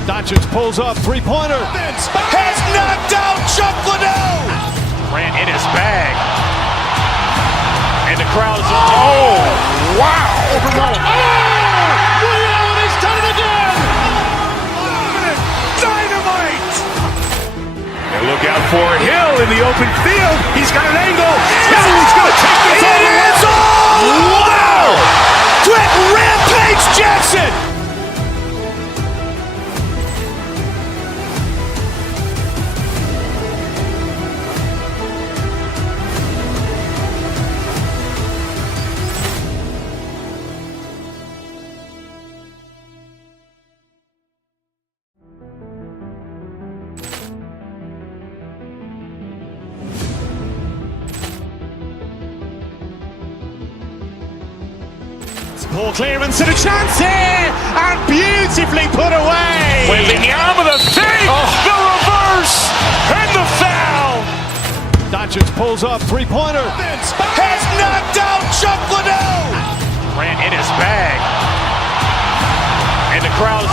Doncic pulls up, three-pointer. Has knocked out Chuck Liddell. Grant in his bag. And the crowd is, wow. Ray Allen has done it again. Dynamite. And look out for Hill in the open field. He's got an angle. He's going to take this all the way. Wow. Quick Rampage Jackson. Ball clearance and a chance here, and beautifully put away. Wembanyama with a fake, the reverse, and the foul. Doncic pulls up, three-pointer. Has knocked out Chuck Liddell. Grant in his bag. And the crowd is,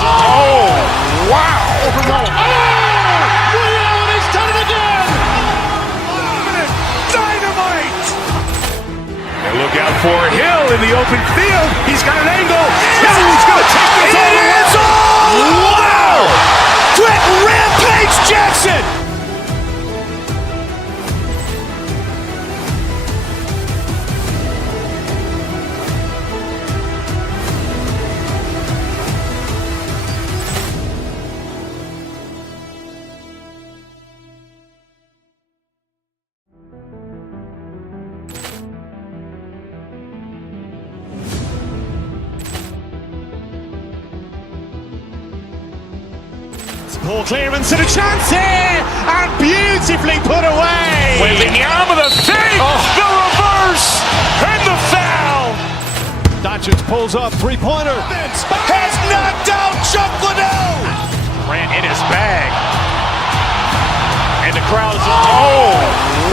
wow. Ray Allen has done it again. Dynamite. And look out for Hill in the open field. He's got an angle. He's going to take this all the way. Wow. Quick Rampage Jackson. Ball clearance and a chance here, and beautifully put away. Wembanyama with a fake, the reverse, and the foul. Doncic pulls up, three-pointer. Has knocked out Chuck Liddell. Grant in his bag. And the crowd is,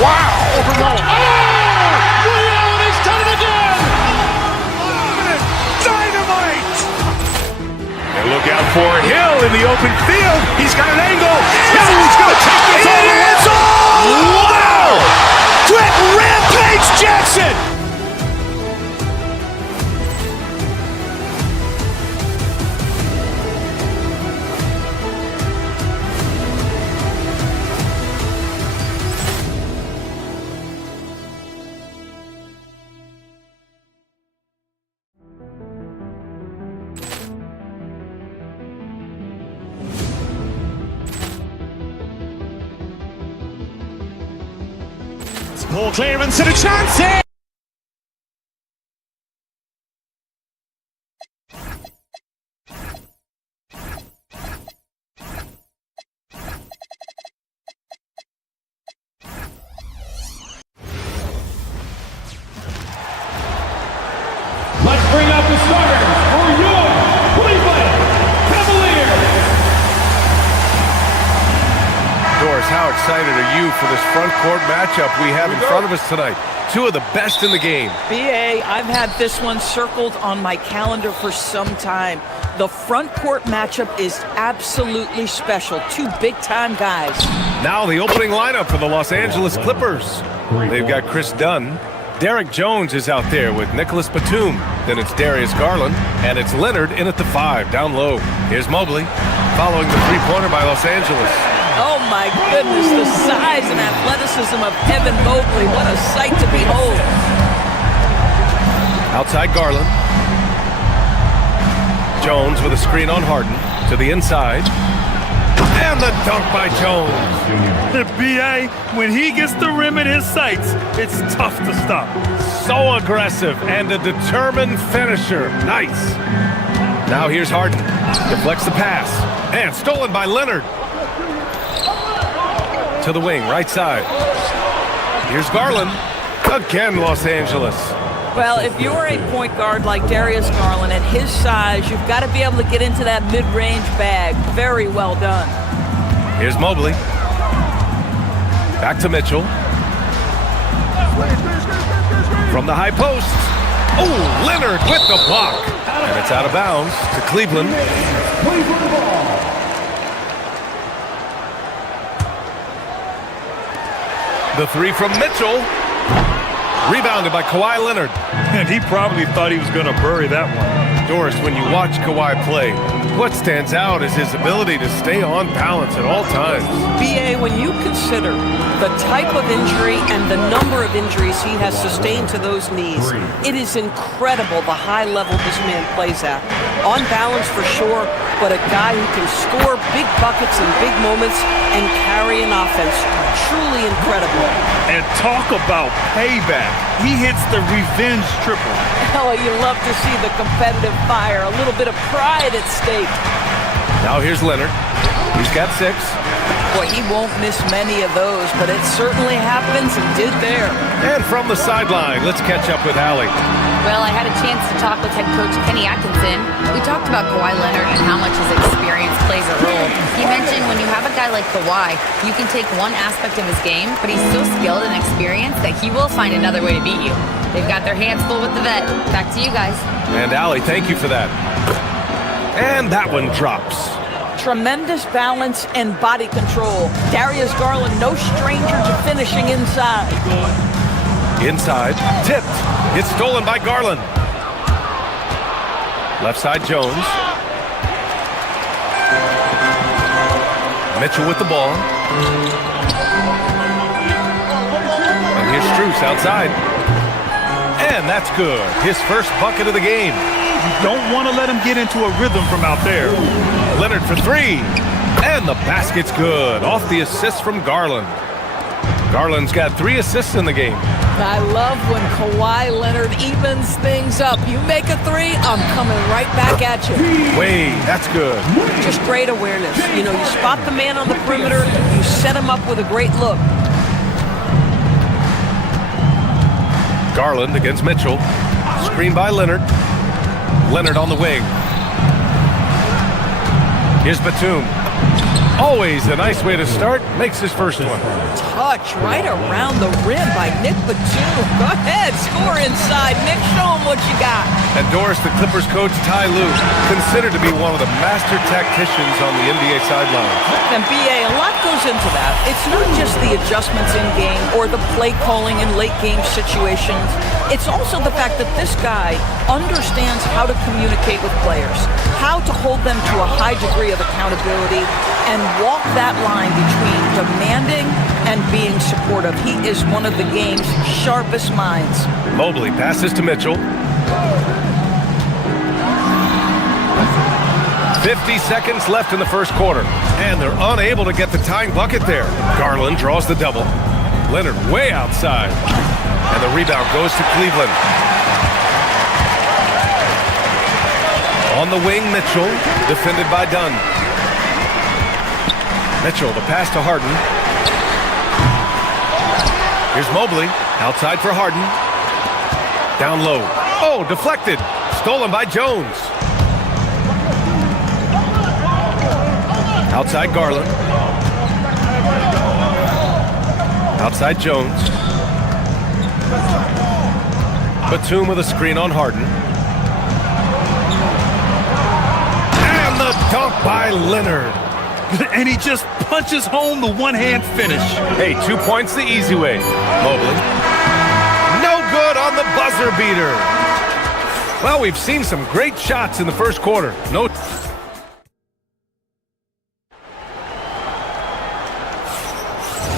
wow. Ray Allen has done it again. Dynamite. And look out for Hill in the open field. He's got an angle. He's going to take this all the way. Wow. Quick Rampage Jackson. Ball clearance and a chance here. Let's bring out the starters for your Cleveland Cavaliers. Doris, how excited are you for this front court matchup we have in front of us tonight? two of the best in the game. BA, I've had this one circled on my calendar for some time. The front court matchup is absolutely special. Two big-time guys. Now the opening lineup for the Los Angeles Clippers. They've got Chris Dunn. Derek Jones is out there with Nicholas Batum. Then it's Darius Garland, and it's Leonard in at the 5, down low. Here's Mobley, following the three-pointer by Los Angeles. Oh my goodness, the size and athleticism of Evan Mobley. What a sight to behold. Outside Garland. Jones with a screen on Harden to the inside. And the dunk by Jones. The BA, when he gets the rim in his sights, it's tough to stop. So aggressive and a determined finisher. Nice. Now here's Harden. Deflects the pass. And stolen by Leonard. To the wing, right side. Here's Garland. Again, Los Angeles. Well, if you're a point guard like Darius Garland at his size, you've got to be able to get into that mid-range bag. Very well done. Here's Mobley. Back to Mitchell. From the high post. Oh, Leonard with the block. And it's out of bounds to Cleveland. The three from Mitchell. Rebounded by Kawhi Leonard. And he probably thought he was going to bury that one. Doris, when you watch Kawhi play, what stands out is his ability to stay on balance at all times. BA, when you consider the type of injury and the number of injuries he has sustained to those knees, it is incredible the high level this man plays at. On balance for sure, but a guy who can score big buckets in big moments and carry an offense. Truly incredible. And talk about payback. He hits the revenge triple. Oh, you love to see the competitive fire. A little bit of pride at stake. Now here's Leonard. He's got 6. Boy, he won't miss many of those, but it certainly happens and did there. And from the sideline, let's catch up with Allie. Well, I had a chance to talk with head coach Kenny Atkinson. We talked about Kawhi Leonard and how much his experience plays a role. He mentioned when you have a guy like Kawhi, you can take one aspect of his game, but he's so skilled and experienced that he will find another way to beat you. They've got their hands full with the vet. Back to you guys. And Allie, thank you for that. And that one drops. Tremendous balance and body control. Darius Garland, no stranger to finishing inside. Inside, tipped. It's stolen by Garland. Left side, Jones. Mitchell with the ball. And here's Strus outside. And that's good. His first bucket of the game. You don't want to let him get into a rhythm from out there. Leonard for 3. And the basket's good. Off the assist from Garland. Garland's got 3 assists in the game. I love when Kawhi Leonard evens things up. You make a 3, I'm coming right back at you. Wade, that's good. Just great awareness. You know, you spot the man on the perimeter, you set him up with a great look. Garland against Mitchell. Screen by Leonard. Leonard on the wing. Here's Batum. Always a nice way to start. Makes his first one. Touch right around the rim by Nick Batum. Go ahead, score inside. Nick, show him what you got. And Doris, the Clippers coach, Ty Lue, considered to be one of the master tacticians on the NBA sidelines. And BA, a lot goes into that. It's not just the adjustments in game or the play calling in late game situations. It's also the fact that this guy understands how to communicate with players, how to hold them to a high degree of accountability, and walk that line between demanding and being supportive. He is one of the game's sharpest minds. Mobley passes to Mitchell. 50 seconds left in the first quarter, and they're unable to get the tying bucket there. Garland draws the double. Leonard way outside, and the rebound goes to Cleveland. On the wing, Mitchell, defended by Dunn. Mitchell, the pass to Harden. Here's Mobley, outside for Harden. Down low. Oh, deflected. Stolen by Jones. Outside Garland. Outside Jones. Batum with a screen on Harden. And the dunk by Leonard. And he just punches home the one-hand finish. Hey, 2 points the easy way. Mobley. No good on the buzzer beater. Well, we've seen some great shots in the first quarter. No.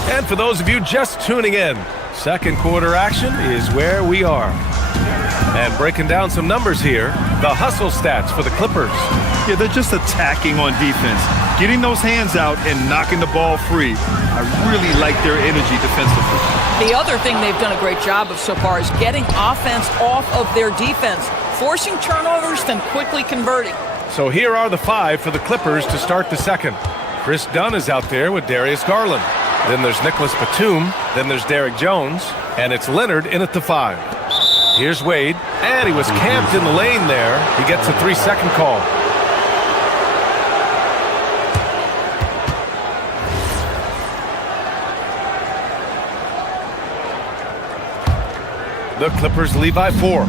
And for those of you just tuning in, second quarter action is where we are. And breaking down some numbers here, the hustle stats for the Clippers. Yeah, they're just attacking on defense, getting those hands out and knocking the ball free. I really like their energy defensively. The other thing they've done a great job of so far is getting offense off of their defense, forcing turnovers, then quickly converting. So here are the 5 for the Clippers to start the second. Chris Dunn is out there with Darius Garland. Then there's Nicholas Batum. Then there's Derek Jones. And it's Leonard in at the 5. Here's Wade. And he was camped in the lane there. He gets a 3-second call. The Clippers lead by 4.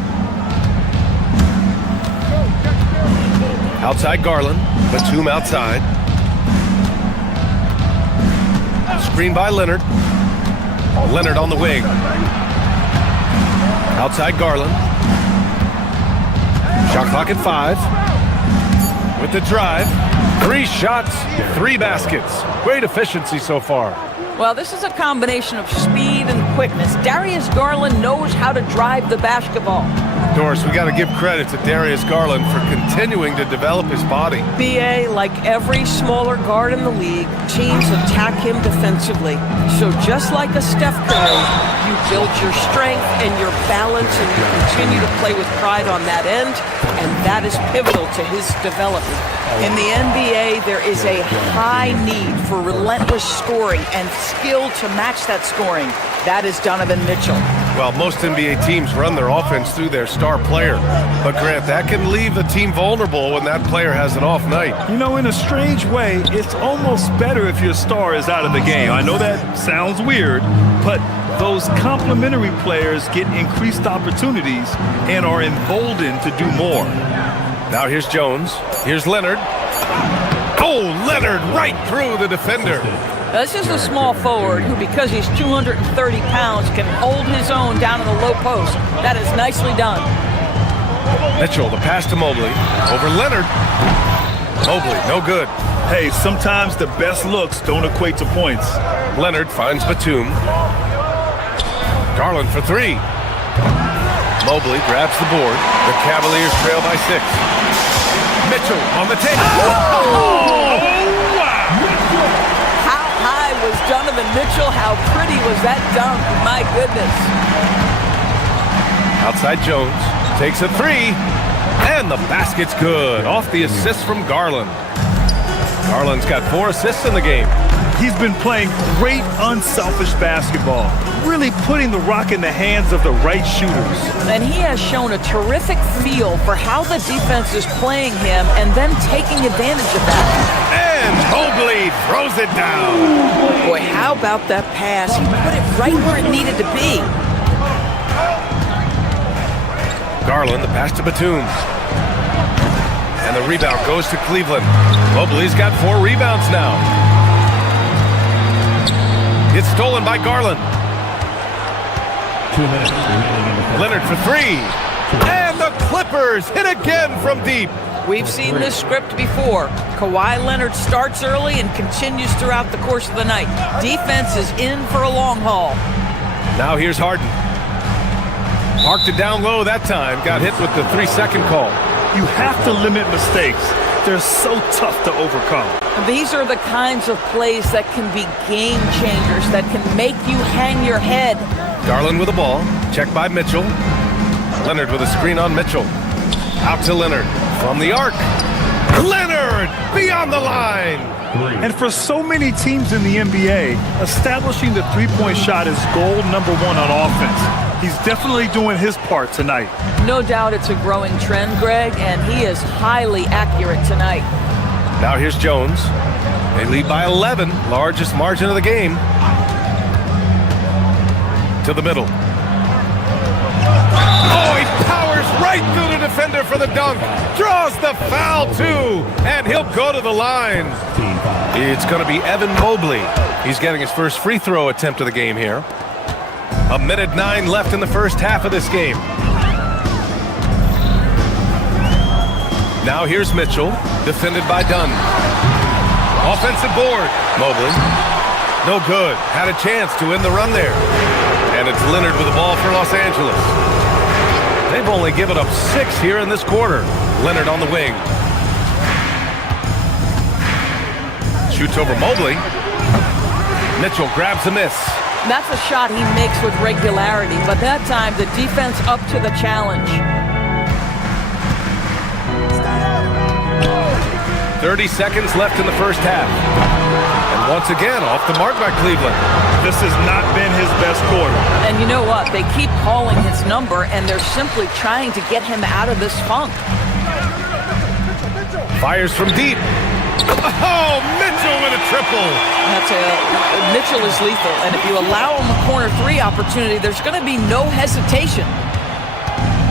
Outside Garland. Batum outside. Screen by Leonard. Leonard on the wing. Outside Garland. Shot clock at 5. With the drive. 3 shots, 3 baskets. Great efficiency so far. Well, this is a combination of speed and quickness. Darius Garland knows how to drive the basketball. Doris, we got to give credit to Darius Garland for continuing to develop his body. BA, like every smaller guard in the league, teams attack him defensively. So just like a Steph Curry, you build your strength and your balance, and you continue to play with pride on that end, and that is pivotal to his development. In the NBA, there is a high need for relentless scoring and skill to match that scoring. That is Donovan Mitchell. Well, most NBA teams run their offense through their star player. But, Grant, that can leave the team vulnerable when that player has an off night. You know, in a strange way, it's almost better if your star is out of the game. I know that sounds weird, but those complementary players get increased opportunities and are emboldened to do more. Now here's Jones. Here's Leonard. Oh, Leonard right through the defender. This is a small forward who, because he's 230 pounds, can hold his own down in the low post. That is nicely done. Mitchell, the pass to Mobley. Over Leonard. Mobley, no good. Hey, sometimes the best looks don't equate to points. Leonard finds Batum. Garland for 3. Mobley grabs the board. The Cavaliers trail by 6. Mitchell on the table. Oh! How high was Donovan Mitchell? How pretty was that dunk? My goodness. Outside Jones. Takes a 3. And the basket's good. Off the assist from Garland. Garland's got 4 assists in the game. He's been playing great, unselfish basketball, really putting the rock in the hands of the right shooters. And he has shown a terrific feel for how the defense is playing him and then taking advantage of that. And Mobley throws it down. Boy, how about that pass? He put it right where it needed to be. Garland, the pass to Batum. And the rebound goes to Cleveland. Mobley's got 4 rebounds now. It's stolen by Garland. 2 minutes remaining. Leonard for 3. And the Clippers hit again from deep. We've seen this script before. Kawhi Leonard starts early and continues throughout the course of the night. Defense is in for a long haul. Now here's Harden. Parked it down low that time. Got hit with the 3-second call. You have to limit mistakes. They're so tough to overcome. These are the kinds of plays that can be game changers, that can make you hang your head. Garland with the ball. Checked by Mitchell. Leonard with a screen on Mitchell. Out to Leonard. From the arc. Leonard beyond the line. And for so many teams in the NBA, establishing the three-point shot is goal number 1 on offense. He's definitely doing his part tonight. No doubt it's a growing trend, Greg, and he is highly accurate tonight. Now here's Jones. They lead by 11, largest margin of the game. To the middle. Oh, he powers right through the defender for the dunk. Draws the foul, too. And he'll go to the line. It's going to be Evan Mobley. He's getting his first free throw attempt of the game here. 1:09 left in the first half of this game. Now here's Mitchell, defended by Dunn. Offensive board. Mobley. No good. Had a chance to win the run there. And it's Leonard with the ball for Los Angeles. They've only given up 6 here in this quarter. Leonard on the wing. Shoots over Mobley. Mitchell grabs a miss. That's a shot he makes with regularity, but that time the defense up to the challenge. 30 seconds left in the first half. And once again, off the mark by Cleveland. This has not been his best quarter. And you know what? They keep calling his number, and they're simply trying to get him out of this funk. Fires from deep. Oh, Mitchell with a triple. Mitchell is lethal, and if you allow him a corner 3 opportunity, there's going to be no hesitation.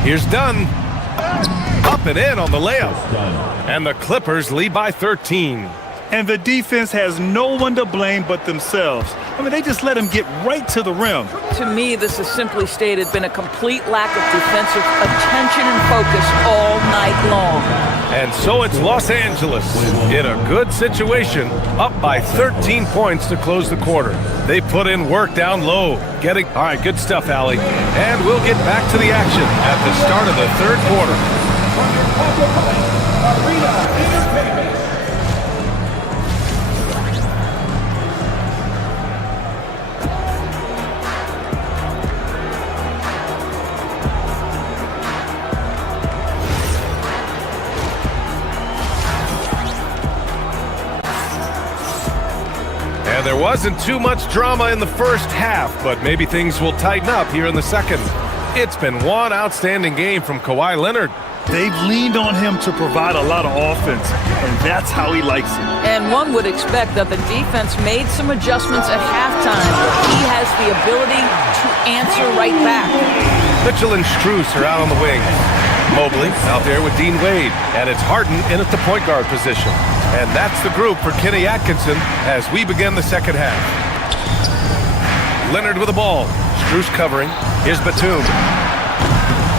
Here's Dunn. Up and in on the layup. And the Clippers lead by 13. And the defense has no one to blame but themselves. I mean, they just let him get right to the rim. To me, this has simply stated been a complete lack of defensive attention and focus all night long. And so it's Los Angeles in a good situation, up by 13 points to close the quarter. They put in work down low. All right, good stuff, Allie. And we'll get back to the action at the start of the third quarter. And there wasn't too much drama in the first half, but maybe things will tighten up here in the second. It's been one outstanding game from Kawhi Leonard. They've leaned on him to provide a lot of offense, and that's how he likes it. And one would expect that the defense made some adjustments at halftime, but he has the ability to answer right back. Mitchell and Strus are out on the wing. Mobley out there with Dean Wade, and it's Harden in at the point guard position. And that's the group for Kenny Atkinson as we begin the second half. Leonard with the ball. Strus covering. Here's Batum.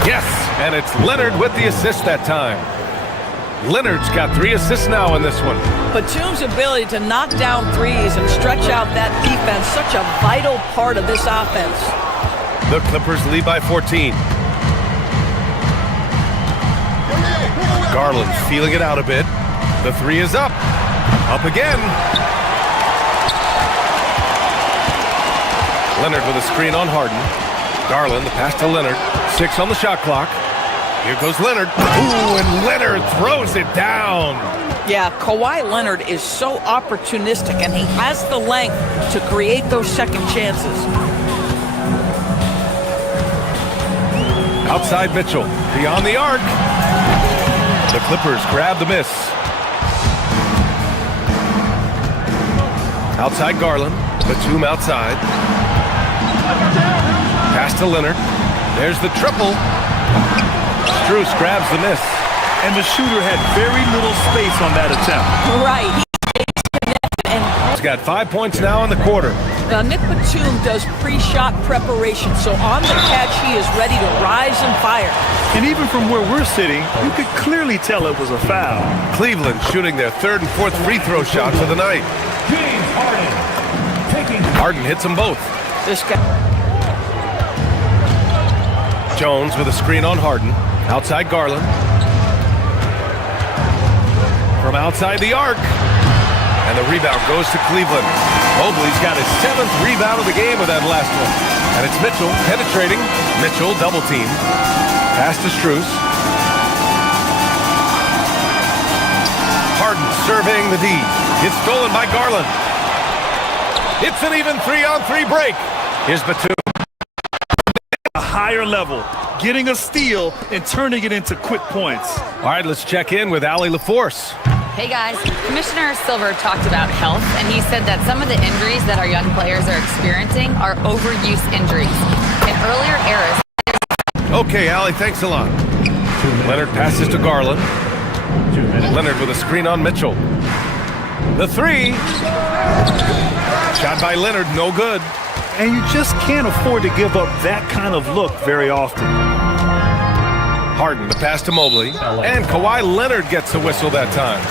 Yes, and it's Leonard with the assist that time. Leonard's got 3 assists now in this one. Batum's ability to knock down threes and stretch out that defense, such a vital part of this offense. The Clippers lead by 14. Garland feeling it out a bit. The 3 is up. Up again. Leonard with a screen on Harden. Garland, the pass to Leonard. 6 on the shot clock. Here goes Leonard. Ooh, and Leonard throws it down. Yeah, Kawhi Leonard is so opportunistic, and he has the length to create those second chances. Outside Mitchell. Beyond the arc. The Clippers grab the miss. Outside Garland. Batum outside. Pass to Leonard. There's the triple. Strus grabs the miss. And the shooter had very little space on that attempt. Right. He's got 5 points now in the quarter. Now, Nick Batum does pre-shot preparation, so on the catch, he is ready to rise and fire. And even from where we're sitting, you could clearly tell it was a foul. Cleveland shooting their 3rd and 4th free throw shots of the night. Harden hits them both. This guy. Jones with a screen on Harden. Outside Garland. From outside the arc. And the rebound goes to Cleveland. Mobley's got his 7th rebound of the game with that last one. And it's Mitchell penetrating. Mitchell double team. Pass to Strus. Harden surveying the D. It's stolen by Garland. It's an even 3-on-3 break. Here's Batum. A higher level, getting a steal and turning it into quick points. All right, let's check in with Allie LaForce. Hey guys, Commissioner Silver talked about health, and he said that some of the injuries that our young players are experiencing are overuse injuries. In earlier eras, Okay, Allie, thanks a lot. Leonard passes to Garland. Leonard with a screen on Mitchell. The three. Shot by Leonard, no good. And you just can't afford to give up that kind of look very often. Harden, the pass to Mobley. And Kawhi Leonard gets a whistle that time.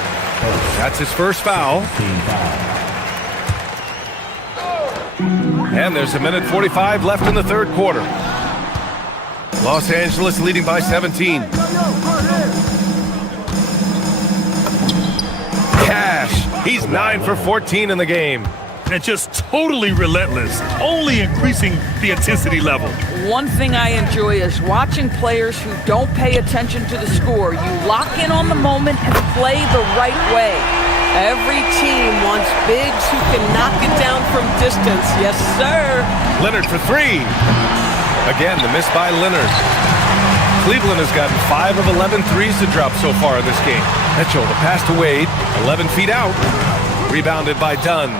That's his first foul. And there's a minute 45 left in the third quarter. Los Angeles leading by 17. Cash, he's 9 for 14 in the game. And just totally relentless, only increasing the intensity level. One thing I enjoy is watching players who don't pay attention to the score. You lock in on the moment and play the right way. Every team wants bigs who can knock it down from distance. Yes, sir. Leonard for three. Again, the miss by Leonard. Cleveland has gotten 5 of 11 threes to drop so far in this game. Mitchell, the pass to Wade, 11 feet out. Rebounded by Dunn.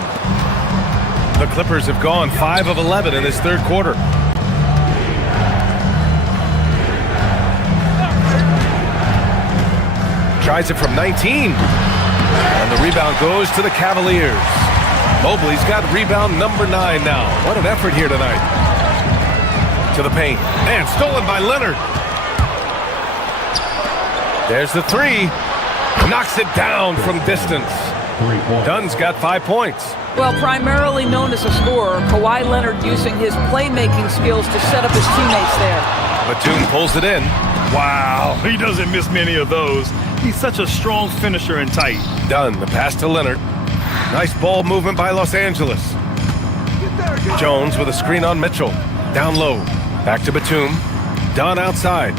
The Clippers have gone 5 of 11 in this third quarter. Tries it from 19. And the rebound goes to the Cavaliers. Mobley's got rebound number 9 now. What an effort here tonight. To the paint. And stolen by Leonard. There's the three. Knocks it down from distance. Dunn's got 5 points. Well, primarily known as a scorer, Kawhi Leonard using his playmaking skills to set up his teammates there. Batum pulls it in. Wow, he doesn't miss many of those. He's such a strong finisher and tight. Dunn, the pass to Leonard. Nice ball movement by Los Angeles. Jones with a screen on Mitchell. Down low. Back to Batum. Dunn outside.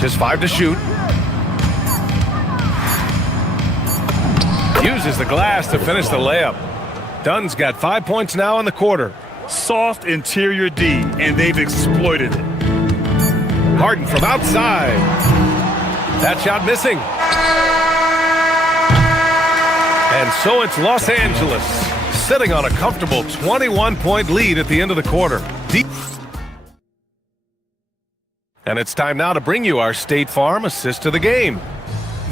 Just 5 to shoot. Uses the glass to finish the layup. Dunn's got 5 points now in the quarter. Soft interior D, and they've exploited it. Harden from outside. That shot missing. And so it's Los Angeles, sitting on a comfortable 21-point lead at the end of the quarter. And it's time now to bring you our State Farm assist of the game.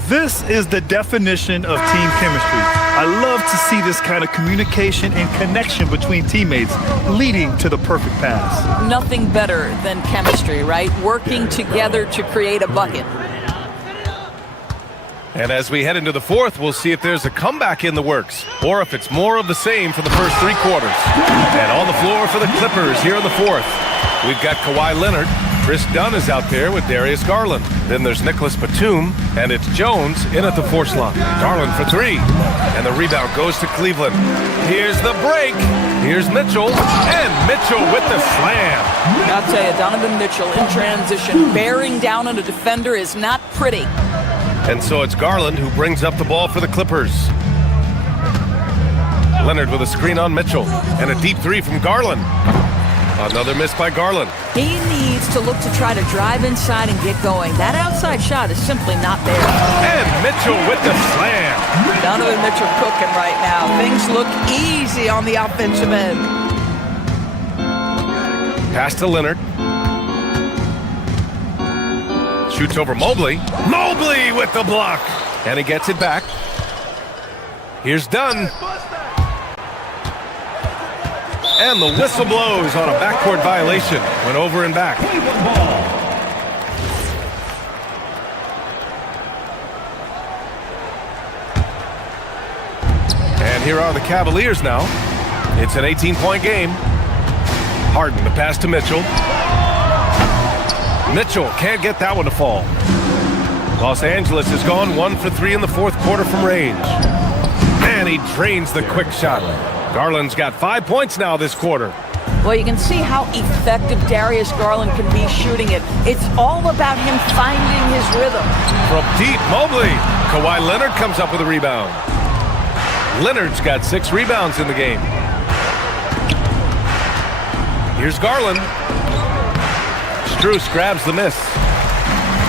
This is the definition of team chemistry. I love to see this kind of communication and connection between teammates leading to the perfect pass. Nothing better than chemistry, right? Working together to create a bucket. And as we head into the fourth, we'll see if there's a comeback in the works or if it's more of the same for the first 3 quarters. And on the floor for the Clippers here in the fourth, we've got Kawhi Leonard. Chris Dunn is out there with Darius Garland. Then there's Nicholas Batum, and it's Jones in at the 4 slot. Garland for 3, and the rebound goes to Cleveland. Here's the break. Here's Mitchell, and Mitchell with the slam. I'll tell you, Donovan Mitchell in transition, bearing down on a defender is not pretty. And so it's Garland who brings up the ball for the Clippers. Leonard with a screen on Mitchell, and a deep 3 from Garland. Another miss by Garland. He needs to look to try to drive inside and get going. That outside shot is simply not there. And Mitchell with the slam. Donovan Mitchell cooking right now. Things look easy on the offensive end. Pass to Leonard. Shoots over Mobley. Mobley with the block. And he gets it back. Here's Dunn. And the whistle blows on a backcourt violation. Went over and back. And here are the Cavaliers now. It's an 18-point game. Harden, the pass to Mitchell. Mitchell can't get that one to fall. Los Angeles has gone 1 for 3 in the fourth quarter from range. And he drains the quick shot. Garland's got 5 points now this quarter. Well, you can see how effective Darius Garland can be shooting it. It's all about him finding his rhythm. From deep, Mobley. Kawhi Leonard comes up with a rebound. Leonard's got 6 rebounds in the game. Here's Garland. Strus grabs the miss.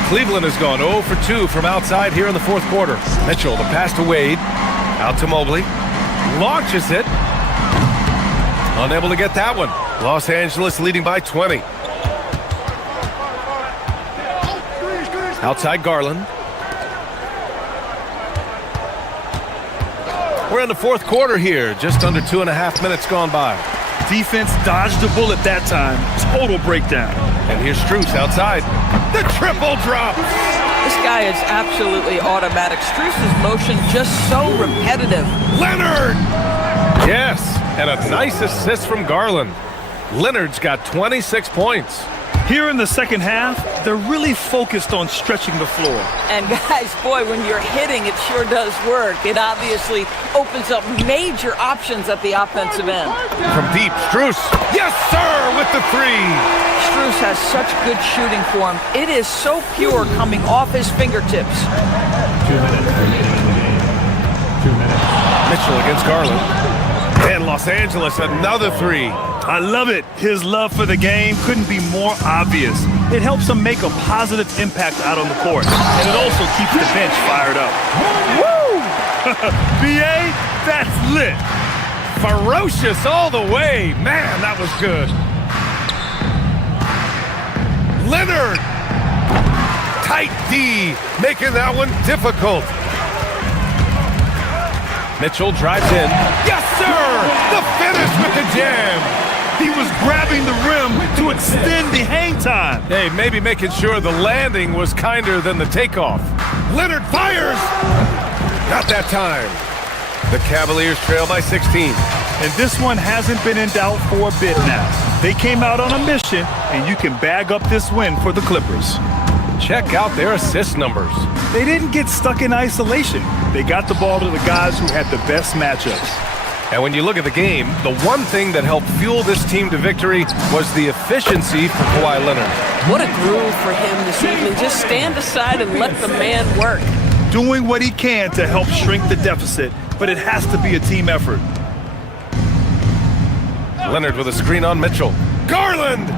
Cleveland has gone 0 for 2 from outside here in the fourth quarter. Mitchell, the pass to Wade. Out to Mobley. Launches it. Unable to get that one. Los Angeles leading by 20. Outside Garland. We're in the fourth quarter here. Just under 2.5 minutes gone by. Defense dodged the bullet that time. Total breakdown. And here's Strus outside. The triple drop. This guy is absolutely automatic. Strus's motion just so repetitive. Leonard! Yes, and a nice assist from Garland. Leonard's got 26 points. Here in the second half, they're really focused on stretching the floor. And guys, boy, when you're hitting, it sure does work. It obviously opens up major options at the offensive end. From deep, Strus. Yes, sir, with the three. Strus has such good shooting form. It is so pure coming off his fingertips. 2 minutes remaining in the game. 2 minutes. Mitchell against Garland. And Los Angeles, another three. I love it. His love for the game couldn't be more obvious. It helps him make a positive impact out on the court. And it also keeps the bench fired up. Woo! BA, that's lit. Ferocious all the way. Man, that was good. Leonard. Tight D, making that one difficult. Mitchell drives in. Yes, sir! The finish with the jam. He was grabbing the rim to extend the hang time. Hey, maybe making sure the landing was kinder than the takeoff. Leonard fires! Not that time. The Cavaliers trail by 16. And this one hasn't been in doubt for a bit now. They came out on a mission, and you can bag up this win for the Clippers. Check out their assist numbers. They didn't get stuck in isolation. They got the ball to the guys who had the best matchups. And when you look at the game, the one thing that helped fuel this team to victory was the efficiency for Kawhi Leonard. What a groove for him this evening. Just stand aside and let the man work. Doing what he can to help shrink the deficit, but it has to be a team effort. Leonard with a screen on Mitchell. Garland!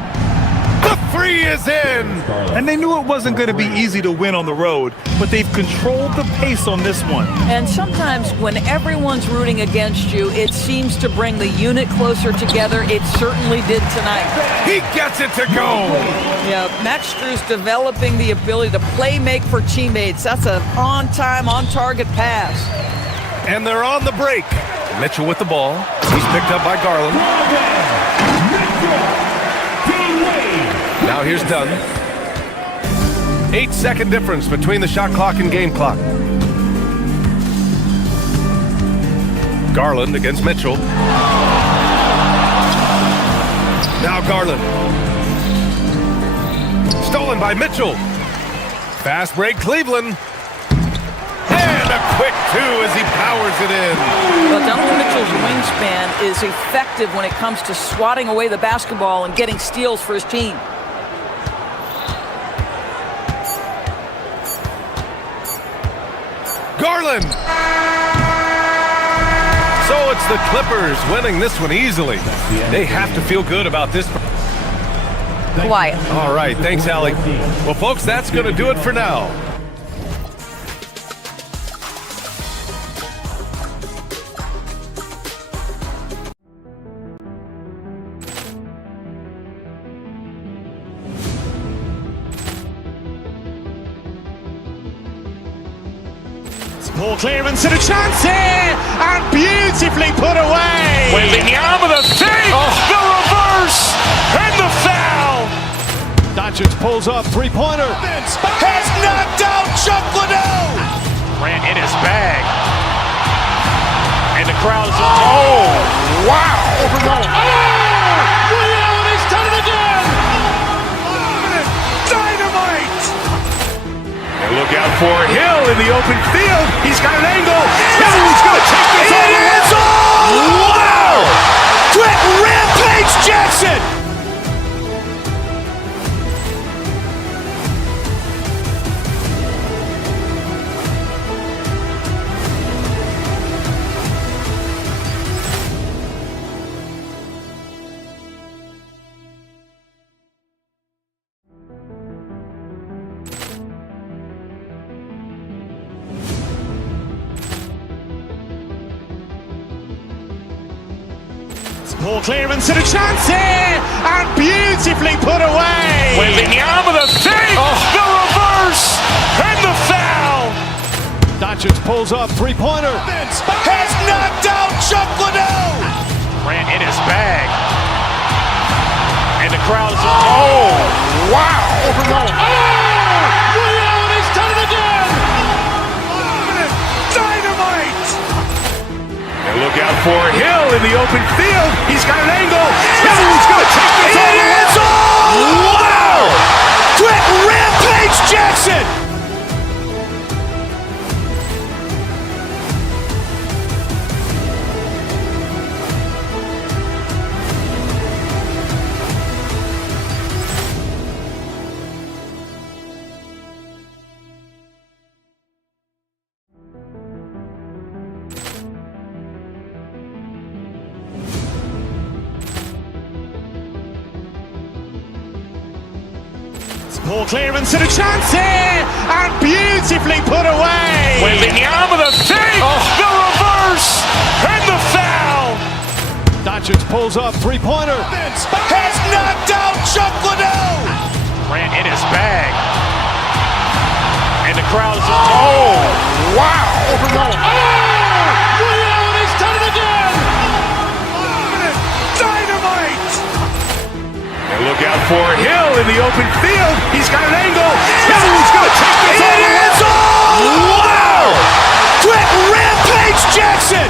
The three is in! And they knew it wasn't going to be easy to win on the road, but they've controlled the pace on this one. And sometimes when everyone's rooting against you, it seems to bring the unit closer together. It certainly did tonight. He gets it to go! Yeah, Max Strus developing the ability to play make for teammates. That's an on-time, on-target pass. And they're on the break. Mitchell with the ball. He's picked up by Garland. Now here's Dunn. 8-second difference between the shot clock and game clock. Garland against Mitchell. Now Garland. Stolen by Mitchell. Fast break Cleveland. And a quick two as he powers it in. Well, Donovan Mitchell's wingspan is effective when it comes to swatting away the basketball and getting steals for his team. Garland! So it's the Clippers winning this one easily. They have to feel good about this. Quiet. All right, thanks, Allie. Well, folks, that's going to do it for now. Ball clearance and a chance here, and beautifully put away. Wembanyama the three, the reverse, and the foul. Doncic pulls off three-pointer. Has knocked out Chuck Liddell. Ran in his bag, and the crowd is. Oh, wow! He's done it again. Dynamite! And look out for Hill in the open field. He's got an angle. Hill's going to take this all the way. Wow! Quick Rampage Jackson! Ball clearance and a chance here, and beautifully put away. Wembanyama the three, the reverse, Doncic pulls up, three-pointer. Vince has knocked out Chuck Liddell. Ran in his bag. And the crowd is... Oh, wow. Ray Allen has done it again. Dynamite. And look out for Hill in the open field. He's got an angle. He's going to take this all the way. Wow. Quick Rampage Jackson. Poor clearance and a chance here, and beautifully put away. Wembanyama the fake, the reverse, and the foul. Doncic pulls up, three-pointer. Vince has knocked out Chuck Liddell. Ran in his bag. And the crowd is... Oh, wow. Ray Allen has done it again. Dynamite. And look out for Hill in the open field. He's got an angle. He's going to take this all the way. Wow. Quick Rampage Jackson.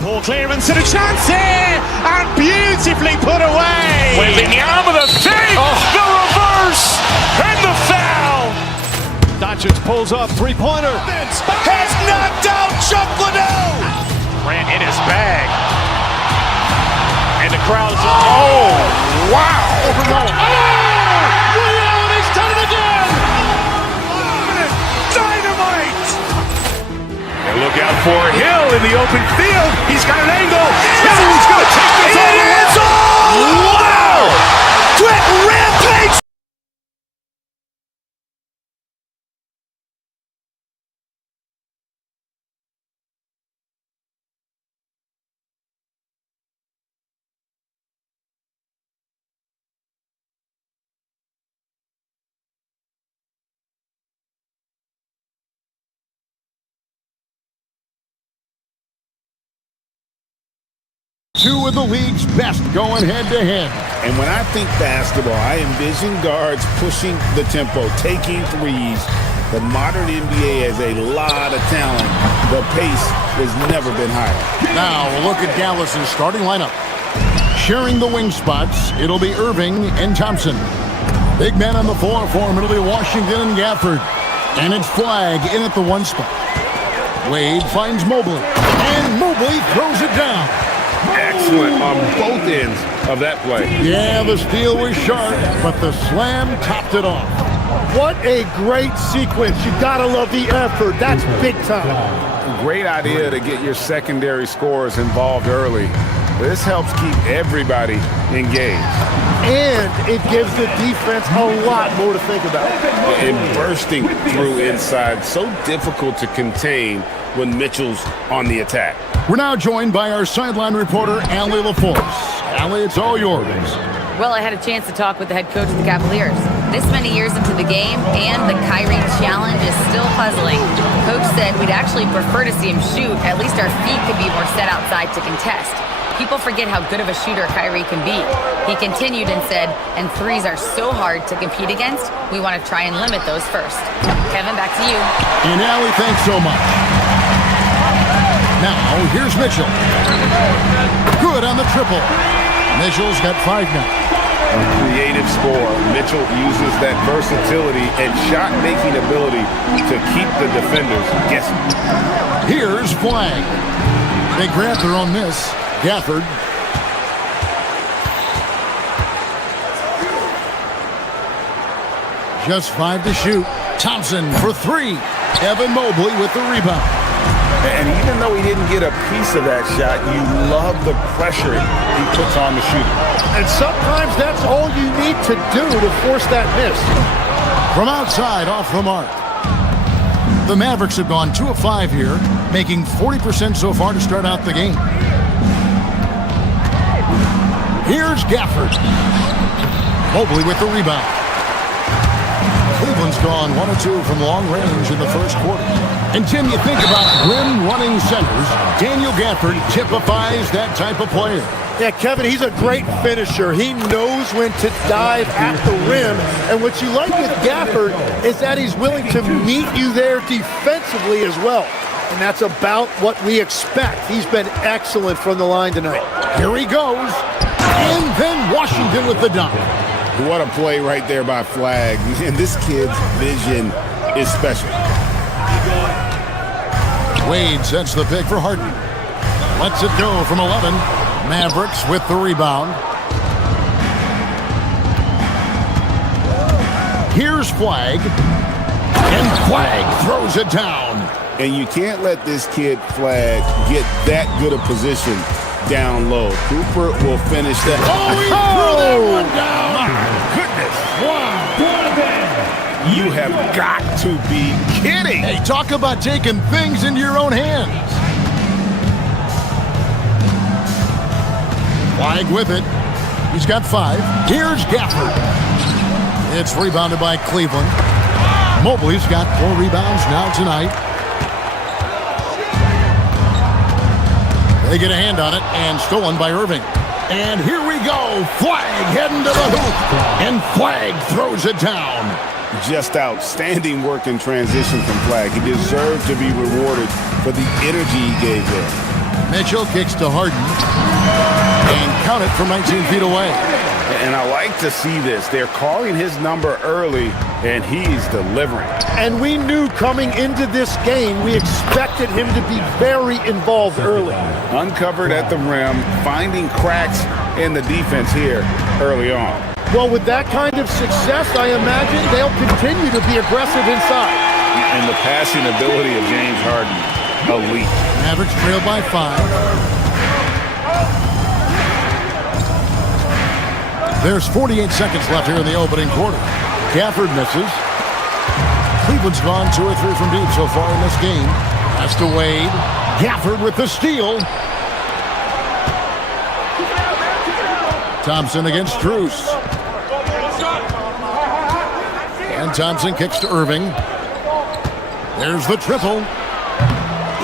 Poor clearance and a chance here, and beautifully put away. Wembanyama the fake, the reverse, and the foul. Doncic pulls up, three-pointer. Vince has knocked out Chuck Liddell. Ran in his bag. And the crowd is... Oh, wow. Ray Allen has done it again. Dynamite. And look out for Hill in the open field. He's got an angle. He's going to take this all the way. Wow. Quick Rampage. Two of the league's best going head-to-head. And when I think basketball, I envision guards pushing the tempo, taking threes. The modern NBA has a lot of talent. The pace has never been higher. Now we'll look at Dallas's starting lineup. Sharing the wing spots, it'll be Irving and Thompson. Big men on the floor for him, it'll be Washington and Gafford. And it's Flagg in at the one spot. Wade finds Mobley, and Mobley throws it down. Excellent on both ends of that play. Yeah, the steal was sharp, but the slam topped it off. What a great sequence. You gotta love the effort. That's big time. Great idea to get your secondary scorers involved early. This helps keep everybody engaged. And it gives the defense a lot more to think about. And bursting through inside, so difficult to contain when Mitchell's on the attack. We're now joined by our sideline reporter, Allie LaForce. Allie, it's all yours. Well, I had a chance to talk with the head coach of the Cavaliers. This many years into the game, and the Kyrie challenge is still puzzling. Coach said we'd actually prefer to see him shoot. At least our feet could be more set outside to contest. People forget how good of a shooter Kyrie can be. He continued and said, and threes are so hard to compete against, we want to try and limit those first. Kevin, back to you. And Allie, thanks so much. Now, here's Mitchell. Good on the triple. Mitchell's got 5 now. A creative score. Mitchell uses that versatility and shot-making ability to keep the defenders guessing. Here's Flagg. They grabbed her on this. Gafford. Just 5 to shoot. Thompson for 3. Evan Mobley with the rebound. And even though he didn't get a piece of that shot, you love the pressure he puts on the shooter. And sometimes that's all you need to do to force that miss. From outside, off the mark. The Mavericks have gone 2 of 5 here, making 40% so far to start out the game. Here's Gafford. Mobley with the rebound. Cleveland's gone 1 of 2 from long range in the first quarter. And Tim, you think about rim-running centers, Daniel Gafford typifies that type of player. Yeah, Kevin, he's a great finisher. He knows when to dive at the rim. And what you like with Gafford is that he's willing to meet you there defensively as well. And that's about what we expect. He's been excellent from the line tonight. Here he goes. And then Washington with the dunk. What a play right there by Flag. And this kid's vision is special. Wade sets the pick for Harden. Lets it go from 11. Mavericks with the rebound. Here's Flag. And Flag throws it down. And you can't let this kid, Flag, get that good a position down low. Cooper will finish that. Oh, he threw that one down. My goodness. Wow. You have got to be kidding. Hey, talk about taking things into your own hands. Flag with it. He's got 5. Here's Gafford. It's rebounded by Cleveland. Mobley's got 4 rebounds now tonight. They get a hand on it and stolen by Irving. And here we go. Flag heading to the hoop. And Flag throws it down. Just outstanding work in transition from Flag. He deserved to be rewarded for the energy he gave there. Mitchell kicks to Harden. And count it from 19 feet away. And I like to see this. They're calling his number early, and he's delivering. And we knew coming into this game, we expected him to be very involved early. Uncovered at the rim, finding cracks in the defense here early on. Well, with that kind of success, I imagine they'll continue to be aggressive inside. And the passing ability of James Harden, elite. Mavericks trail by 5. There's 48 seconds left here in the opening quarter. Gafford misses. Cleveland's gone 2 or 3 from deep so far in this game. Pass to Wade. Gafford with the steal. Thompson against Strus. And Thompson kicks to Irving. There's the triple.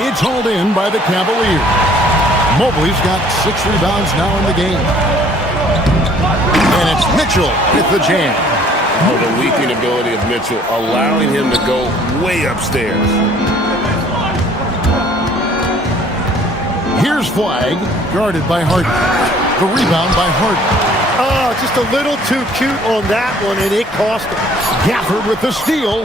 It's hauled in by the Cavaliers. Mobley's got 6 rebounds now in the game. And it's Mitchell with the jam. Oh, the leaping ability of Mitchell, allowing him to go way upstairs. Here's Flag, guarded by Harden. The rebound by Harden. Oh, just a little too cute on that one, and it cost him. Gafford with the steal.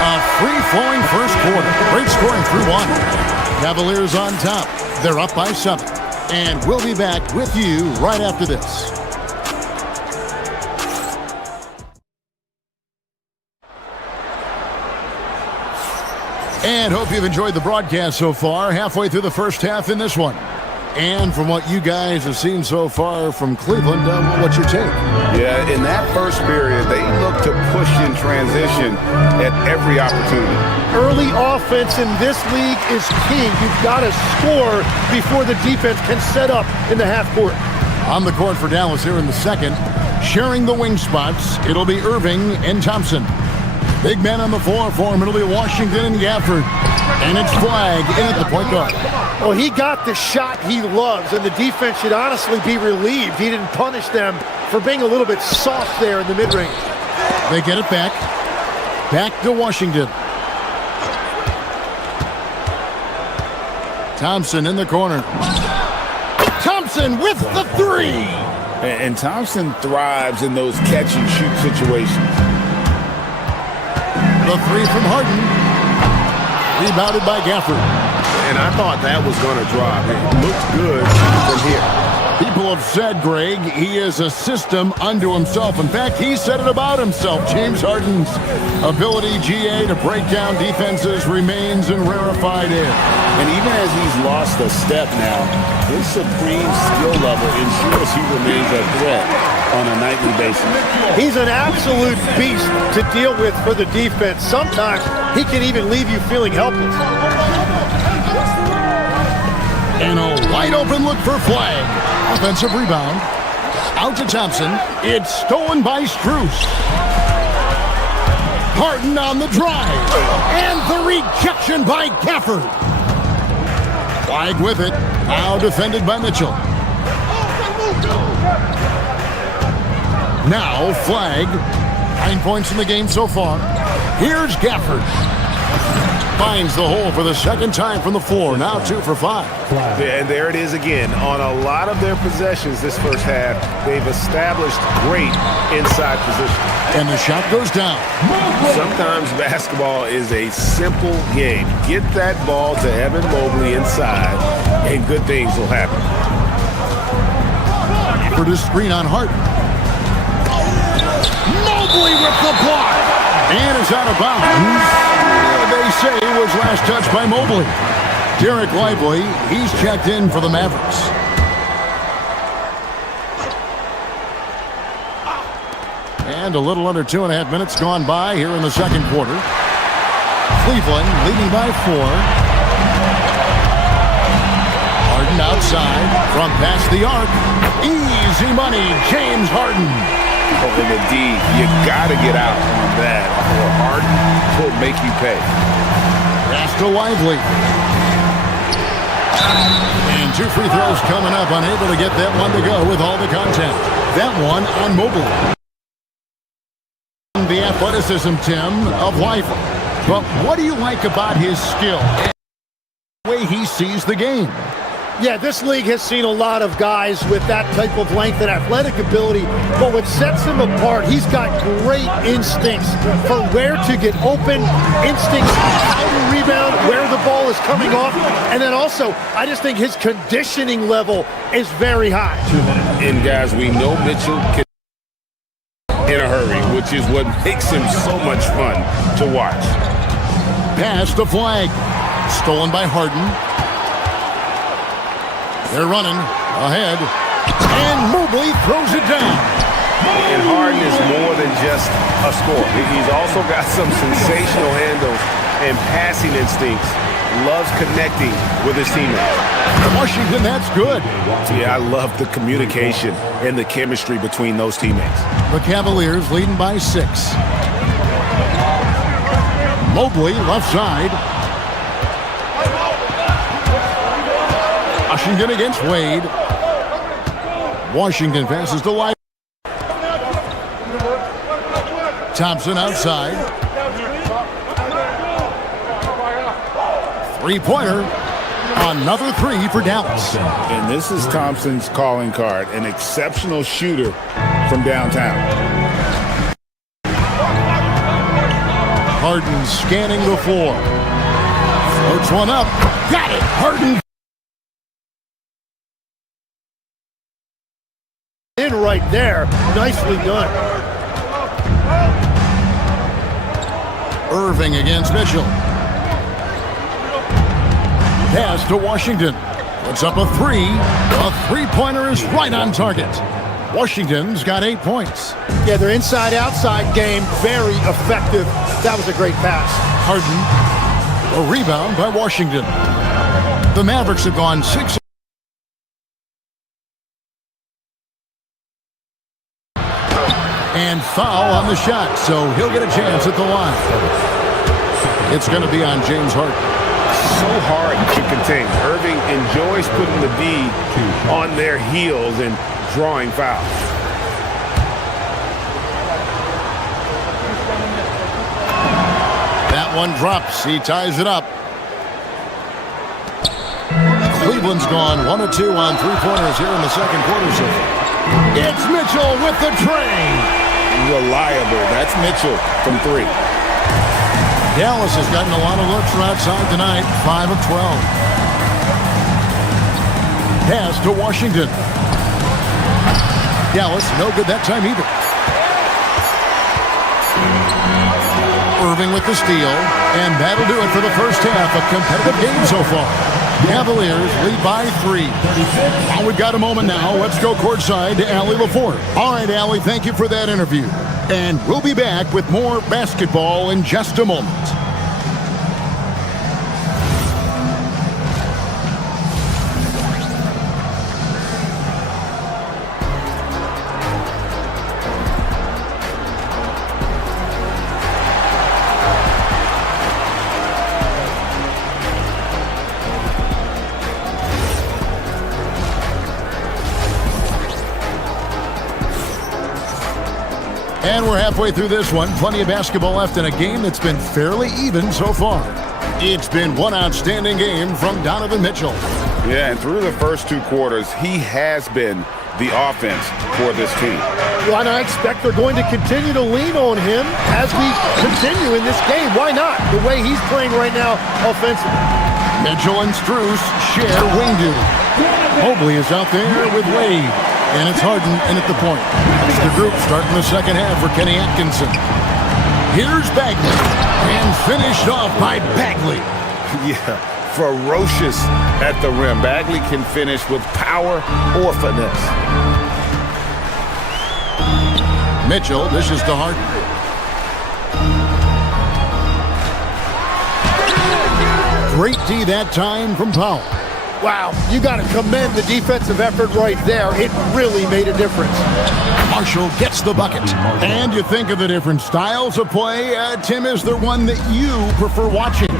A free-flowing first quarter. Great scoring through 1. Cavaliers on top. They're up by 7. And we'll be back with you right after this. And hope you've enjoyed the broadcast so far. Halfway through the first half in this one. And from what you guys have seen so far from Cleveland, what's your take? Yeah, in that first period, they look to push in transition at every opportunity. Early offense in this league is key. You've got to score before the defense can set up in the half court. On the court for Dallas here in the second, sharing the wing spots, it'll be Irving and Thompson. Big man on the floor for him, it'll be Washington and Gafford. And it's Flag in at the point guard. Well, he got the shot he loves, and the defense should honestly be relieved he didn't punish them for being a little bit soft there in the mid-range. They get it back. Back to Washington. Thompson in the corner. Thompson with the 3. And Thompson thrives in those catch-and-shoot situations. The 3 from Harden. Rebounded by Gafford. And I thought that was going to drop. It looked good from here. He people have said, Greg, he is a system unto himself. In fact, he said it about himself. James Harden's ability, GA, to break down defenses remains in rarefied air. And even as he's lost a step now, his supreme skill level ensures he remains a threat on a nightly basis. He's an absolute beast to deal with for the defense. Sometimes he can even leave you feeling helpless. And a wide open look for Flag. Offensive rebound. Out to Thompson. It's stolen by Strus. Harden on the drive. And the rejection by Gafford. Flag with it. Now defended by Mitchell. Now Flag. 9 points in the game so far. Here's Gafford. Finds the hole for the second time from the floor. Now 2 for 5. And there it is again. On a lot of their possessions this first half, they've established great inside position. And the shot goes down. Sometimes basketball is a simple game. Get that ball to Evan Mobley inside, and good things will happen. For the screen on Harden. Mobley with the block. And it's out of bounds. They say was last touched by Mobley. Derek Lively, he's checked in for the Mavericks. And a little under 2.5 minutes gone by here in the second quarter. Cleveland leading by 4. Harden outside from past the arc. Easy money, James Harden. Over the D, you got to get out on that, or Harden will make you pay. Pass to Lively. And 2 free throws coming up, unable to get that one to go with all the contact. That one on Mobley. The athleticism, Tim, of Lively. But what do you like about his skill and the way he sees the game? Yeah, this league has seen a lot of guys with that type of length and athletic ability, but what sets him apart, he's got great instincts for where to get open, instincts how to rebound, where the ball is coming off, and then also, I just think his conditioning level is very high. And guys, we know Mitchell can in a hurry, which is what makes him so much fun to watch. Pass the Flag. Stolen by Harden. They're running ahead, and Mobley throws it down. And Harden is more than just a scorer. He's also got some sensational handles and passing instincts. Loves connecting with his teammates. Washington, that's good. Yeah, I love the communication and the chemistry between those teammates. The Cavaliers leading by 6. Mobley, left side. Washington against Wade. Washington passes to Lively. Thompson outside. 3-pointer. Another 3 for Dallas. And this is Thompson's calling card, an exceptional shooter from downtown. Harden scanning the floor. Floats one up. Got it. Harden. In right there. Nicely done. Irving against Mitchell. Pass to Washington. Puts up a 3. A 3-pointer is right on target. Washington's got 8 points. Yeah, their inside-outside game, very effective. That was a great pass. Harden. A rebound by Washington. The Mavericks have gone 6. And foul on the shot, so he'll get a chance at the line. It's going to be on James Harden. So hard to contain. Irving enjoys putting the D on their heels and drawing fouls. That one drops. He ties it up. Cleveland's gone 1 of 2 on 3-pointers here in the second quarter so far. It's Mitchell with the train. Reliable. That's Mitchell from 3. Dallas has gotten a lot of looks from outside tonight. 5 of 12. Pass to Washington. Dallas, no good that time either. Irving with the steal, and that'll do it for the first half. A competitive game so far. Cavaliers lead by 3. Well, we've got a moment now. Let's go courtside to Allie LaForte. All right, Allie, thank you for that interview. And we'll be back with more basketball in just a moment. And we're halfway through this one. Plenty of basketball left in a game that's been fairly even so far. It's been one outstanding game from Donovan Mitchell. Yeah, and through the first 2 quarters, he has been the offense for this team. Well, and I expect they're going to continue to lean on him as we continue in this game. Why not? The way he's playing right now offensively. Mitchell and Strus share wing duty. Mobley is out there with Wade. And it's Harden in at the point. It's the group starting the second half for Kenny Atkinson. Here's Bagley. And finished off by Bagley. Yeah, ferocious at the rim. Bagley can finish with power or finesse. Mitchell dishes to Harden. Great D that time from Powell. Wow, you got to commend the defensive effort right there. It really made a difference. Marshall gets the bucket. And you think of the different styles of play. Tim, is there one that you prefer watching?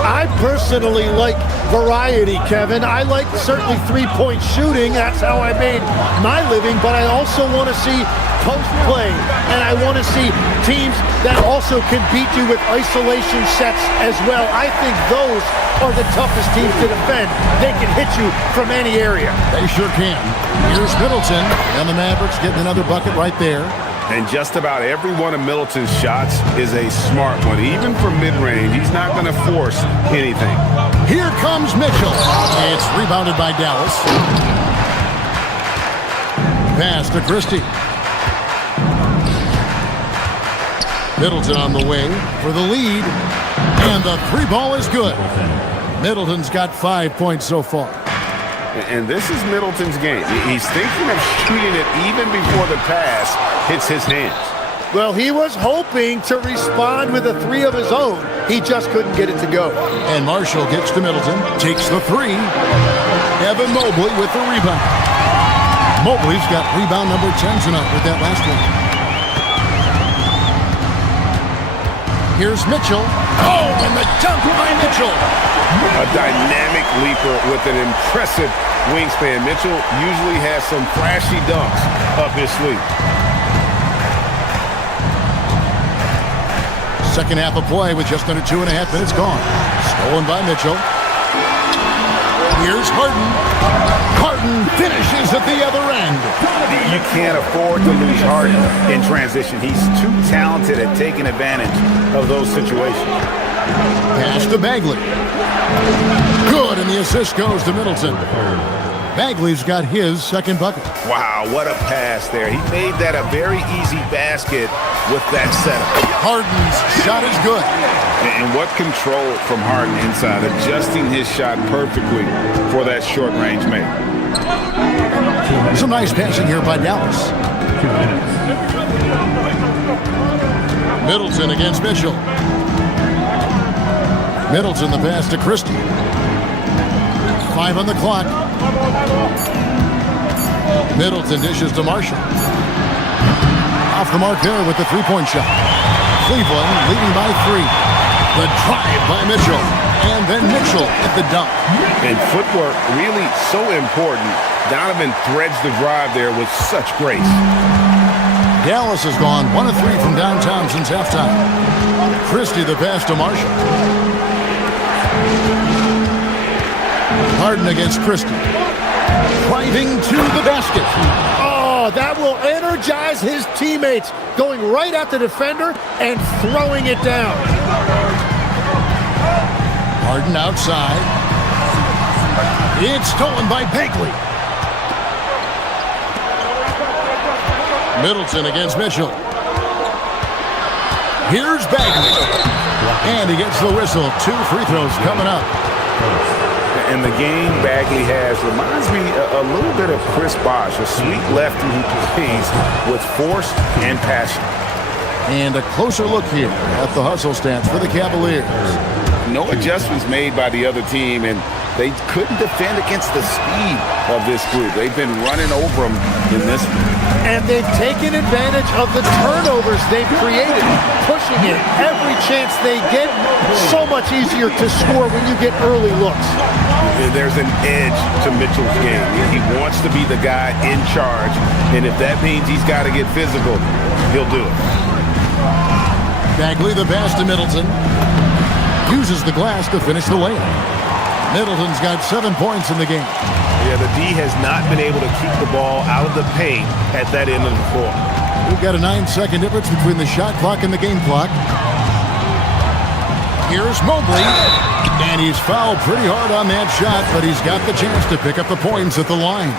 I personally like variety, Kevin. I like certainly three-point shooting. That's how I made my living. But I also want to see post play. And I want to see teams that also can beat you with isolation sets as well. I think those are the toughest teams to defend. They can hit you from any area. They sure can. Here's Middleton, and the Mavericks getting another bucket right there. And just about every one of Middleton's shots is a smart one. Even from mid-range, he's not going to force anything. Here comes Mitchell. It's rebounded by Dallas. Pass to Christie. Middleton on the way for the lead. And the 3 ball is good. Middleton's got 5 points so far. And this is Middleton's game. He's thinking of shooting it even before the pass hits his hands. Well, he was hoping to respond with a 3 of his own. He just couldn't get it to go. And Marshall gets to Middleton, takes the 3. Evan Mobley with the rebound. Mobley's got rebound number 10 tonight with that last one. Here's Mitchell. Oh, and the dunk by Mitchell. A dynamic leaper with an impressive wingspan. Mitchell usually has some flashy dunks up his sleeve. Second half of play with just under 2.5 minutes gone. Stolen by Mitchell. Here's Harden. Harden finishes at the other end. You can't afford to lose Harden in transition. He's too talented at taking advantage of those situations. Pass to Bagley. Good, and the assist goes to Middleton. Bagley's got his second bucket. Wow, what a pass there. He made that a very easy basket with that setup. Harden's shot is good. And what control from Harden inside, adjusting his shot perfectly for that short-range make. Some nice passing here by Dallas. Middleton against Mitchell. Middleton the pass to Christie. 5 on the clock. Middleton dishes to Marshall. Off the mark there with the three-point shot. Cleveland leading by 3. The drive by Mitchell. And then Mitchell at the dunk. And footwork really so important. Donovan threads the drive there with such grace. Dallas has gone 1 of 3 from downtown since halftime. Christie the pass to Marshall. Harden against Christie. Driving to the basket. Oh, that will energize his teammates. Going right at the defender and throwing it down. Harden outside. It's stolen by Bagley. Middleton against Mitchell. Here's Bagley. And he gets the whistle. 2 free throws coming up. And the game Bagley has reminds me a little bit of Chris Bosh, a sweet lefty who plays with force and passion. And a closer look here at the hustle stats for the Cavaliers. No adjustments made by the other team, and they couldn't defend against the speed of this group. They've been running over them in this one. And they've taken advantage of the turnovers they've created, pushing it every chance they get. So much easier to score when you get early looks. There's an edge to Mitchell's game. He wants to be the guy in charge, and if that means he's got to get physical, he'll do it. Bagley, the pass to Middleton. Uses the glass to finish the layup. Middleton's got 7 points in the game. Yeah, the D has not been able to keep the ball out of the paint at that end of the floor. We've got a 9-second difference between the shot clock and the game clock. Here's Mobley. And he's fouled pretty hard on that shot, but he's got the chance to pick up the points at the line.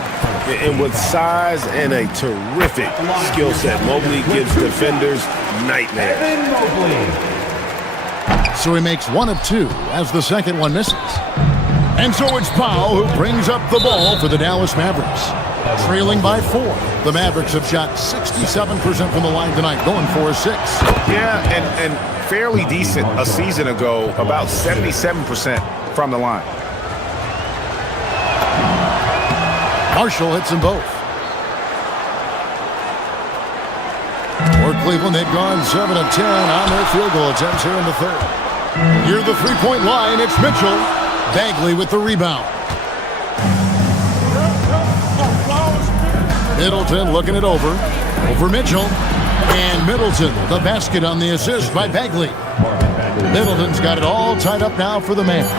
And with size and a terrific skill set, Mobley gives defenders nightmares. So he makes 1 of 2 as the second one misses. And so it's Powell who brings up the ball for the Dallas Mavericks. Trailing by 4. The Mavericks have shot 67% from the line tonight, going for a 6. Yeah, and fairly decent a season ago, about 77% from the line. Marshall hits them both. For Cleveland, they've gone 7 of 10 on their field goal attempts here in the third. Near the three-point line, it's Mitchell. Bagley with the rebound. Middleton looking it over Mitchell. And Middleton, the basket on the assist by Bagley. Middleton's got it all tied up now for the Mavs.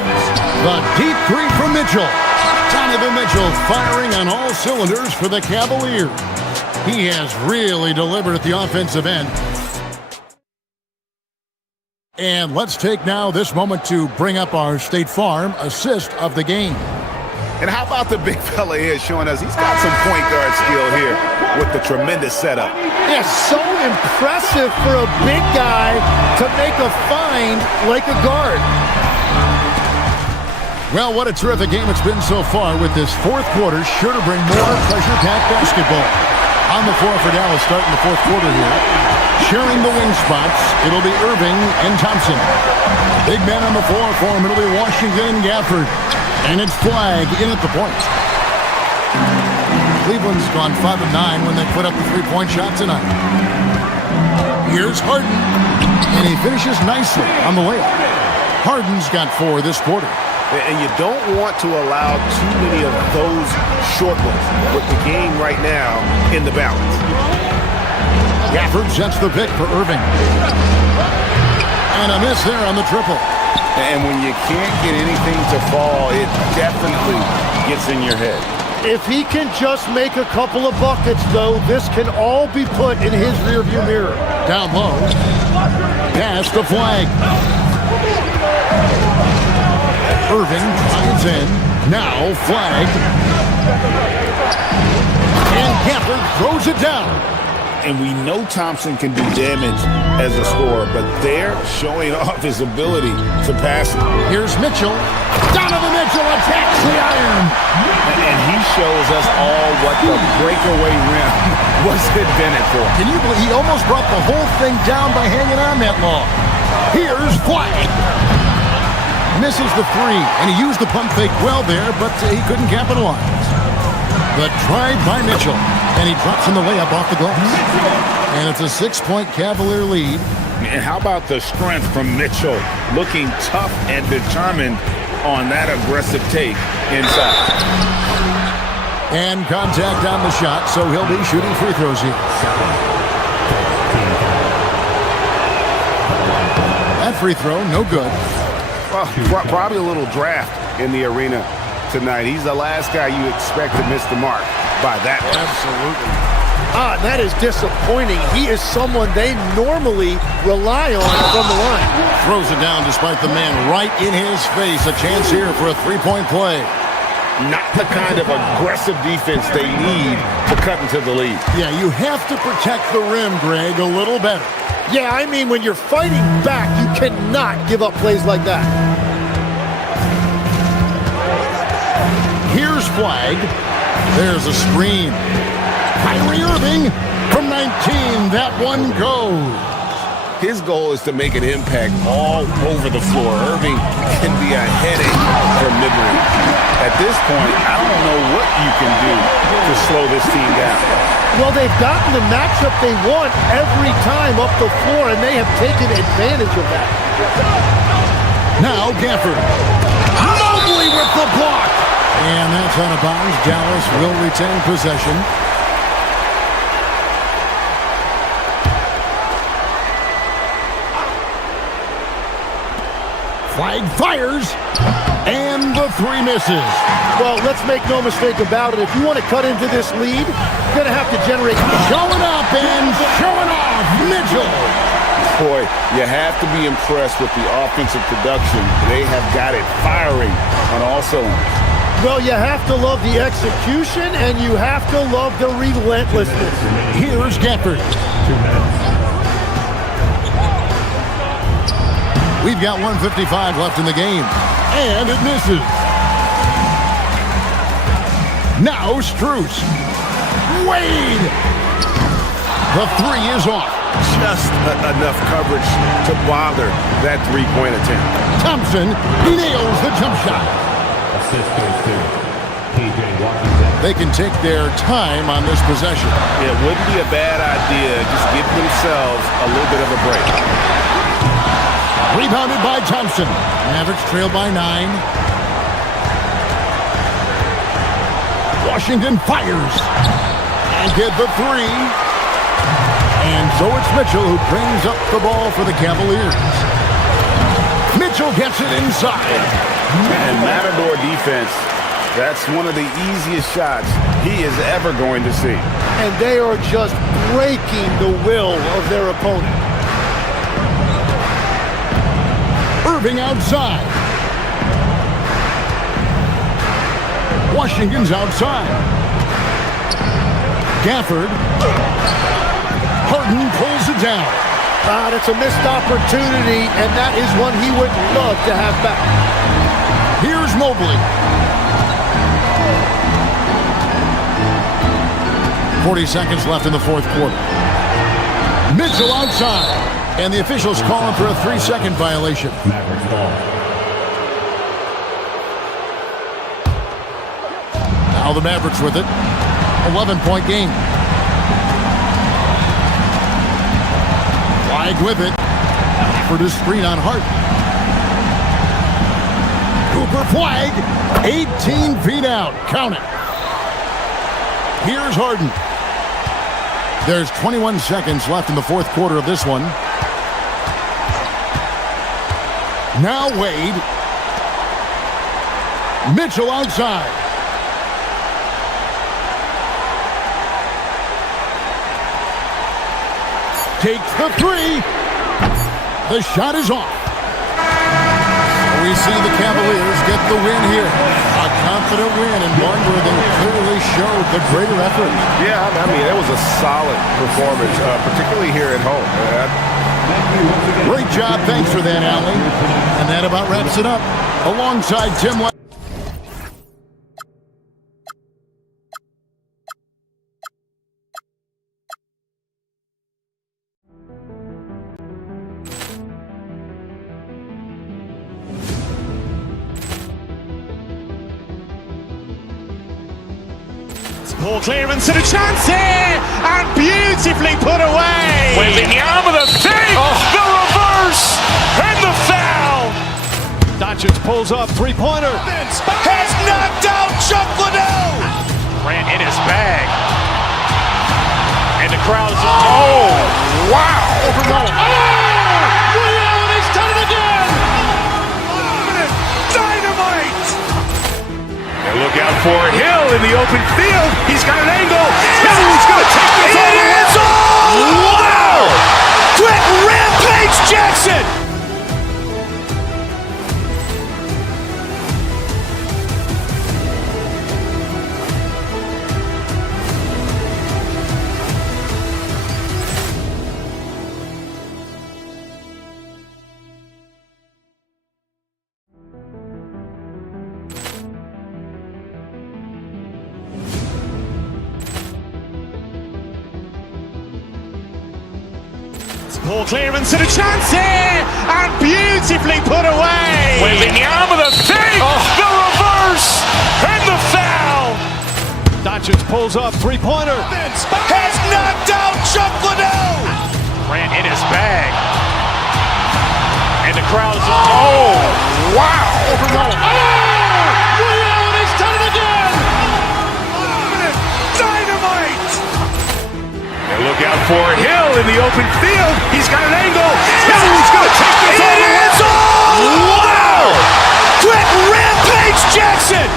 The deep three from Mitchell. Donovan Mitchell firing on all cylinders for the Cavaliers. He has really delivered at the offensive end. And let's take now this moment to bring up our State Farm assist of the game. And how about the big fella here showing us he's got some point guard skill here with the tremendous setup. Yeah, so impressive for a big guy to make a find like a guard. Well, what a terrific game it's been so far, with this fourth quarter sure to bring more pressure-packed basketball. On the floor for Dallas starting the fourth quarter here. Sharing the wing spots, it'll be Irving and Thompson. Big men on the floor for him, it'll be Washington and Gafford. And it's Flag in at the point. Cleveland's gone 5 of 9 when they put up the three-point shot tonight. Here's Harden, and he finishes nicely on the layup. Harden's got 4 this quarter. And you don't want to allow too many of those short ones with the game right now in the balance. Gafford sets the pick for Irving. And a miss there on the triple. And when you can't get anything to fall, it definitely gets in your head. If he can just make a couple of buckets, though, this can all be put in his rearview mirror. Down low. Pass the Flag. Irving drives in. Now Flag. And Gafford throws it down. And we know Thompson can do damage as a scorer, but they're showing off his ability to pass it. Here's Mitchell. Donovan Mitchell attacks the iron. And he shows us all what the breakaway rim was invented for. Can you believe he almost brought the whole thing down by hanging on that long? Here's Flag. Misses the 3, and he used the pump fake well there, but he couldn't capitalize. The try by Mitchell, and he drops in the layup off the glass. And it's a 6-point Cavalier lead. And how about the strength from Mitchell, looking tough and determined on that aggressive take inside. And contact on the shot, so he'll be shooting free throws here. That free throw, no good. Well, probably a little draft in the arena tonight. He's the last guy you expect to miss the mark by that. Absolutely. That is disappointing. He is someone they normally rely on from the line. Throws it down despite the man right in his face. A chance here for a three-point play. not the kind of aggressive defense they need to cut into the lead. Yeah, you have to protect the rim, Greg, a little better. Yeah, I mean, when you're fighting back, you cannot give up plays like that. Here's Flag. There's a screen. Kyrie Irving from 19. That one goes. His goal is to make an impact all over the floor. Irving can be a headache for mid-range. At this point, I don't know what you can do to slow this team down. Well, they've gotten the matchup they want every time up the floor, and they have taken advantage of that. Now, Gafford. Mobley with the block. And that's out of bounds. Dallas will retain possession. Flag fires, and the three misses. Well, let's make no mistake about it. If you want to cut into this lead, you're going to have to generate. Showing up and showing off, Mitchell. Boy, you have to be impressed with the offensive production. They have got it firing on all cylinders. Well, you have to love the execution, and you have to love the relentlessness. Here's Gafford. We've got 1:55 left in the game, and it misses. Now Strus. Wade. The three is off. Just enough coverage to bother that three-point attempt. Thompson nails the jump shot. They can take their time on this possession. It wouldn't be a bad idea. Just give themselves a little bit of a break. Rebounded by Thompson. Mavericks trail by 9. Washington fires. And get the three. And so it's Mitchell who brings up the ball for the Cavaliers. Mitchell gets it inside. And Matador defense, that's one of the easiest shots he is ever going to see. And they are just breaking the will of their opponent. Irving outside. Washington's outside. Gafford. Harden pulls it down. That's a missed opportunity, and that is one he would love to have back. Here's Mobley. 40 seconds left in the fourth quarter. Mitchell outside. And the officials calling for a 3-second violation. Now the Mavericks with it. 11-point game. Flag with it. For the screen on Hart. Cooper Flag. 18 feet out. Count it. Here's Harden. There's 21 seconds left in the fourth quarter of this one. Now Wade. Mitchell outside. Takes the three. The shot is off. We see the Cavaliers get the win here. A confident win and one where they clearly showed the greater effort. Yeah, I mean, that was a solid performance, particularly here at home. Great job. Thanks for that, Allie. And that about wraps it up. Alongside Tim White. Poor clearance and a chance here, and beautifully put away. With the arm of the fake, the reverse, and the foul. Doncic pulls up, three-pointer. Has knocked out Chuck Liddell. Ran in his bag. And the crowd is, oh, wow. He's done it again. Dynamite. And look out for Hill in the open field. He's got an angle. He's going to take this all the way. Wow. Quick Rampage Jackson. Ball clearance and a chance here, and beautifully put away. Wembanyama the fake, the reverse, and the foul. Doncic pulls up, three-pointer. Has knocked out Chuck Liddell. Ran in his bag. And the crowd is, wow. He's done it again. Dynamite. And look out for Hill in the open field. He's got an angle. He's going to take this all the way. Wow. Quick Rampage Jackson.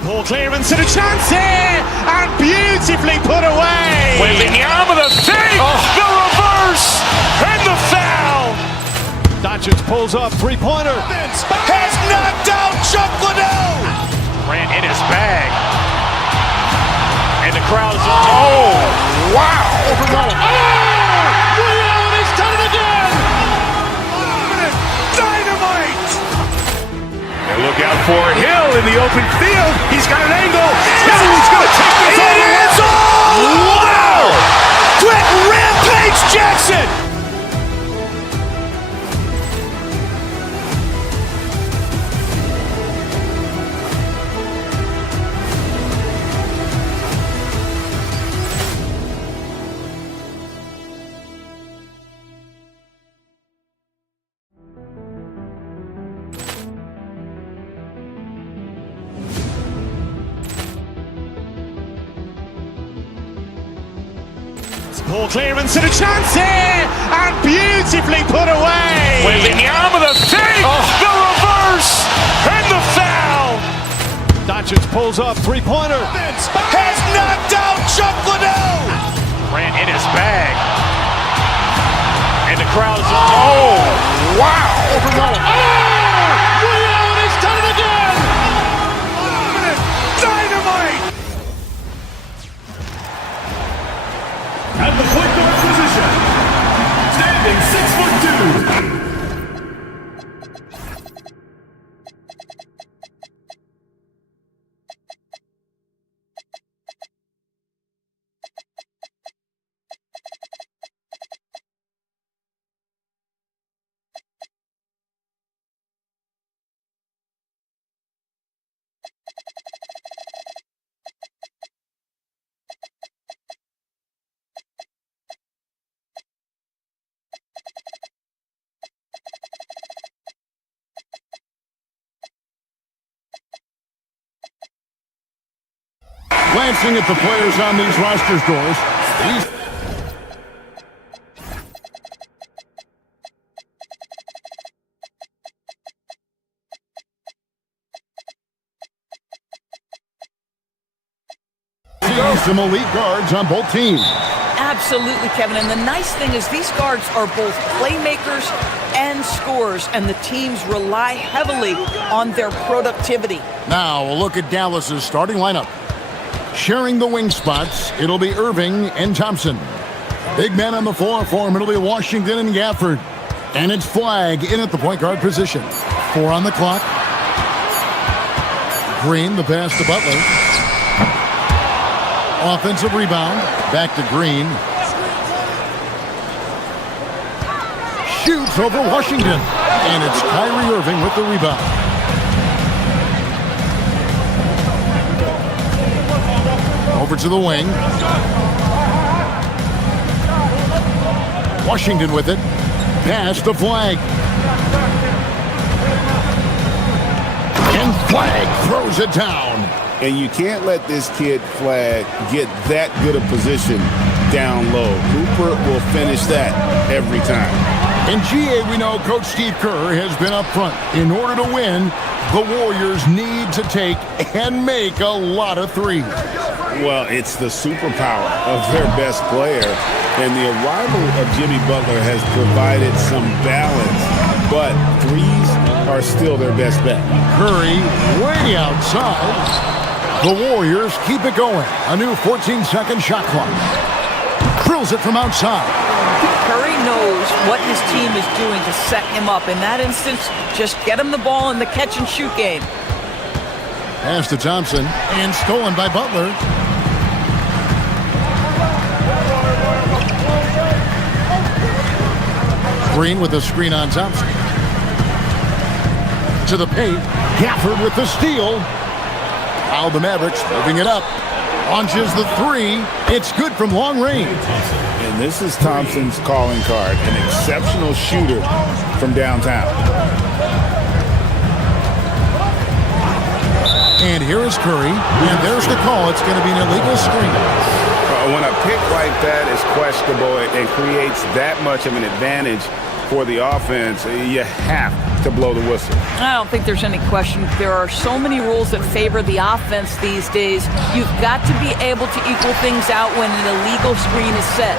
Ball clearance and a chance here, and beautifully put away. Wembanyama the fake, the reverse, and the foul. Doncic pulls up, three-pointer. Has knocked out Chuck Liddell. Ran in his bag. And the crowd is, wow. He's done it again. Dynamite. And look out for Hill in the open field. He's got an angle. He's going to take this all the way. Wow. Quick Rampage Jackson. Ball clearance and a chance here, and beautifully put away. Wembanyama the fake, the reverse, and the foul. Doncic pulls up, three-pointer. Has knocked out Chuck Liddell. Ran in his bag. And the crowd is, wow. He's done it again. Dynamite. At the point guard position, standing 6'2". Glancing at the players on these roster scores, some elite guards on both teams. Absolutely, Kevin. And the nice thing is these guards are both playmakers and scorers, and the teams rely heavily on their productivity. Now, a look at Dallas's starting lineup. Sharing the wing spots, it'll be Irving and Thompson. Big men on the floor for him, it'll be Washington and Gafford. And it's Flagg in at the point guard position. 4 on the clock. Green, the pass to Butler. Offensive rebound, back to Green. Shoots over Washington. And it's Kyrie Irving with the rebound. Over to the wing. Washington with it. Pass to Flagg. And Flagg throws it down. And you can't let this kid Flagg get that good a position down low. Cooper will finish that every time. In GA, we know Coach Steve Kerr has been up front. In order to win, the Warriors need to take and make a lot of threes. Well, it's the superpower of their best player. And the arrival of Jimmy Butler has provided some balance but threes are still their best bet. Curry way outside. The Warriors keep it going. A new 14-second shot clock. Drills it from outside. Curry knows what his team is doing to set him up. In that instance, just get him the ball in the catch-and-shoot game. Pass to Thompson, and stolen by Butler. Green with the screen on Thompson. To the paint. Gafford with the steal. Now the Mavericks moving it up. Launches the three. It's good from long range. And this is Thompson's calling card. An exceptional shooter from downtown. And here is Curry. And there's the call. It's going to be an illegal screen. When a pick like that is questionable and creates that much of an advantage for the offense, you have to blow the whistle. I don't think there's any question. There are so many rules that favor the offense these days. You've got to be able to equal things out when an illegal screen is set.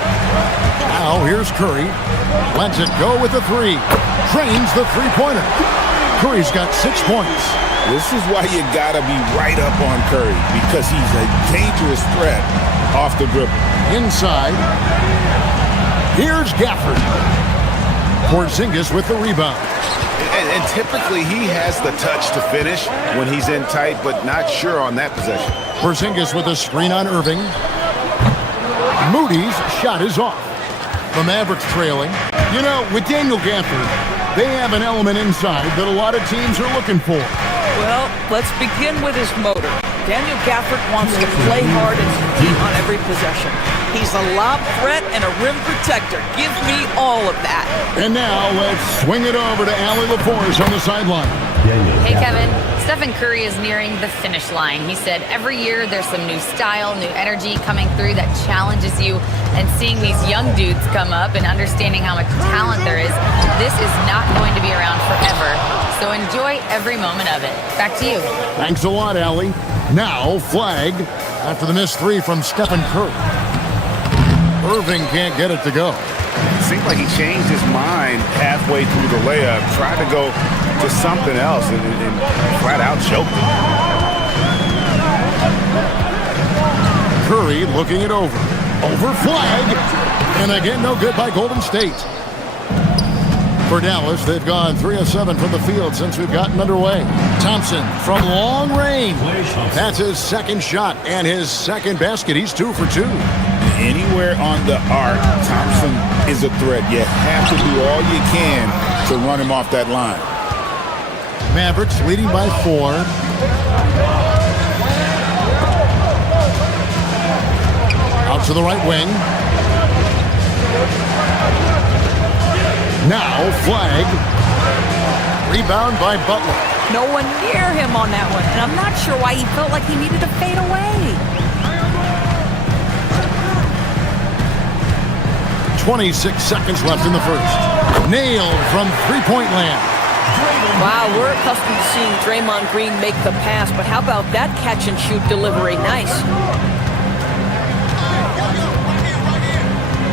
Now here's Curry. Lets it go with the three. Drains the three-pointer. Curry's got 6 points. This is why you gotta be right up on Curry, because he's a dangerous threat off the dribble. Inside. Here's Gafford. Porzingis with the rebound. And typically he has the touch to finish when he's in tight, but not sure on that possession. Porzingis with a screen on Irving. Moody's shot is off. The Mavericks trailing. You know, with Daniel Gafford, they have an element inside that a lot of teams are looking for. Well, let's begin with his motor. Daniel Gafford wants to play hard and compete on every possession. He's a lob threat and a rim protector. Give me all of that. And now let's swing it over to Allie LaForce on the sideline. Hey, Kevin. Stephen Curry is nearing the finish line. He said every year there's some new style, new energy coming through that challenges you. And seeing these young dudes come up and understanding how much talent there is, this is not going to be around forever. So enjoy every moment of it. Back to you. Thanks a lot, Allie. Now, flag after the missed three from Stephen Curry. Irving can't get it to go. It seemed like he changed his mind halfway through the layup, tried to go to something else, and flat out choked it. Curry looking it over. Over flag. And again, no good by Golden State. For Dallas, they've gone 3 of 7 from the field since we've gotten underway. Thompson from long range. That's his second shot and his second basket. He's 2 for 2. Anywhere on the arc, Thompson is a threat. You have to do all you can to run him off that line. Mavericks leading by 4. Out to the right wing. Now flag. Rebound by Butler. No one near him on that one. And I'm not sure why he felt like he needed to fade away. 26 seconds left in the first. Nailed from three-point land. Wow, we're accustomed to seeing Draymond Green make the pass, but how about that catch-and-shoot delivery? Nice.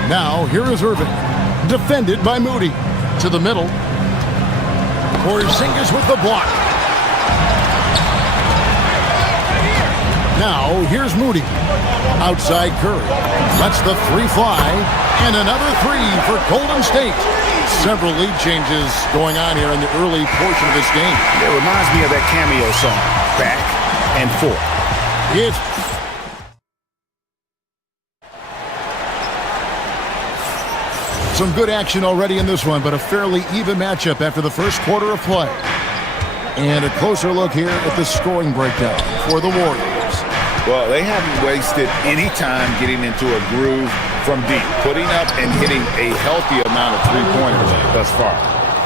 Now, here is Irving. Defended by Moody. To the middle. Porzingis with the block. Now, here's Moody. Outside Curry. Lets the three fly. And another three for Golden State. Several lead changes going on here in the early portion of this game. It reminds me of that cameo song, Back and Forth. It's some good action already in this one, but a fairly even matchup after the first quarter of play. And a closer look here at the scoring breakdown for the Warriors. Well, they haven't wasted any time getting into a groove from deep, putting up and hitting a healthy amount of three-pointers thus far.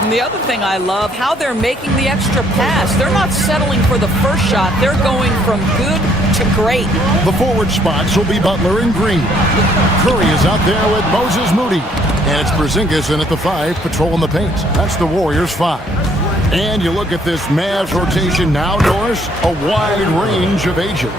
And the other thing I love, how they're making the extra pass. They're not settling for the first shot. They're going from good to great. The forward spots will be Butler and Green. Curry is out there with Moses Moody. And it's Porzingis in at the 5, patrolling the paint. That's the Warriors' 5. And you look at this Mavs rotation now, Norris, a wide range of ages.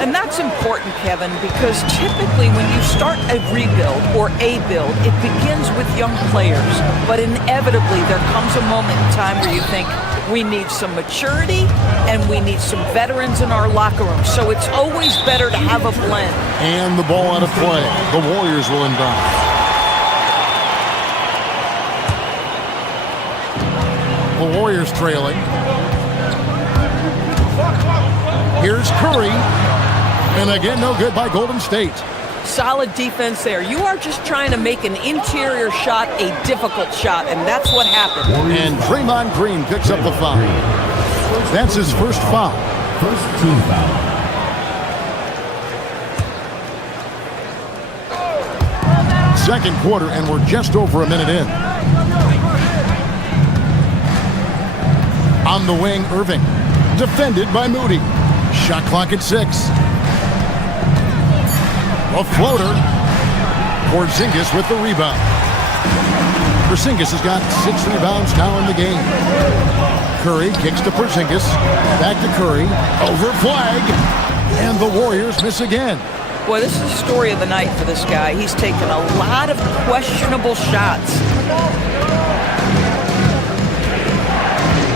And that's important, Kevin, because typically when you start a rebuild or a build, it begins with young players. But inevitably, there comes a moment in time where you think, we need some maturity and we need some veterans in our locker room. So it's always better to have a blend. And the ball out of play. The Warriors will inbound. The Warriors trailing. Here's Curry. And again, no good by Golden State. Solid defense there. You are just trying to make an interior shot a difficult shot, and that's what happened. And Draymond Green picks up the foul. That's his first foul. First team foul. Second quarter, and we're just over a minute in. On the wing, Irving. Defended by Moody. Shot clock at 6. A floater. Porzingis with the rebound. Porzingis has got 6 rebounds now in the game. Curry kicks to Porzingis. Back to Curry. Over flag. And the Warriors miss again. Boy, this is the story of the night for this guy. He's taken a lot of questionable shots.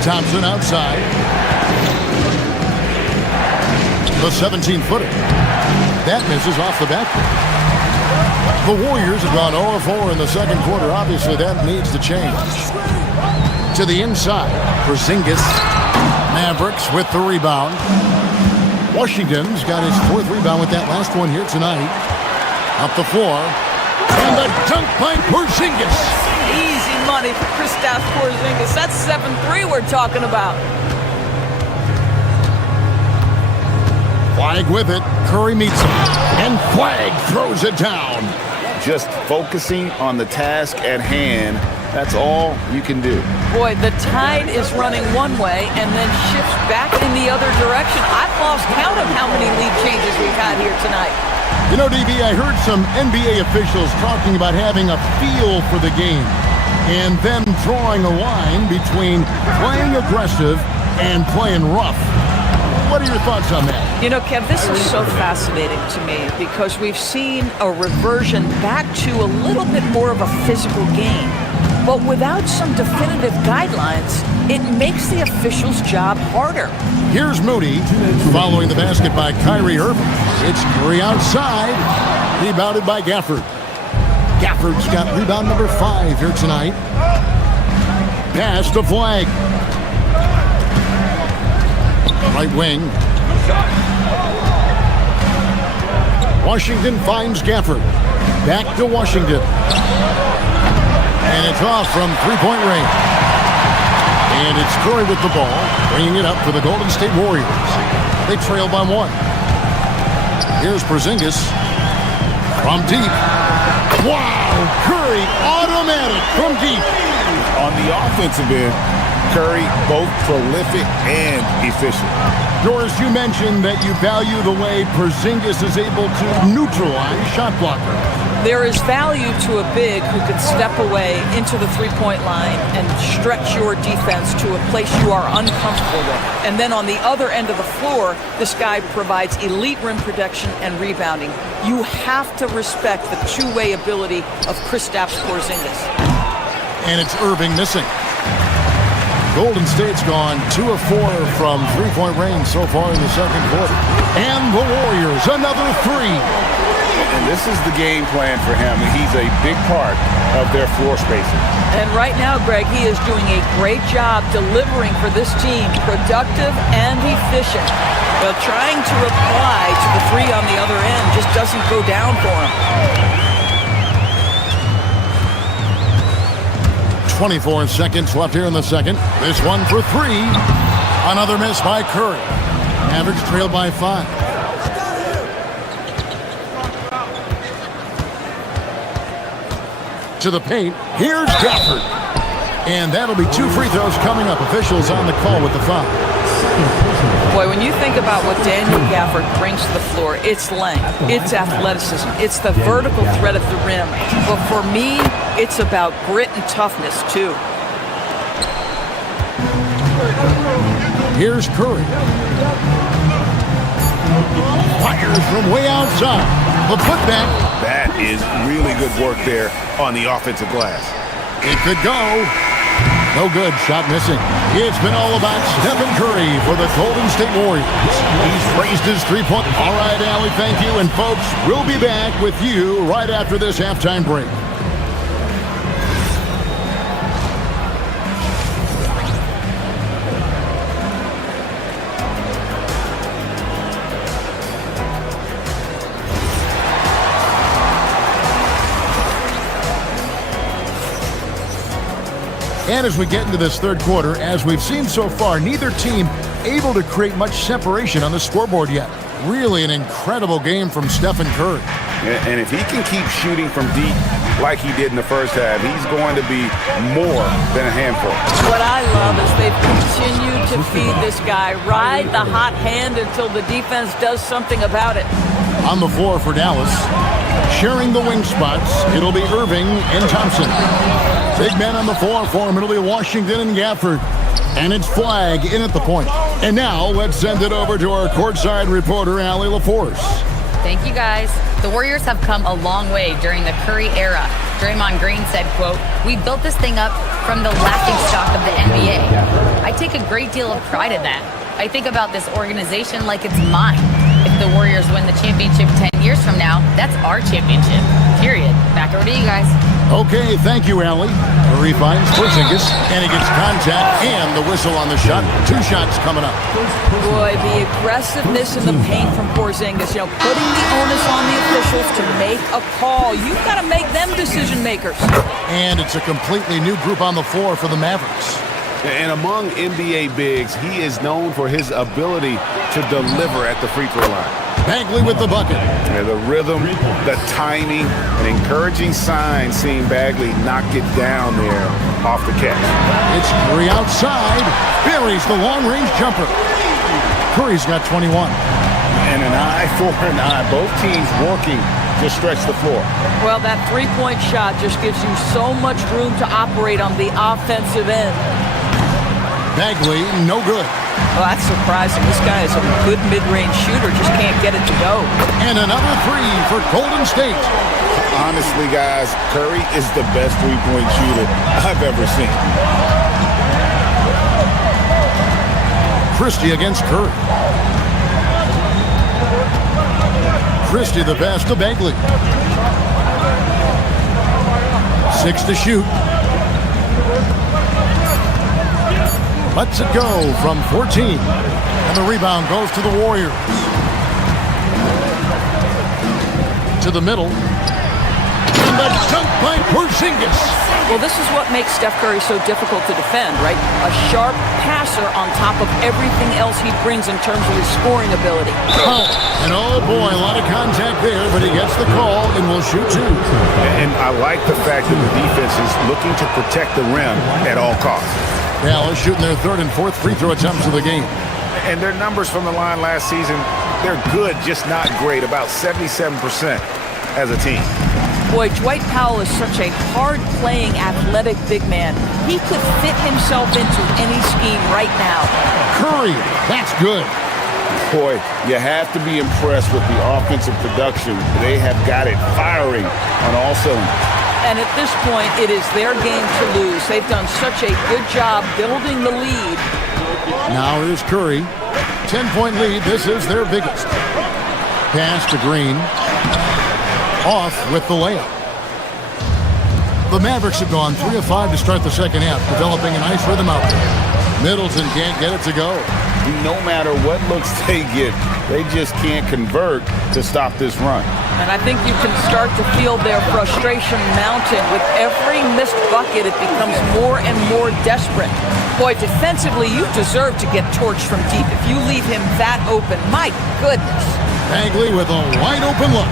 Thompson outside. The 17-footer. That misses off the backboard. The Warriors have gone 0-4 in the second quarter. Obviously, that needs to change. To the inside. Porzingis. Mavericks with the rebound. Washington's got his 4th rebound with that last one here tonight. Up the floor. And the dunk by Porzingis. Easy money for Kristaps Porzingis. That's 7-3 we're talking about. Flag with it. Curry meets him. And Flag throws it down. Just focusing on the task at hand. That's all you can do. Boy, the tide is running one way and then shifts back in the other direction. I've lost count of how many lead changes we've had here tonight. You know, DB, I heard some NBA officials talking about having a feel for the game and them drawing a line between playing aggressive and playing rough. What are your thoughts on that? You know, Kev, this is so fascinating to me because we've seen a reversion back to a little bit more of a physical game. But without some definitive guidelines, it makes the officials' job harder. Here's Moody following the basket by Kyrie Irving. It's Curry outside, rebounded by Gafford. Gafford's got rebound number 5 here tonight. Pass to Flag. Right wing. Washington finds Gafford. Back to Washington. And it's off from three-point range. And it's Curry with the ball, bringing it up for the Golden State Warriors. They trail by 1. Here's Porzingis from deep. Wow! Curry automatic from deep. On the offensive end, Curry both prolific and efficient. Doris, you mentioned that you value the way Porzingis is able to neutralize shot blockers. There is value to a big who can step away into the three-point line and stretch your defense to a place you are uncomfortable with. And then on the other end of the floor, this guy provides elite rim protection and rebounding. You have to respect the two-way ability of Kristaps Porzingis. And it's Irving missing. Golden State's gone 2 of 4 from three-point range so far in the second quarter. And the Warriors, another 3. And this is the game plan for him. He's a big part of their floor spacing. And right now, Greg, he is doing a great job delivering for this team, productive and efficient. But trying to reply to the 3 on the other end just doesn't go down for him. 24 seconds left here in the second. This one for 3. Another miss by Curry. Mavericks trail by 5. To the paint. Here's Gafford. And that'll be 2 free throws coming up. Officials on the call with the foul. Boy, when you think about what Daniel Gafford brings to the floor, it's length, it's athleticism, it's the vertical threat of the rim. But for me, it's about grit and toughness, too. Here's Curry. Fires from way outside. The putback. That is really good work there on the offensive glass. It could go. No good. Shot missing. It's been all about Stephen Curry for the Golden State Warriors. He's raised his three-point. All right, Allie, thank you. And, folks, we'll be back with you right after this halftime break. And as we get into this third quarter, as we've seen so far, neither team able to create much separation on the scoreboard yet. Really an incredible game from Stephen Curry. And if he can keep shooting from deep like he did in the first half, he's going to be more than a handful. What I love is they've continued to feed this guy, ride the hot hand until the defense does something about it. On the floor for Dallas, sharing the wing spots, it'll be Irving and Thompson. Big men on the floor for him, it'll be Washington and Gafford. And it's Flag in at the point. And now let's send it over to our courtside reporter, Allie LaForce. Thank you, guys. The Warriors have come a long way during the Curry era. Draymond Green said, quote, "We built this thing up from the laughingstock of the NBA. I take a great deal of pride in that. I think about this organization like it's mine. If the Warriors win the championship 10 years from now, that's our championship. Period." Back over to you guys. Okay, thank you, Allie. Curry finds Porzingis, and he gets contact and the whistle on the shot. 2 shots coming up. Boy, the aggressiveness and the paint from Porzingis, putting the onus on the officials to make a call. You've got to make them decision makers. And it's a completely new group on the floor for the Mavericks. And among NBA bigs, he is known for his ability to deliver at the free throw line. Bagley with the bucket. Yeah, the rhythm, the timing, an encouraging sign seeing Bagley knock it down there off the catch. It's Curry outside. Buries the long-range jumper. Curry's got 21. And an eye for an eye. Both teams working to stretch the floor. Well, that three-point shot just gives you so much room to operate on the offensive end. Bagley, no good. Well, that's surprising. This guy is a good mid-range shooter, just can't get it to go. And another 3 for Golden State. Honestly, guys, Curry is the best three-point shooter I've ever seen. Christie against Curry. Christie the pass to Bagley. 6 to shoot. Lets it go from 14. And the rebound goes to the Warriors. To the middle. And the dunk by Porzingis. Well, this is what makes Steph Curry so difficult to defend, right? A sharp passer on top of everything else he brings in terms of his scoring ability. Oh, and oh boy, a lot of contact there, but he gets the call and will shoot 2. And I like the fact that the defense is looking to protect the rim at all costs. Dallas shooting their 3rd and 4th free throw attempts of the game. And their numbers from the line last season, they're good, just not great, about 77% as a team. Boy, Dwight Powell is such a hard-playing, athletic big man. He could fit himself into any scheme right now. Curry, that's good. Boy, you have to be impressed with the offensive production. They have got it firing on all cylinders. And at this point, it is their game to lose. They've done such a good job building the lead. Now here's Curry. 10-point lead. This is their biggest. Pass to Green. Off with the layup. The Mavericks have gone 3 of 5 to start the second half, developing a nice rhythm out there. Middleton can't get it to go. No matter what looks they get, they just can't convert to stop this run. And I think you can start to feel their frustration mounting. With every missed bucket, it becomes more and more desperate. Boy, defensively, you deserve to get torched from deep if you leave him that open. My goodness. Bagley with a wide open look.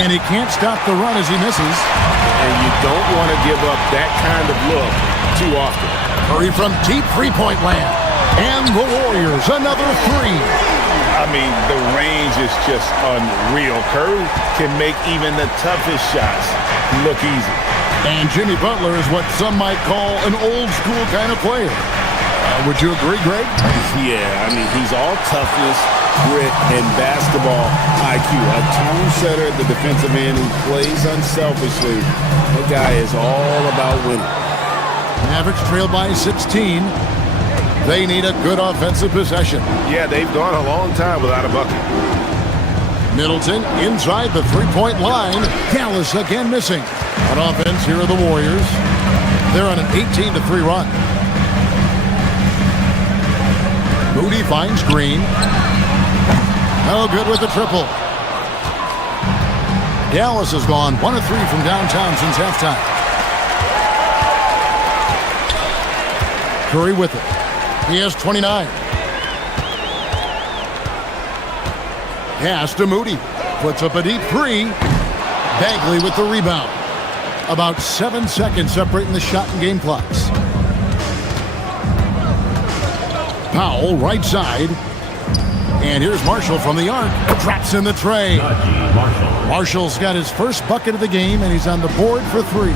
And he can't stop the run as he misses. And you don't want to give up that kind of look too often. Curry from deep three-point land. And the Warriors, another 3. I mean, the range is just unreal. Curry can make even the toughest shots look easy. And Jimmy Butler is what some might call an old-school kind of player. Would you agree, Greg? Yeah, I mean, he's all toughness, grit, and basketball IQ. A tone setter at the defensive end who plays unselfishly. That guy is all about winning. Mavericks trail by 16. They need a good offensive possession. Yeah, they've gone a long time without a bucket. Middleton inside the three-point line. Dallas again missing. On offense, here are the Warriors. They're on an 18-3 run. Moody finds Green. No good with the triple. Dallas has gone 1 of 3 from downtown since halftime. Curry with it. He has 29. Pass to Moody. Puts up a deep three. Bagley with the rebound. About 7 seconds separating the shot and game clocks. Powell, right side. And here's Marshall from the arc. Drops in the tray. Marshall's got his first bucket of the game, and he's on the board for 3.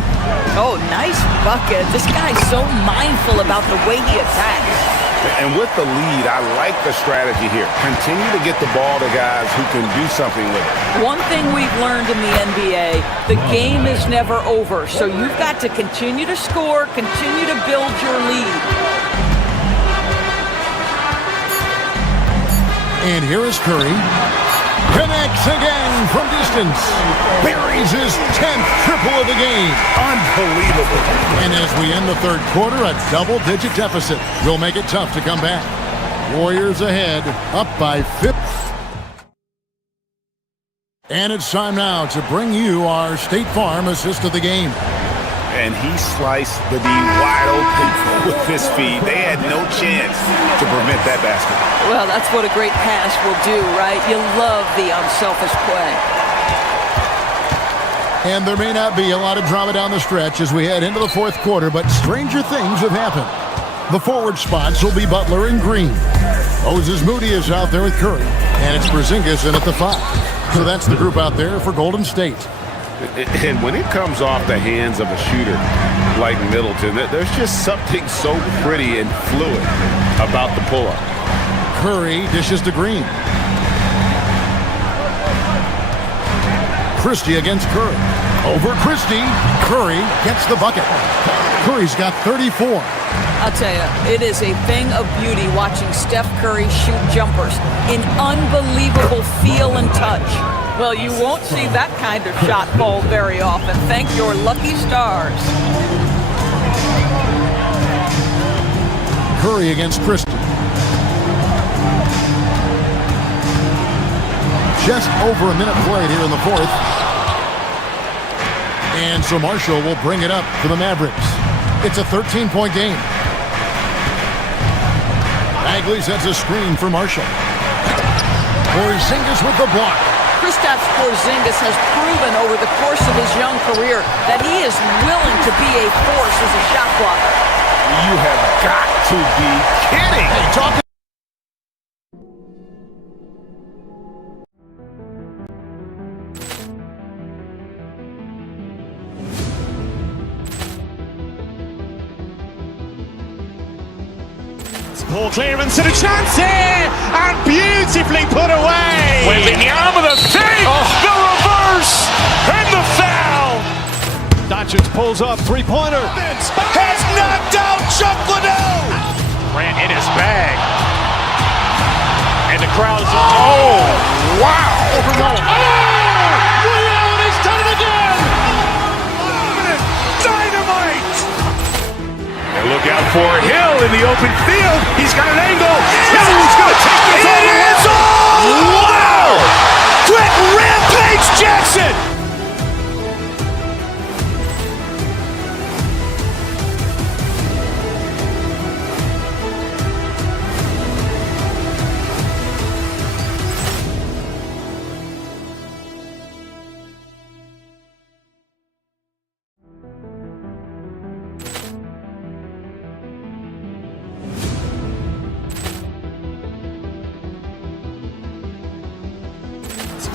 Oh, nice bucket. This guy's so mindful about the way he attacks. And with the lead, I like the strategy here. Continue to get the ball to guys who can do something with it. One thing we've learned in the NBA, the game is never over. So you've got to continue to score, continue to build your lead. And here is Curry. Connects again from distance. Buries his 10th triple of the game. Unbelievable. And as we end the third quarter, a double-digit deficit will make it tough to come back. Warriors ahead, up by 5. And it's time now to bring you our State Farm assist of the game. And he sliced the D wide open with his feet. They had no chance to prevent that basket. Well, that's what a great pass will do, right? You love the unselfish play. And there may not be a lot of drama down the stretch as we head into the fourth quarter, but stranger things have happened. The forward spots will be Butler and Green. Moses Moody is out there with Curry. And it's Porzingis in at the 5. So that's the group out there for Golden State. And when it comes off the hands of a shooter like Middleton, there's just something so pretty and fluid about the pull-up. Curry dishes to Green. Christie against Curry. Over Christie. Curry gets the bucket. Curry's got 34. I'll tell you, it is a thing of beauty watching Steph Curry shoot jumpers. An unbelievable feel and touch. Well, you won't see that kind of shot fall very often. Thank your lucky stars. Curry against Christie. Just over a minute played here in the fourth. And so Marshall will bring it up for the Mavericks. It's a 13-point game. Bagley sets a screen for Marshall. Porzingis with the block. Kristaps Porzingis has proven over the course of his young career that he is willing to be a force as a shot blocker. You have got to be kidding. Hey, talk. Ball clearance and a chance here, and beautifully put away. Wembanyama the fake, the reverse, and the foul. Doncic pulls up, three-pointer. Has knocked out Chuck Liddell. Ran in his bag. And the crowd is, oh, wow. He's done it again. Dynamite. And look out for Hill in the open field. He's got an angle. He's going to take this all the way. Wow! Quick Rampage Jackson.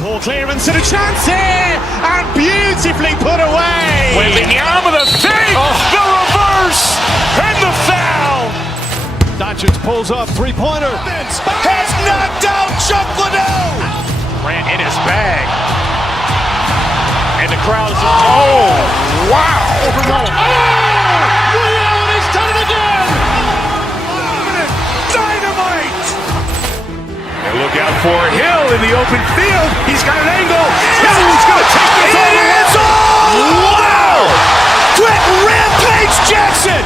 Ball clearance and a chance here, and beautifully put away. Wembanyama the fake, the reverse, and the foul. Doncic pulls up, three-pointer. Has knocked out Chuck Liddell. Grant in his bag. And the crowd is... Oh, wow. Ray Allen has done it again. Dynamite. And look out for Hill in the open field. He's got an angle. Hill's going to take this all the way. Wow. Quick Rampage Jackson.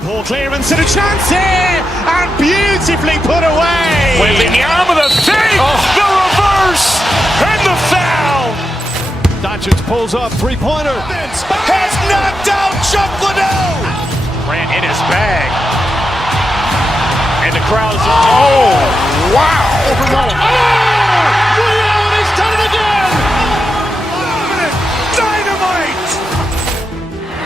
Ball clearance and a chance here, and beautifully put away. Wembanyama the fake, the reverse, and the foul. Doncic pulls up, three-pointer. Has knocked out Chuck Liddell. Grant in his bag. And the crowd is... Oh, wow. Ray Allen has done it again. Dynamite.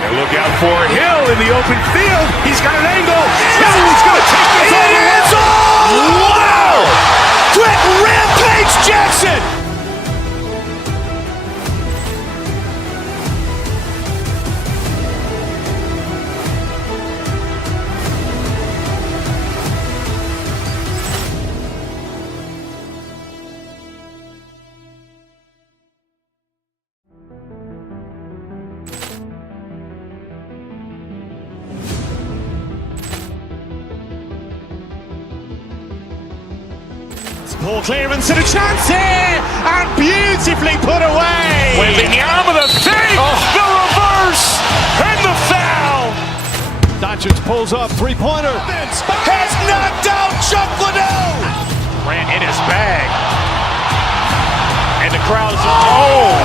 And look out for Hill in the open field. He's got an angle. Hill's going to take this all the way. Wow. Quick Rampage Jackson. Ball clearance and a chance here, and beautifully put away. Wembanyama the fake, the reverse, and the foul. Doncic pulls up, three-pointer. Has knocked out Chuck Liddell. Grant in his bag. And the crowd is... Oh,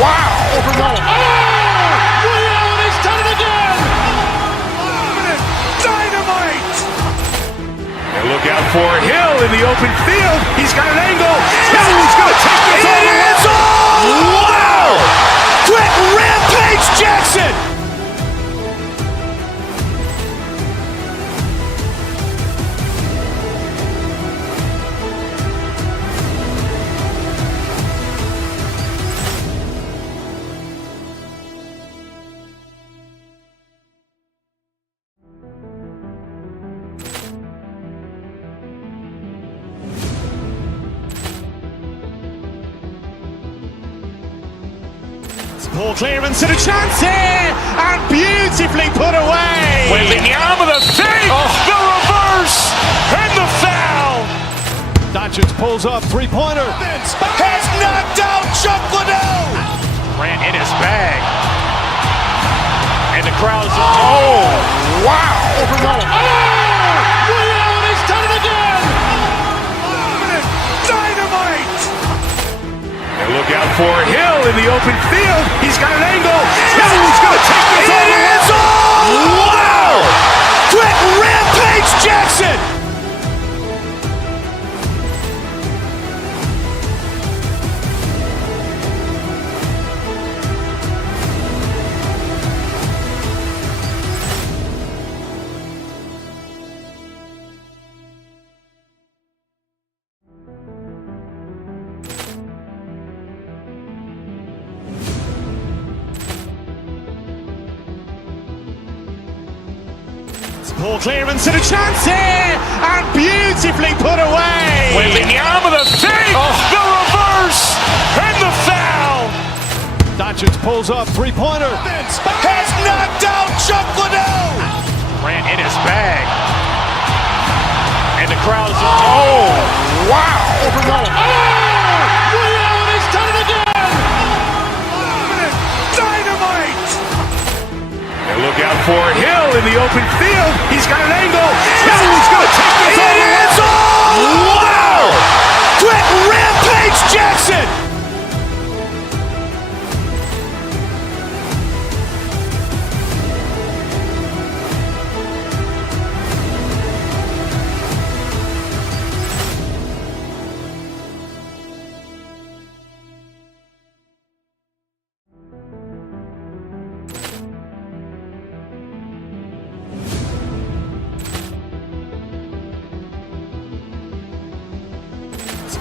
wow. Ray Allen has done it again. Dynamite. And look out for Hill in the open field. He's got an angle. Hill's going to take this all the way. Wow. Quick Rampage Jackson. Ball clearance and a chance here, and beautifully put away. Wembanyama the fake, the reverse, and the foul. Doncic pulls up, three-pointer. Has knocked out Chuck Liddell. Grant in his bag. And the crowd is... Oh, wow. Ray Allen has done it again. Dynamite. And look out for Hill in the open field. He's got an angle. Hill's going to take this all the way. Wow. Quick Rampage Jackson. Ball clearance and a chance here, and beautifully put away. Wembanyama the fake, the reverse, and the foul. Doncic pulls up, three-pointer. Has knocked out Chuck Liddell. Grant in his bag. And the crowd is... Oh, wow. Ray Allen has done it again. Dynamite. And look out for Hill in the open field. He's got an angle. Hill's going to take this all the way. Wow. Quick Rampage Jackson.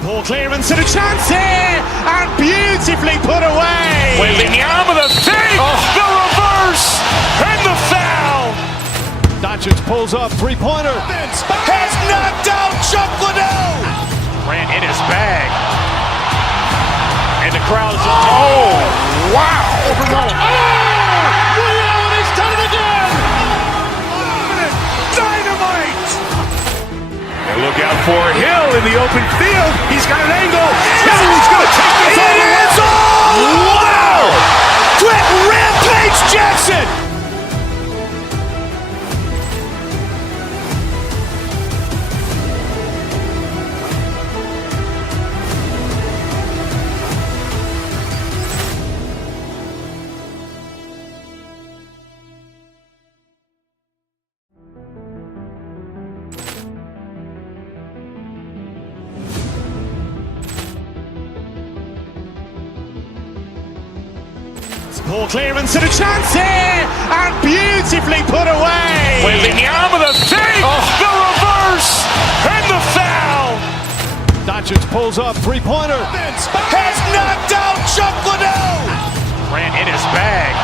Ball clearance and a chance here, and beautifully put away. Wembanyama with a fake, the reverse, and the foul. Doncic pulls up, three-pointer. Has knocked out Chuck Liddell. Ran in his bag. And the crowd is, oh, wow. Ray Allen has done it again. Dynamite. And look out for Hill in the open field. He's got an angle. He's going to take this all the way. Wow. Quick Rampage Jackson. Ball clearance and a chance here, and beautifully put away. Wembanyama with a fake, the reverse, and the foul. Doncic pulls up, three-pointer. Has knocked out Chuck Liddell. Ran in his bag.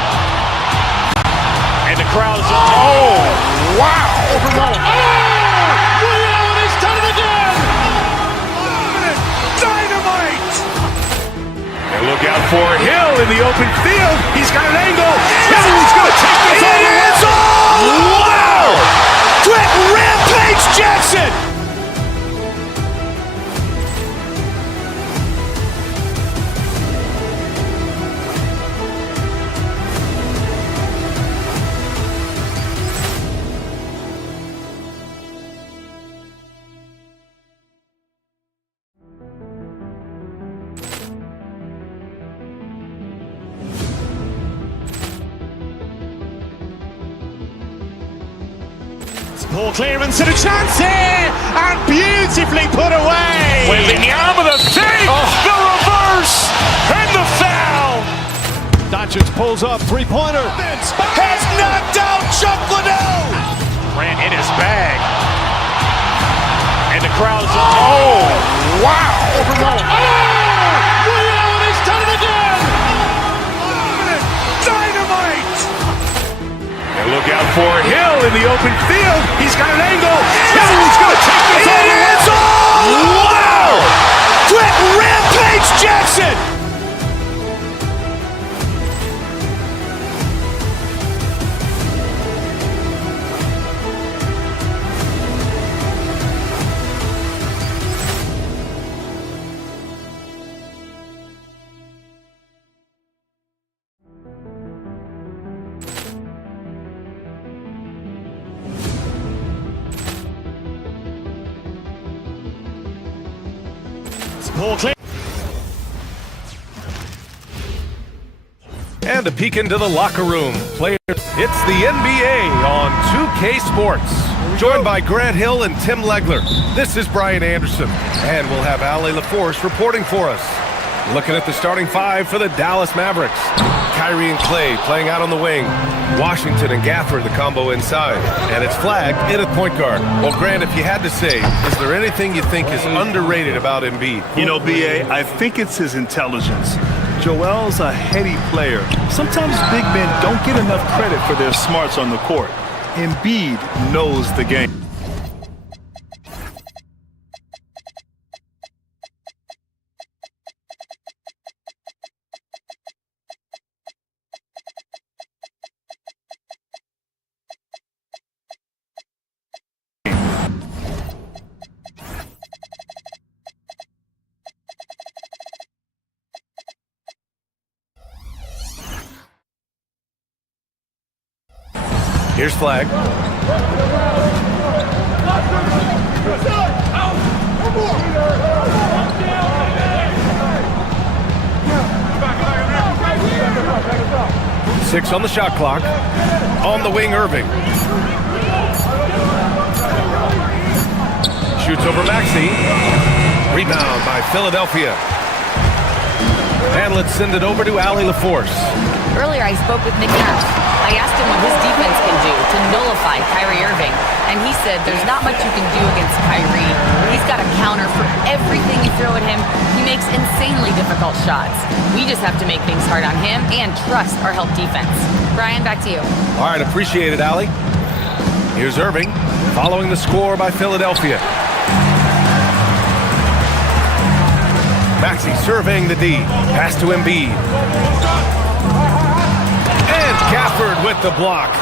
And the crowd is, oh, wow. Ray Allen has done it again. Dynamite. And look out for Hill in the open field. He's got an angle. He's going to take this all the way. Wow. Quick Rampage Jackson. Ball clearance and a chance here, and beautifully put away. Wembanyama with a fake, the reverse, and the foul. Doncic pulls up, three-pointer. Has knocked out Chuck Liddell. Ran in his bag. And the crowd is, oh, wow. Ray Allen has done it again. Dynamite. And look out for Hill in the open field. He's got an angle. He's going to take this all the way. Wow. Quick Rampage Jackson. Ball clear. And a peek into the locker room. Players, it's the NBA on 2K Sports. Joined by Grant Hill and Tim Legler. This is Brian Anderson. And we'll have Ali LaForce reporting for us. Looking at the starting five for the Dallas Mavericks. Kyrie and Clay playing out on the wing. Washington and Gafford, the combo inside. And it's flagged in at point guard. Well, Grant, if you had to say, is there anything you think is underrated about Embiid? You know, B.A., I think it's his intelligence. Joel's a heady player. Sometimes big men don't get enough credit for their smarts on the court. Embiid knows the game. Here's flag. 6 on the shot clock. On the wing, Irving. Shoots over Maxey. Rebound by Philadelphia. And let's send it over to Ali LaForce. Earlier, I spoke with Nick Nurse. I asked him what his defense can do to nullify Kyrie Irving, and he said there's not much you can do against Kyrie. He's got a counter for everything you throw at him. He makes insanely difficult shots. We just have to make things hard on him and trust our help defense. Brian, back to you. All right, appreciate it, Allie. Here's Irving, following the score by Philadelphia. Maxey surveying the D. Pass to Embiid. And Gafford with the block.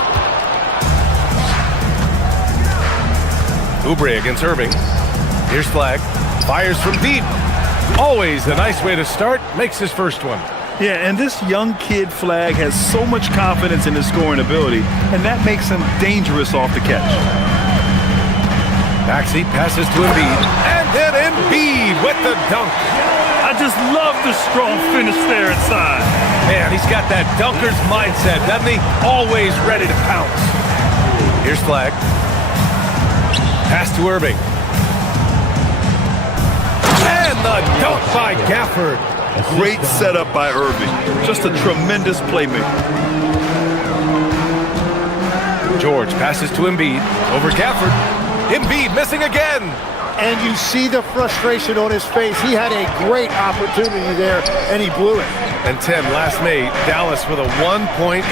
Oubre against Irving. Here's Flag. Fires from deep. Always a nice way to start. Makes his first one. Yeah, and this young kid Flag has so much confidence in his scoring ability, and that makes him dangerous off the catch. Maxey passes to Embiid. And then Embiid with the dunk. I just love the strong finish there inside. Man, he's got that dunker's mindset, doesn't he? Always ready to pounce. Here's Flag. Pass to Irving. And the dunk by Gafford. Great setup by Irving. Just a tremendous playmaker. George passes to Embiid. Over Gafford. Embiid missing again. And you see the frustration on his face. He had a great opportunity there, and he blew it. And Tim, last night, Dallas with a 1.8%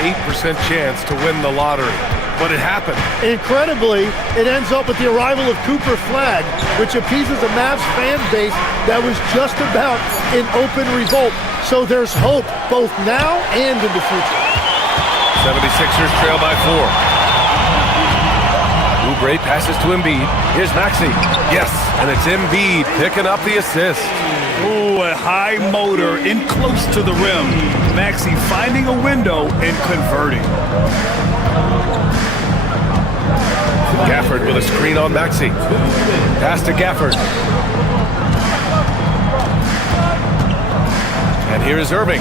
chance to win the lottery. But it happened. Incredibly, it ends up with the arrival of Cooper Flag, which appeases a Mavs fan base that was just about in open revolt. So there's hope both now and in the future. 76ers trail by 4. Oubre passes to Embiid. Here's Maxey. Yes, and it's Embiid picking up the assist. Ooh, a high motor in close to the rim. Maxey finding a window and converting. Gafford with a screen on Maxey. Pass to Gafford. And here is Irving.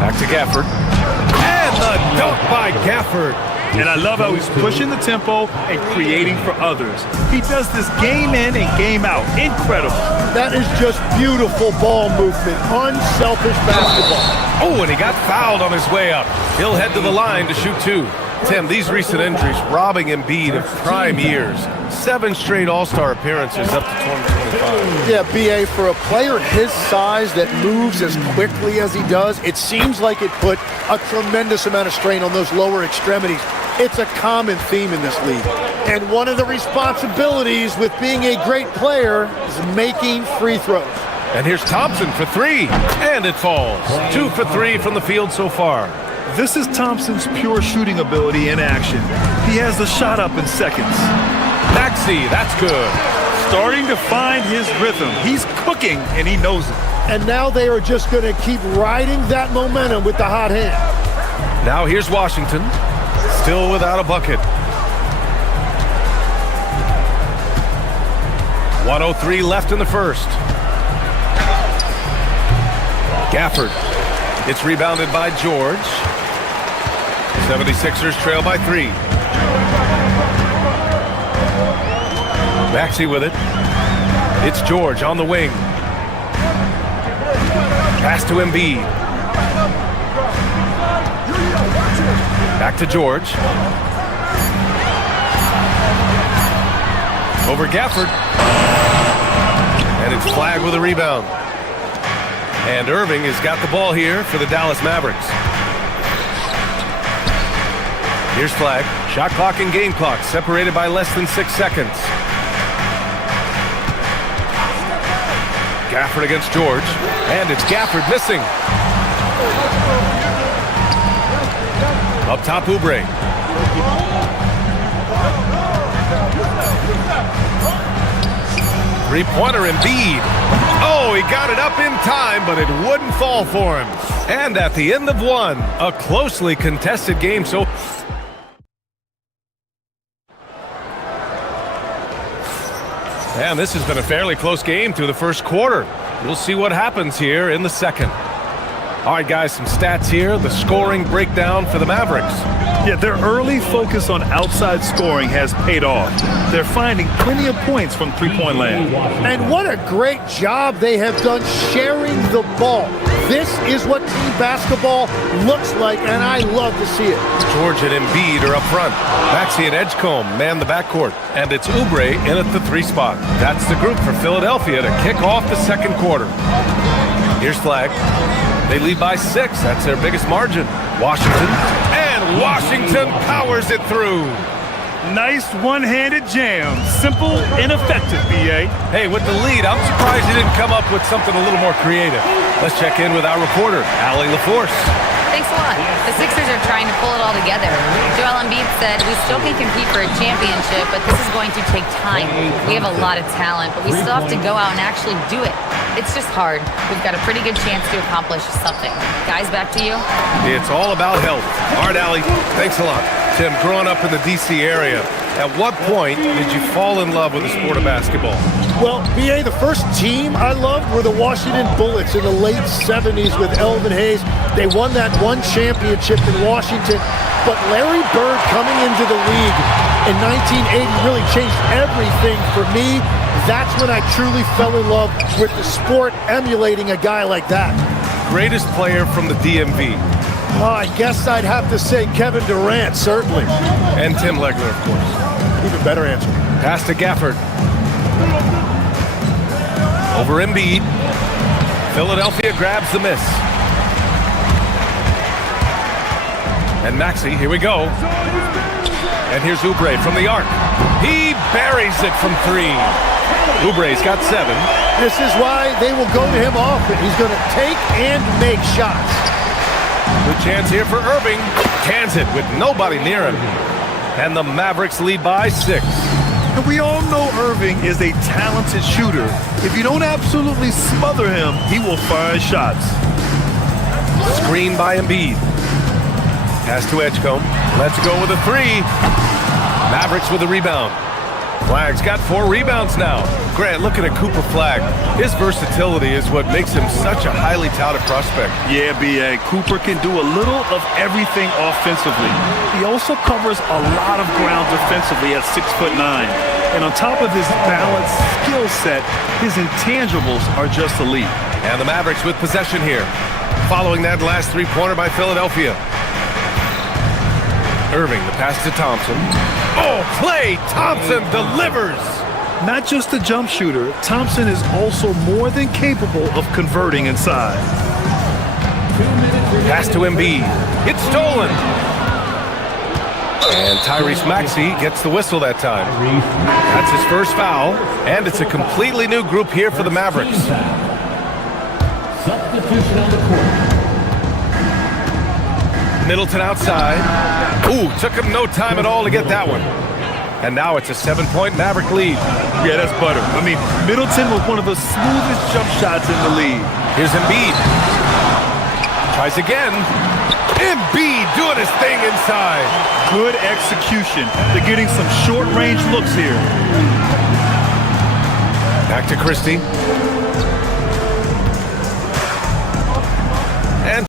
Back to Gafford. And the dunk by Gafford. And I love how he's pushing the tempo and creating for others. He does this game in and game out. Incredible. That is just beautiful ball movement. Unselfish basketball. Oh, and he got fouled on his way up. He'll head to the line to shoot 2. Tim, these recent injuries robbing Embiid of prime years. 7 straight All-Star appearances up to 2025. Yeah, BA, for a player his size that moves as quickly as he does, it seems like it put a tremendous amount of strain on those lower extremities. It's a common theme in this league. And one of the responsibilities with being a great player is making free throws. And here's Thompson for 3, and it falls. 2 for 3 from the field so far. This is Thompson's pure shooting ability in action. He has the shot up in seconds. Maxey, that's good. Starting to find his rhythm. He's cooking, and he knows it. And now they are just going to keep riding that momentum with the hot hand. Now here's Washington, still without a bucket. 1:03 left in the first. Gafford. It's rebounded by George. 76ers trail by 3. Maxey with it. It's George on the wing. Pass to Embiid. Back to George. Over Gafford. And it's Flag with a rebound. And Irving has got the ball here for the Dallas Mavericks. Here's Flag. Shot clock and game clock separated by less than 6 seconds. Gafford against George. And it's Gafford missing. Up top, Oubre. Three-pointer Embiid. Oh, he got it up in time, but it wouldn't fall for him. And at the end of 1, a closely contested game. So, and this has been a fairly close game through the first quarter. We'll see what happens here in the second. All right, guys, some stats here. The scoring breakdown for the Mavericks. Yeah, their early focus on outside scoring has paid off. They're finding plenty of points from three-point land. And what a great job they have done sharing the ball. This is what team basketball looks like, and I love to see it. George and Embiid are up front. Maxey and Edgecombe man the backcourt. And it's Oubre in at the 3 spot. That's the group for Philadelphia to kick off the second quarter. Here's Flag. They lead by 6. That's their biggest margin. Washington. And Washington powers it through. Nice one-handed jam. Simple and effective, B.A. Hey, with the lead, I'm surprised he didn't come up with something a little more creative. Let's check in with our reporter, Allie LaForce. Thanks a lot. The Sixers are trying to pull it all together. Joel Embiid said, we still can compete for a championship, but this is going to take time. We have a lot of talent, but we still have to go out and actually do it. It's just hard. We've got a pretty good chance to accomplish something. Guys, back to you. It's all about health. All right, Allie, thanks a lot. Tim, growing up in the D.C. area, at what point did you fall in love with the sport of basketball? Well, B.A., the first team I loved were the Washington Bullets in the late 70s with Elvin Hayes. They won that one championship in Washington. But Larry Bird coming into the league in 1980 really changed everything for me. That's when I truly fell in love with the sport, emulating a guy like that. Greatest player from the DMV? I guess I'd have to say Kevin Durant, certainly. And Tim Legler, of course. Even better answer. Pass to Gafford. Over Embiid. Philadelphia grabs the miss. And Maxey, here we go. And here's Oubre from the arc. He buries it from 3. Oubre's got 7. This is why they will go to him often. He's going to take and make shots. Good chance here for Irving. Cans it with nobody near him. And the Mavericks lead by 6. And we all know Irving is a talented shooter. If you don't absolutely smother him, he will find shots. Screen by Embiid. Pass to Edgecombe. Let's go with a 3. Mavericks with a rebound. Flag's got 4 rebounds now. Grant, looking at Cooper Flag. His versatility is what makes him such a highly touted prospect. Yeah, B.A. Cooper can do a little of everything offensively. He also covers a lot of ground defensively at 6'9". And on top of his balanced skill set, his intangibles are just elite. And the Mavericks with possession here. Following that last 3-pointer by Philadelphia. Irving, the pass to Thompson. Oh, Klay Thompson delivers! Not just a jump shooter, Thompson is also more than capable of converting inside. Pass to Embiid. It's stolen. And Tyrese Maxey gets the whistle that time. That's his first foul, and it's a completely new group here for the Mavericks. Substitution on the court. Middleton outside. Ooh, took him no time at all to get that one. And now it's a 7-point Maverick lead. Yeah, that's butter. I mean, Middleton was one of the smoothest jump shots in the league. Here's Embiid. Tries again. Embiid doing his thing inside. Good execution. They're getting some short-range looks here. Back to Christie.